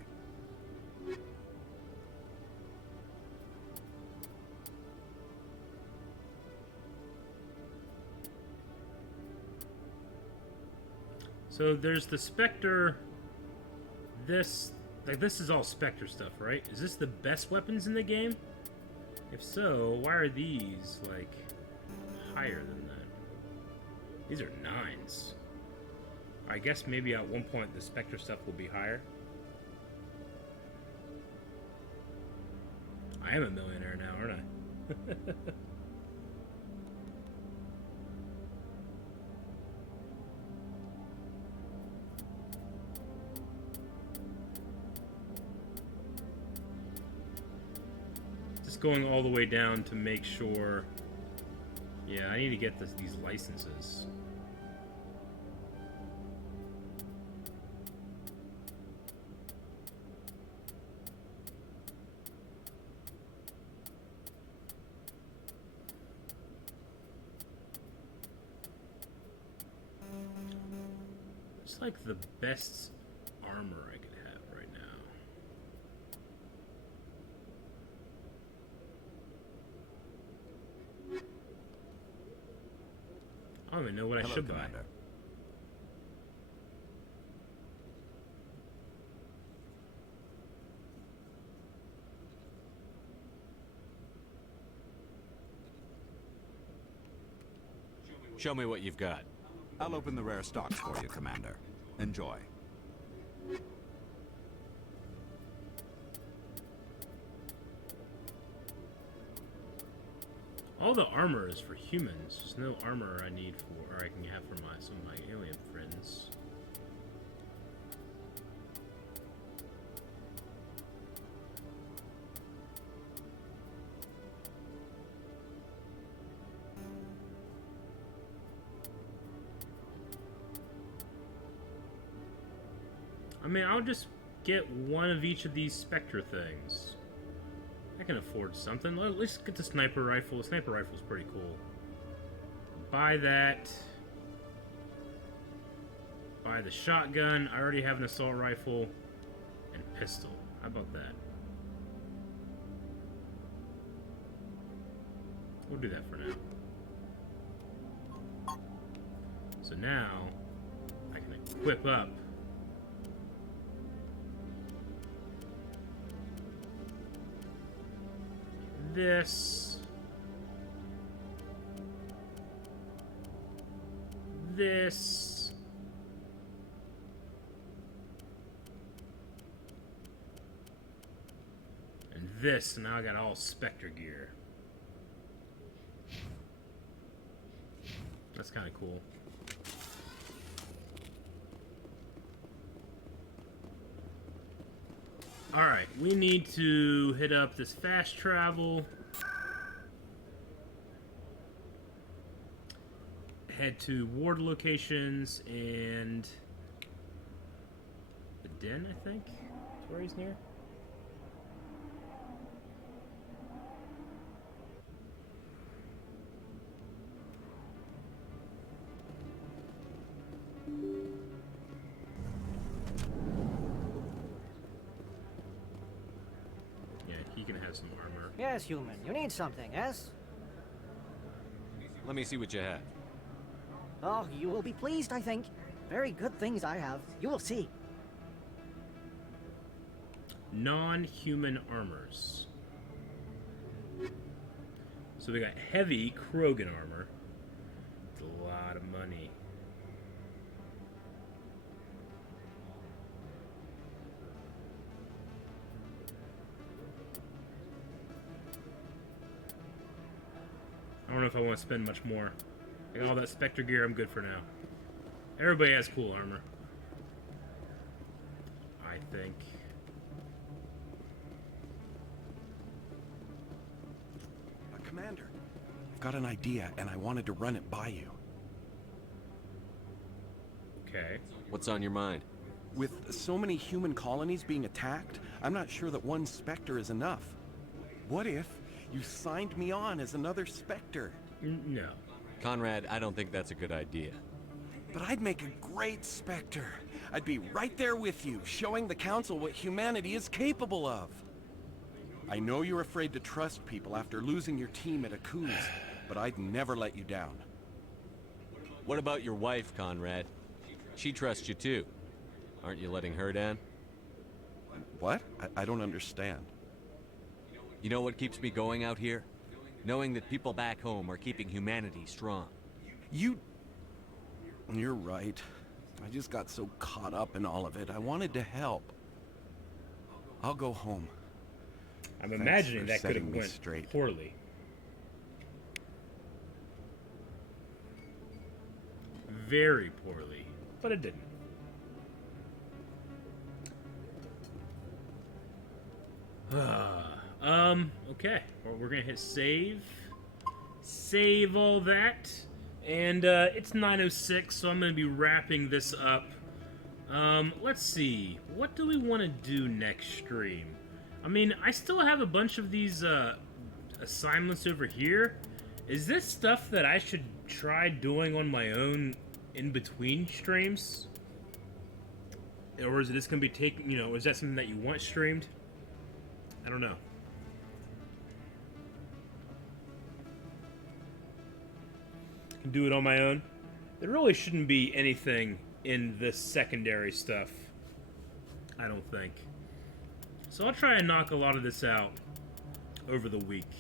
So there's the Spectre. This is all Spectre stuff, right? Is this the best weapons in the game? If so, why are these, like, higher than that? These are 9s. I guess maybe at one point the Spectre stuff will be higher. I am a millionaire now, aren't I? Just going all the way down to make sure. Yeah, I need to get these licenses. It's like the best armor I could have right now. I don't even know what I should buy. Show me what you've got. I'll open the rare stocks for you, Commander. Enjoy. All the armor is for humans. There's no armor I need for, or I can have for some of my alien friends. I mean, I'll just get one of each of these Spectre things. I can afford something. Let's get the sniper rifle. The sniper rifle is pretty cool. Buy that. Buy the shotgun. I already have an assault rifle and pistol. How about that? We'll do that for now. So now I can equip up this, this, and this, and now I got all Spectre gear. That's kind of cool. Alright, we need to hit up this fast travel. Head to ward locations and the den, I think? That's where he's near. He can have some armor. Yes, human. You need something, yes? Let me see what you have. Oh, you will be pleased, I think. Very good things I have. You will see. Non-human armors. So we got heavy Krogan armor. It's a lot of money. I don't know if I want to spend much more. I got all that Spectre gear, I'm good for now. Everybody has cool armor. I think. Commander, I've got an idea, and I wanted to run it by you. Okay. What's on your mind? With so many human colonies being attacked, I'm not sure that one Spectre is enough. What if you signed me on as another Spectre? No. Conrad, I don't think that's a good idea. But I'd make a great Spectre. I'd be right there with you, showing the Council what humanity is capable of. I know you're afraid to trust people after losing your team at a coup, but I'd never let you down. What about your wife, Conrad? She trusts you too. Aren't you letting her down? What? I don't understand. You know what keeps me going out here? Knowing that people back home are keeping humanity strong. You're right. I just got so caught up in all of it. I wanted to help. I'll go home. I'm imagining that could have went poorly. Very poorly, but it didn't. Okay. Well, we're gonna hit save. Save all that. And it's 9:06, so I'm gonna be wrapping this up. Let's see. What do we want to do next stream? I mean, I still have a bunch of these assignments over here. Is this stuff that I should try doing on my own in between streams? Or is it just going to be taking, is that something that you want streamed? I don't know. I can do it on my own. There really shouldn't be anything in this secondary stuff, I don't think. So I'll try and knock a lot of this out over the week.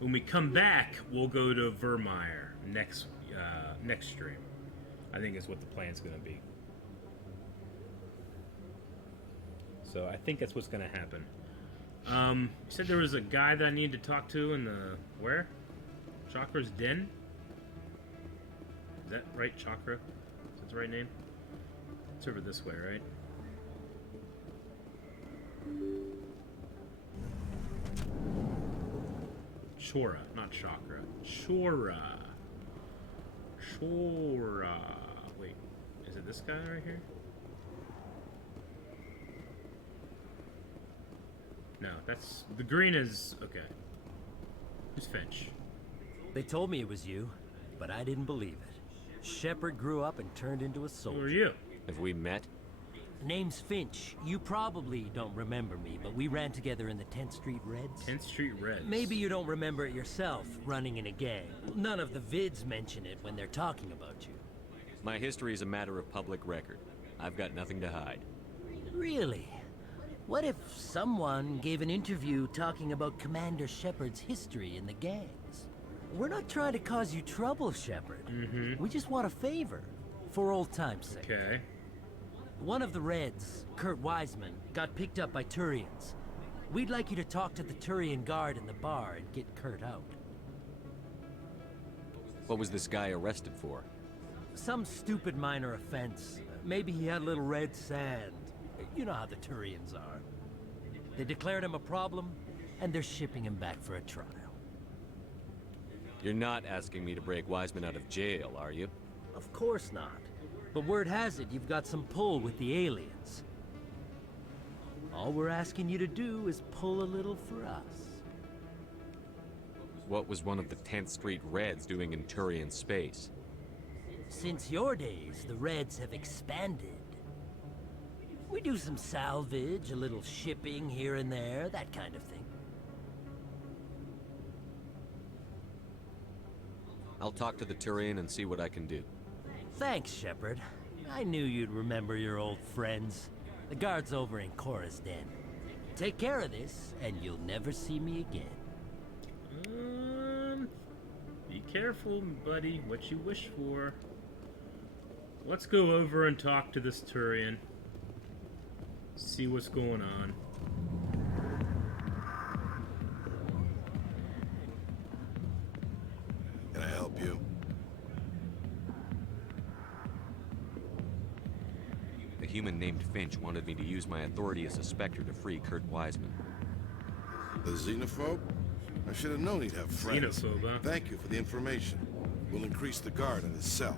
When we come back, we'll go to Vermeer next stream. I think is what the plan's going to be. So I think that's what's going to happen. You said there was a guy that I needed to talk to in the... Where? Chakra's Den? Is that right, Chakra? Is that the right name? It's over this way, right? Chora, not Chakra. Chora. Chora. Wait, is it this guy right here? No, that's... The green is... Okay. Who's Finch? They told me it was you, but I didn't believe it. Shepard grew up and turned into a soldier. Who are you? Have we met? Name's Finch. You probably don't remember me, but we ran together in the 10th Street Reds. 10th Street Reds? Maybe you don't remember it yourself, running in a gang. None of the vids mention it when they're talking about you. My history is a matter of public record. I've got nothing to hide. Really? What if someone gave an interview talking about Commander Shepard's history in the gangs? We're not trying to cause you trouble, Shepard. We just want a favor, for old time's sake. Okay. One of the Reds, Kurt Wiseman, got picked up by Turians. We'd like you to talk to the Turian guard in the bar and get Kurt out. What was this guy arrested for? Some stupid minor offense. Maybe he had a little red sand. You know how the Turians are. They declared him a problem, and they're shipping him back for a trial. You're not asking me to break Wiseman out of jail, are you? Of course not. But word has it you've got some pull with the aliens. All we're asking you to do is pull a little for us. What was one of the 10th Street Reds doing in Turian space? Since your days, the Reds have expanded. We do some salvage, a little shipping here and there, that kind of thing. I'll talk to the Turian and see what I can do. Thanks, Shepard. I knew you'd remember your old friends. The guard's over in Cora's Den. Take care of this, and you'll never see me again. Be careful, buddy, what you wish for. Let's go over and talk to this Turian. See what's going on. Can I help you? A human named Finch wanted me to use my authority as a Spectre to free Kurt Wiseman. The xenophobe? I should have known he'd have friends. Xenophobe, huh? Thank you for the information. We'll increase the guard in his cell.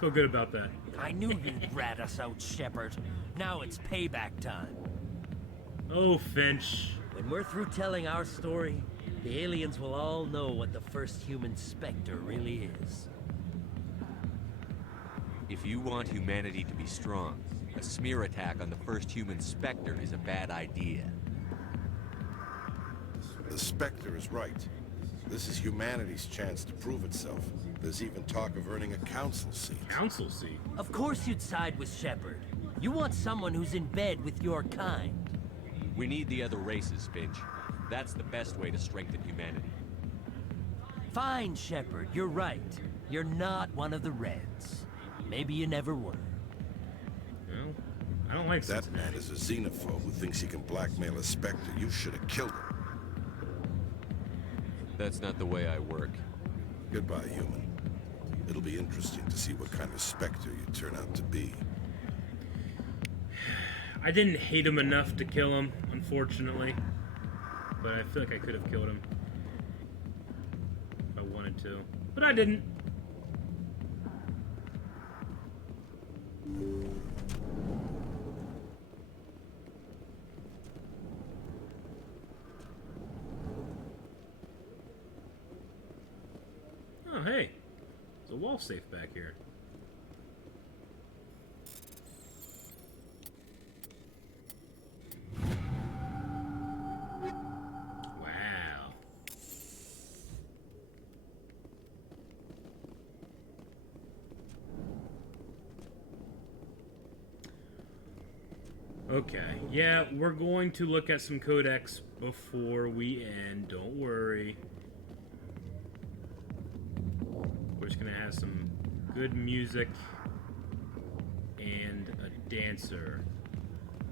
Feel good about that. I knew you'd rat us out, Shepard. Now it's payback time. Oh, Finch. When we're through telling our story, the aliens will all know what the first human Spectre really is. If you want humanity to be strong, a smear attack on the first human Spectre is a bad idea. The Spectre is right. This is humanity's chance to prove itself. There's even talk of earning a council seat. Council seat? Of course you'd side with Shepard. You want someone who's in bed with your kind. We need the other races, Finch. That's the best way to strengthen humanity. Fine, Shepard, you're right. You're not one of the Reds. Maybe you never were. Well, I don't like that man is a xenophobe who thinks he can blackmail a Spectre. You should have killed him. That's not the way I work. Goodbye, human. It'll be interesting to see what kind of Spectre you turn out to be. I didn't hate him enough to kill him, unfortunately. But I feel like I could have killed him. If I wanted to. But I didn't. Oh, hey. There's a wall safe back here. Okay, yeah, we're going to look at some codex before we end. Don't worry. We're just gonna have some good music and a dancer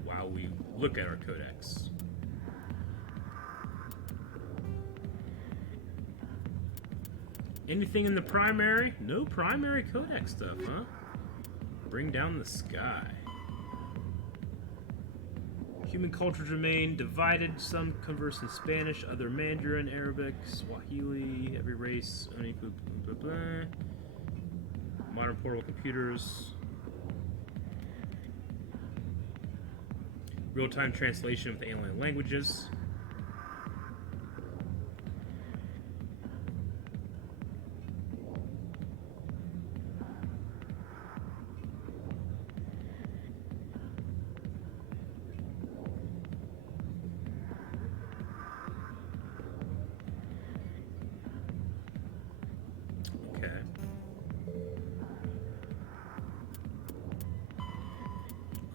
while we look at our codex. Anything in the primary? No primary codex stuff, huh? Bring down the sky. Human cultures remain divided. Some converse in Spanish, other Mandarin, Arabic, Swahili, every race, unequal, blah, blah, blah. Modern portable computers. Real-time translation with alien languages.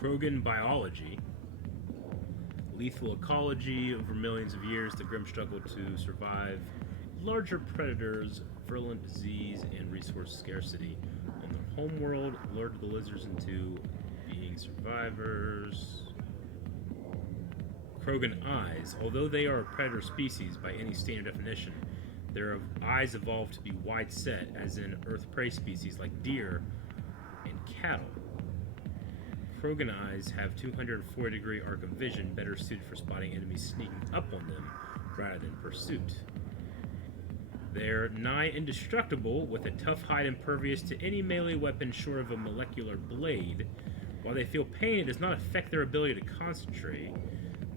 Krogan biology. Lethal ecology. Over millions of years, the Grim struggle to survive larger predators, virulent disease, and resource scarcity. On their homeworld, lured the lizards into being survivors. Krogan eyes. Although they are a predator species by any standard definition, their eyes evolved to be wide set, as in Earth prey species like deer and cattle. Krogan eyes have 240-degree arc of vision, better suited for spotting enemies sneaking up on them rather than pursuit. They're nigh indestructible, with a tough hide impervious to any melee weapon short of a molecular blade. While they feel pain, it does not affect their ability to concentrate.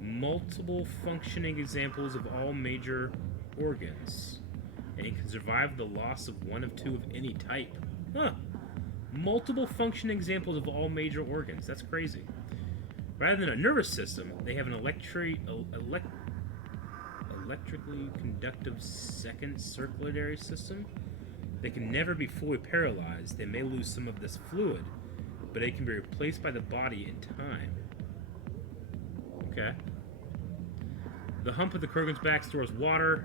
Multiple functioning examples of all major organs, and can survive the loss of one of two of any type. Huh. Multiple functioning examples of all major organs. That's crazy. Rather than a nervous system, they have an electrically conductive second circulatory system. They can never be fully paralyzed. They may lose some of this fluid, but it can be replaced by the body in time. Okay. The hump of the Krogan's back stores water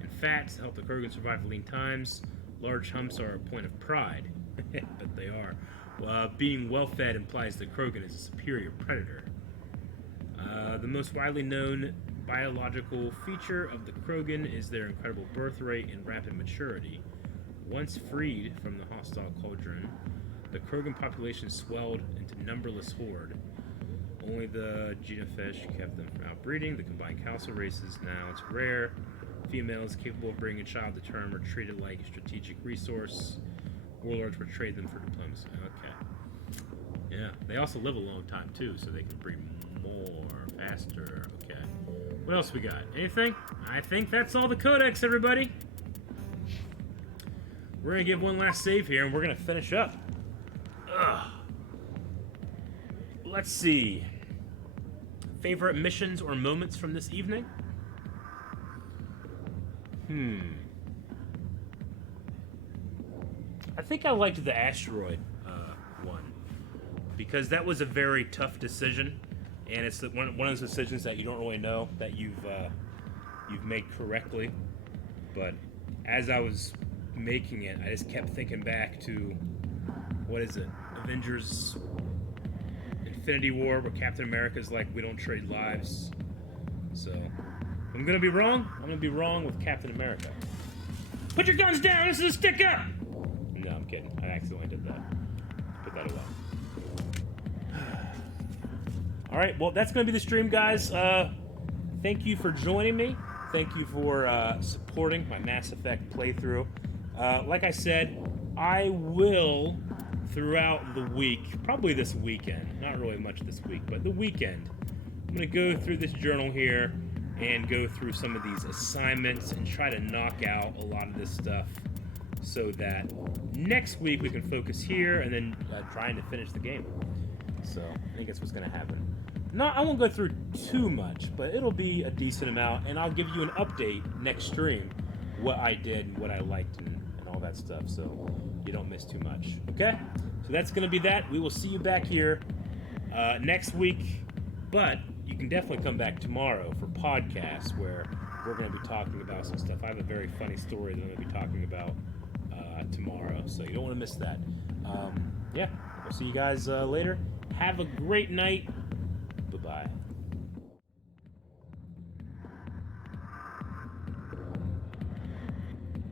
and fats to help the Krogan survive lean times. Large humps are a point of pride. But they are. Being well-fed implies that Krogan is a superior predator. The most widely known biological feature of the Krogan is their incredible birth rate and rapid maturity. Once freed from the hostile cauldron, the Krogan population swelled into numberless horde. Only the Genofish kept them from outbreeding. The combined council races, now it's rare. Females capable of bringing a child to term are treated like a strategic resource. Warlords would trade them for diplomacy. Okay. Yeah, they also live a long time too, so they can breed more, faster. Okay. What else we got? Anything? I think that's all the codex, everybody. We're gonna give one last save here, and we're gonna finish up. Ugh. Let's see. Favorite missions or moments from this evening? I think I liked the asteroid one, because that was a very tough decision, and it's one of those decisions that you don't really know that you've made correctly. But as I was making it, I just kept thinking back to, what is it, Avengers Infinity War, where Captain America's like, we don't trade lives. So if I'm gonna be wrong, I'm gonna be wrong with Captain America. Put your guns down, this is a stick up! No, I'm kidding. I accidentally did that. Put that away. Alright, well, that's going to be the stream, guys. Thank you for joining me. Thank you for supporting my Mass Effect playthrough. Like I said, I will, throughout the week, probably this weekend, not really much this week, but the weekend, I'm going to go through this journal here and go through some of these assignments and try to knock out a lot of this stuff, so that next week we can focus here and then trying to finish the game. So I think that's what's going to happen. I won't go through too much, but it'll be a decent amount, and I'll give you an update next stream, what I did and what I liked and all that stuff, so you don't miss too much. Okay? So that's going to be that. We will see you back here next week But you can definitely come back tomorrow for podcasts where we're going to be talking about some stuff. I have a very funny story that I'm going to be talking about tomorrow, so you don't want to miss that. Yeah, we'll see you guys later. Have a great night.